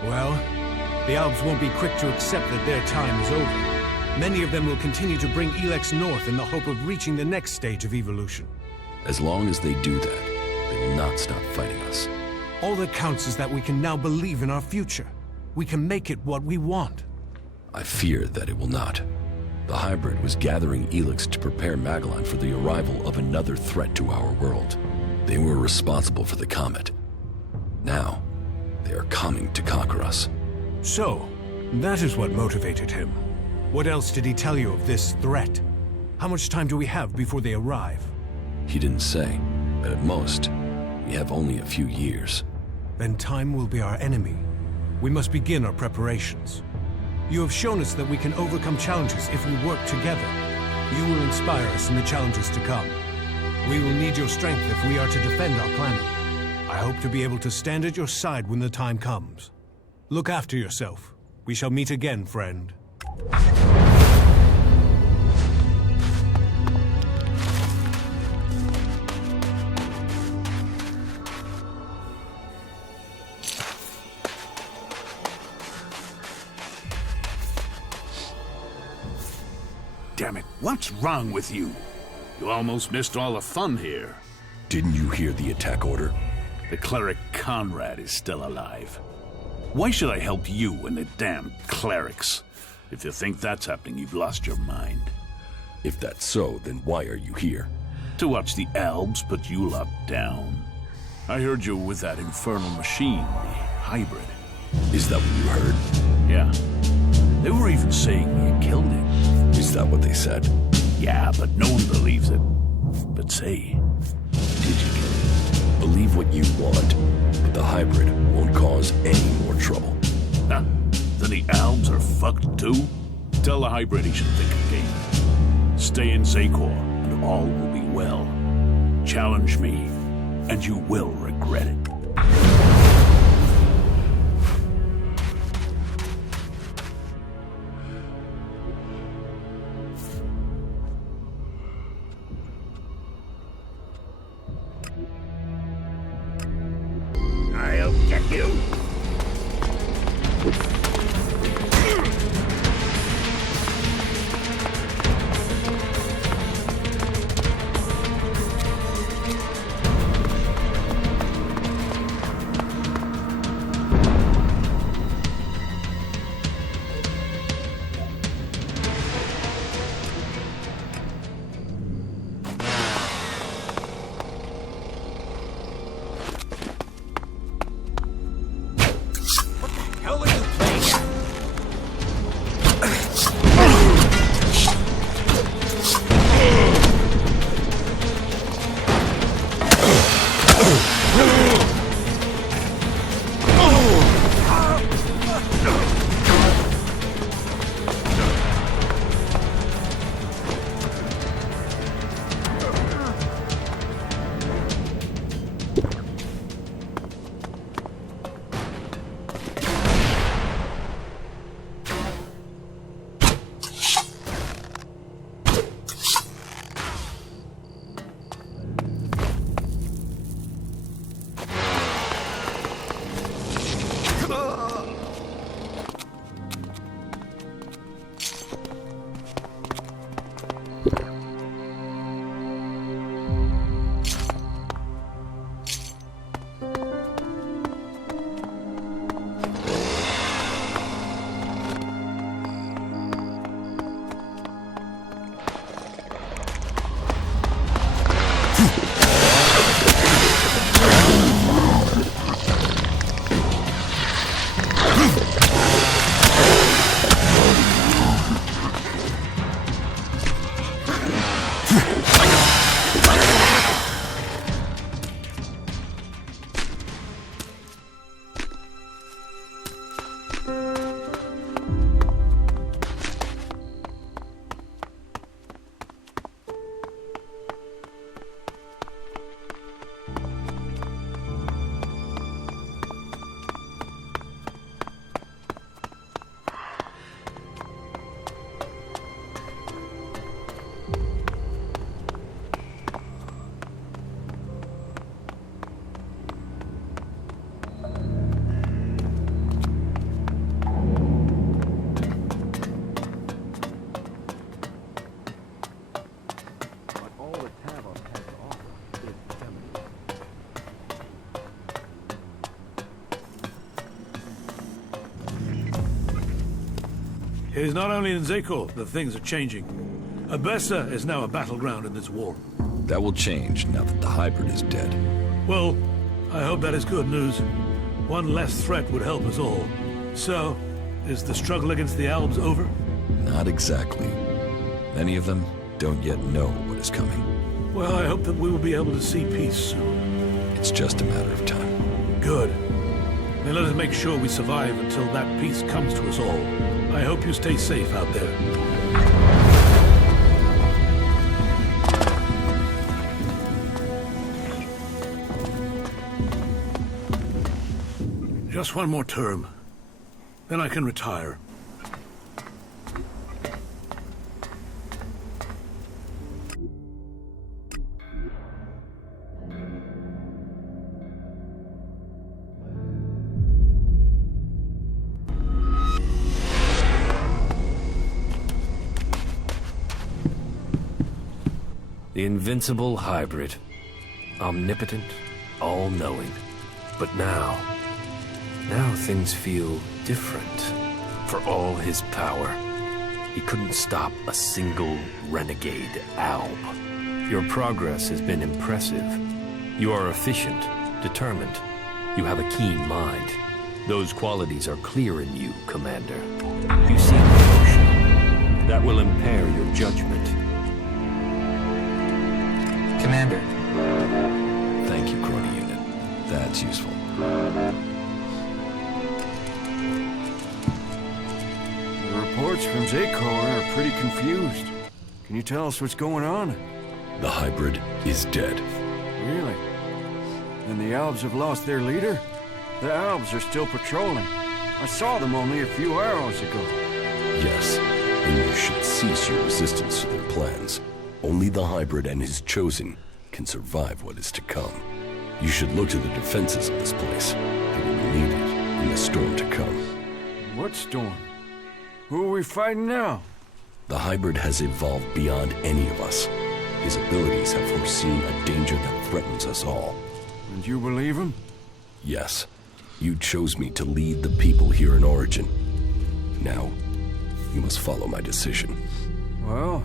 Well, the Albs won't be quick to accept that their time is over. Many of them will continue to bring Elex north in the hope of reaching the next stage of evolution. As long as they do that, they will not stop fighting us. All that counts is that we can now believe in our future. We can make it what we want. I fear that it will not. The hybrid was gathering Elex to prepare Magallan for the arrival of another threat to our world. They were responsible for the comet. Now, they are coming to conquer us. So, that is what motivated him. What else did he tell you of this threat? How much time do we have before they arrive? He didn't say, but at most, we have only a few years. Then time will be our enemy. We must begin our preparations. You have shown us that we can overcome challenges if we work together. You will inspire us in the challenges to come. We will need your strength if we are to defend our planet. I hope to be able to stand at your side when the time comes. Look after yourself. We shall meet again, friend. damn it. What's wrong with you? You almost missed all the fun here. Didn't you hear the attack order? The cleric Conrad is still alive. Why should I help you and the damn clerics? If you think that's happening, you've lost your mind. If that's so, then why are you here? To watch the Albs put you lot down. I heard you were with that infernal machine, the hybrid. Is that what you heard? Yeah. They were even saying you killed him. Is that what they said? Yeah, but no one believes it. But say, did you kill him? Believe what you want, but the hybrid won't cause any more trouble. Huh? Then the Albs are fucked too? Tell the hybrid he should think again. Stay in Zakor, and all will be well. Challenge me, and you will regret it. I'll get you. It is not only in Zakor that things are changing. Abessa is now a battleground in this war. That will change now that the hybrid is dead. Well, I hope that is good news. One less threat would help us all. So, is the struggle against the Albs over? Not exactly. Many of them don't yet know what is coming. Well, I hope that we will be able to see peace soon. It's just a matter of time. Good. Then let us make sure we survive until that peace comes to us all. I hope you stay safe out there. Just one more term. Then I can retire. The invincible hybrid. Omnipotent, all-knowing. But now things feel different. For all his power, he couldn't stop a single renegade Alb. Your progress has been impressive. You are efficient, determined. You have a keen mind. Those qualities are clear in you, Commander. You seek emotion. That will impair your judgment. Commander. Thank you, Crony Unit. That's useful. The reports from Zakor are pretty confused. Can you tell us what's going on? The hybrid is dead. Really? Then the Albs have lost their leader? The Albs are still patrolling. I saw them only a few hours ago. Yes, and you should cease your resistance to their plans. Only the hybrid and his chosen can survive what is to come. You should look to the defenses of this place. They will be needed in the storm to come. What storm? Who are we fighting now? The hybrid has evolved beyond any of us. His abilities have foreseen a danger that threatens us all. And you believe him? Yes. You chose me to lead the people here in Origin. Now, you must follow my decision. Well,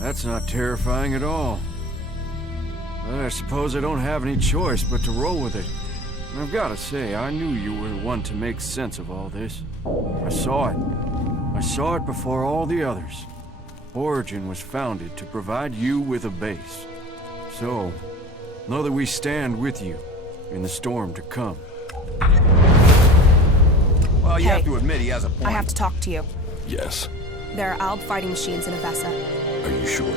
that's not terrifying at all. But I suppose I don't have any choice but to roll with it. And I've got to say, I knew you were the one to make sense of all this. I saw it. I saw it before all the others. Origin was founded to provide you with a base. So, know that we stand with you in the storm to come. Well, you have to admit he has a point. I have to talk to you. Yes. There are Alb fighting machines in Avessa. Are you sure?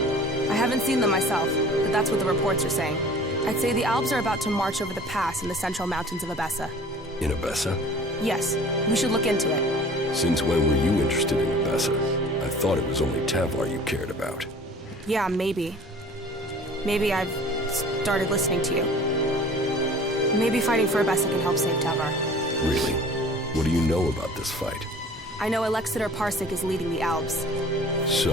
I haven't seen them myself, but that's what the reports are saying. I'd say the Albs are about to march over the pass in the central mountains of Avessa. In Avessa? Yes, we should look into it. Since when were you interested in Avessa? I thought it was only Tavalar you cared about. Yeah, maybe. Maybe I've started listening to you. Maybe fighting for Avessa can help save Tavalar. Really? What do you know about this fight? I know Elex Parsec is leading the Albs. So,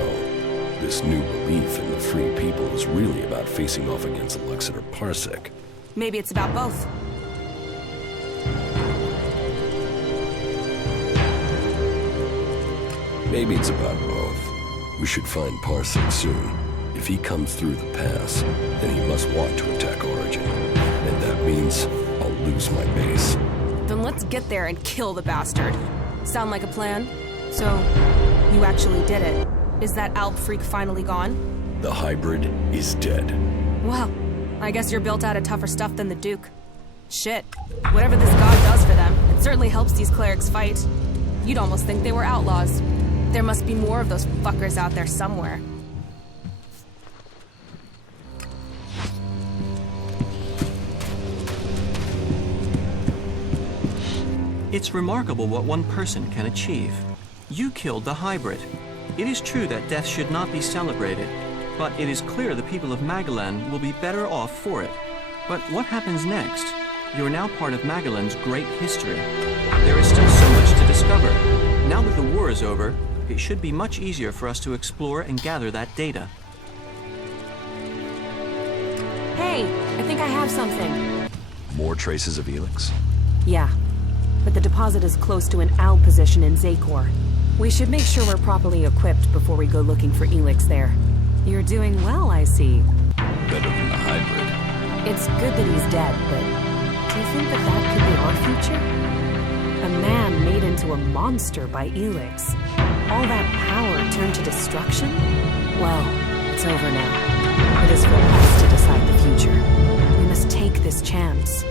this new belief in the free people is really about facing off against Elex Parsec. Maybe it's about both. Maybe it's about both. We should find Parsec soon. If he comes through the pass, then he must want to attack Origin. And that means I'll lose my base. Then let's get there and kill the bastard. Sound like a plan? So, you actually did it. Is that Alb freak finally gone? The hybrid is dead. Well, I guess you're built out of tougher stuff than the Duke. Shit. Whatever this god does for them, it certainly helps these clerics fight. You'd almost think they were outlaws. There must be more of those fuckers out there somewhere. It's remarkable what one person can achieve. You killed the hybrid. It is true that death should not be celebrated, but it is clear the people of Magallan will be better off for it. But what happens next? You are now part of Magalan's great history. There is still so much to discover. Now that the war is over, it should be much easier for us to explore and gather that data. Hey, I think I have something. More traces of Elex? Yeah, but the deposit is close to an Alb position in Zakor. We should make sure we're properly equipped before we go looking for Elex there. You're doing well, I see. Better than the hybrid. It's good that he's dead, but do you think that that could be our future? A man made into a monster by Elex. All that power turned to destruction? Well, it's over now. It is for us to decide the future. We must take this chance.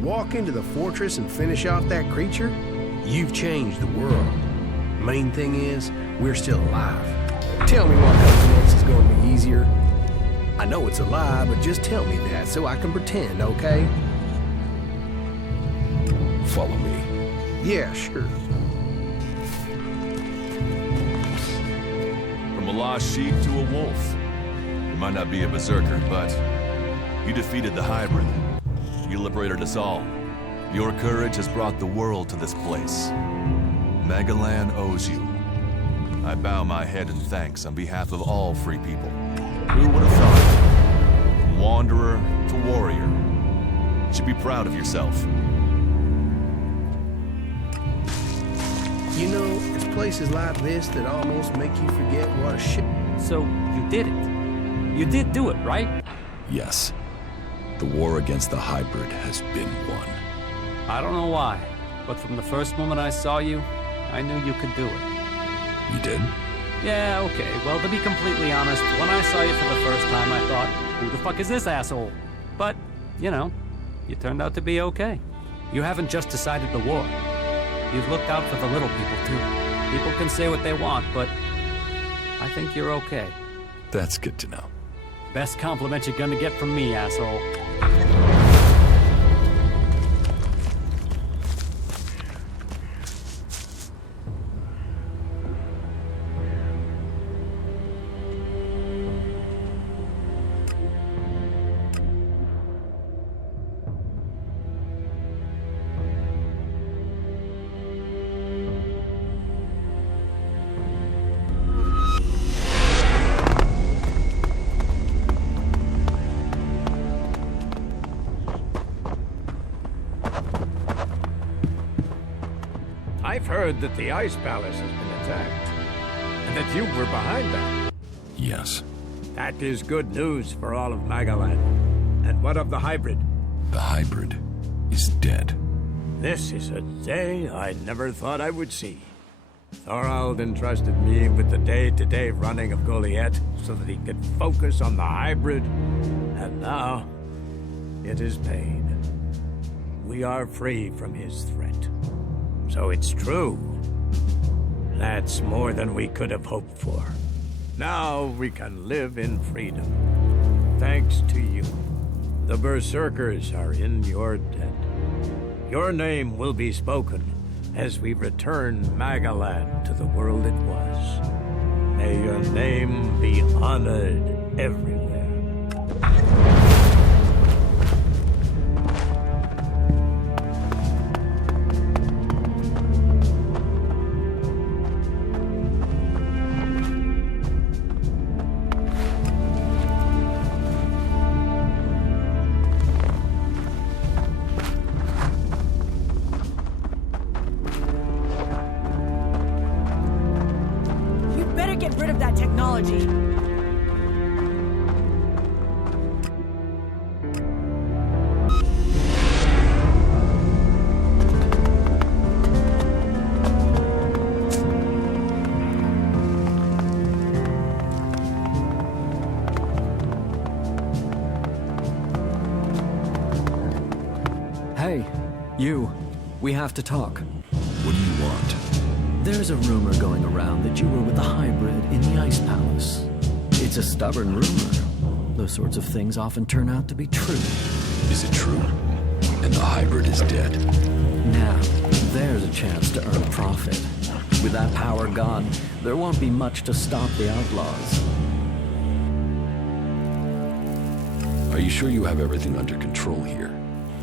Walk into the fortress and finish off that creature, you've changed the world. Main thing is, we're still alive. Tell me what comes next is going to be easier. I know it's a lie, but just tell me that so I can pretend, okay? Follow me. Yeah, sure. From a lost sheep to a wolf. You might not be a berserker, but you defeated the hybrid. You liberated us all. Your courage has brought the world to this place. Magallan owes you. I bow my head in thanks on behalf of all free people. Who would have thought? From wanderer to warrior. You should be proud of yourself. You know, it's places like this that almost make you forget what a shit. So, you did it. You did do it, right? Yes. The war against the hybrid has been won. I don't know why, but from the first moment I saw you, I knew you could do it. You did? Yeah, okay. Well, to be completely honest, when I saw you for the first time, I thought, who the fuck is this asshole? But, you know, you turned out to be okay. You haven't just decided the war. You've looked out for the little people, too. People can say what they want, but I think you're okay. That's good to know. Best compliment you're gonna get from me, asshole. I've heard that the Ice Palace has been attacked, and that you were behind that. Yes. That is good news for all of Magallan. And what of the hybrid? The hybrid is dead. This is a day I never thought I would see. Thorald entrusted me with the day-to-day running of Goliath so that he could focus on the hybrid, and now it is paid. We are free from his threat. So it's true. That's more than we could have hoped for. Now we can live in freedom. Thanks to you. The Berserkers are in your debt. Your name will be spoken as we return Magallan to the world it was. May your name be honored everywhere. Get rid of that technology. Hey, you. We have to talk. What do you want? There's a rumor going around that you were with the hybrid in the Ice Palace. It's a stubborn rumor. Those sorts of things often turn out to be true. Is it true? And the hybrid is dead? Now, there's a chance to earn a profit. With that power gone, there won't be much to stop the outlaws. Are you sure you have everything under control here?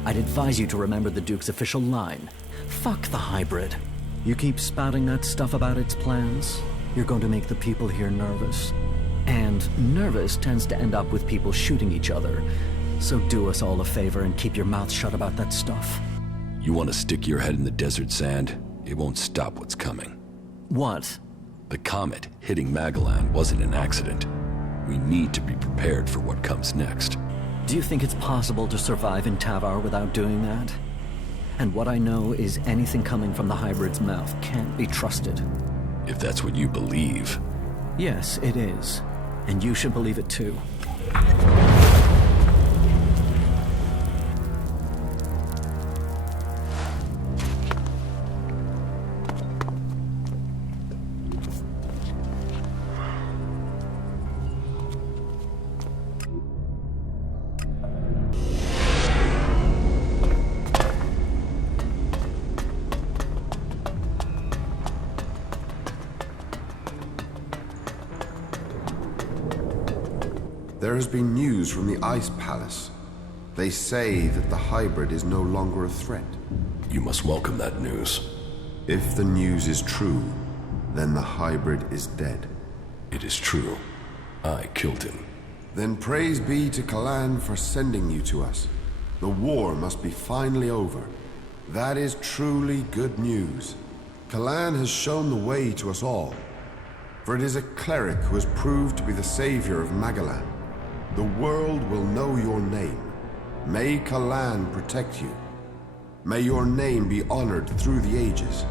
I'd advise you to remember the Duke's official line. Fuck the hybrid. You keep spouting that stuff about its plans, you're going to make the people here nervous. And nervous tends to end up with people shooting each other. So do us all a favor and keep your mouth shut about that stuff. You want to stick your head in the desert sand? It won't stop what's coming. What? The comet hitting Magallan wasn't an accident. We need to be prepared for what comes next. Do you think it's possible to survive in Tavar without doing that? And what I know is anything coming from the hybrid's mouth can't be trusted. If that's what you believe. Yes, it is. And you should believe it too. There has been news from the Ice Palace. They say that the hybrid is no longer a threat. You must welcome that news. If the news is true, then the hybrid is dead. It is true. I killed him. Then praise be to Kalan for sending you to us. The war must be finally over. That is truly good news. Kalan has shown the way to us all. For it is a cleric who has proved to be the savior of Magallan. The world will know your name. May Kalan protect you. May your name be honored through the ages.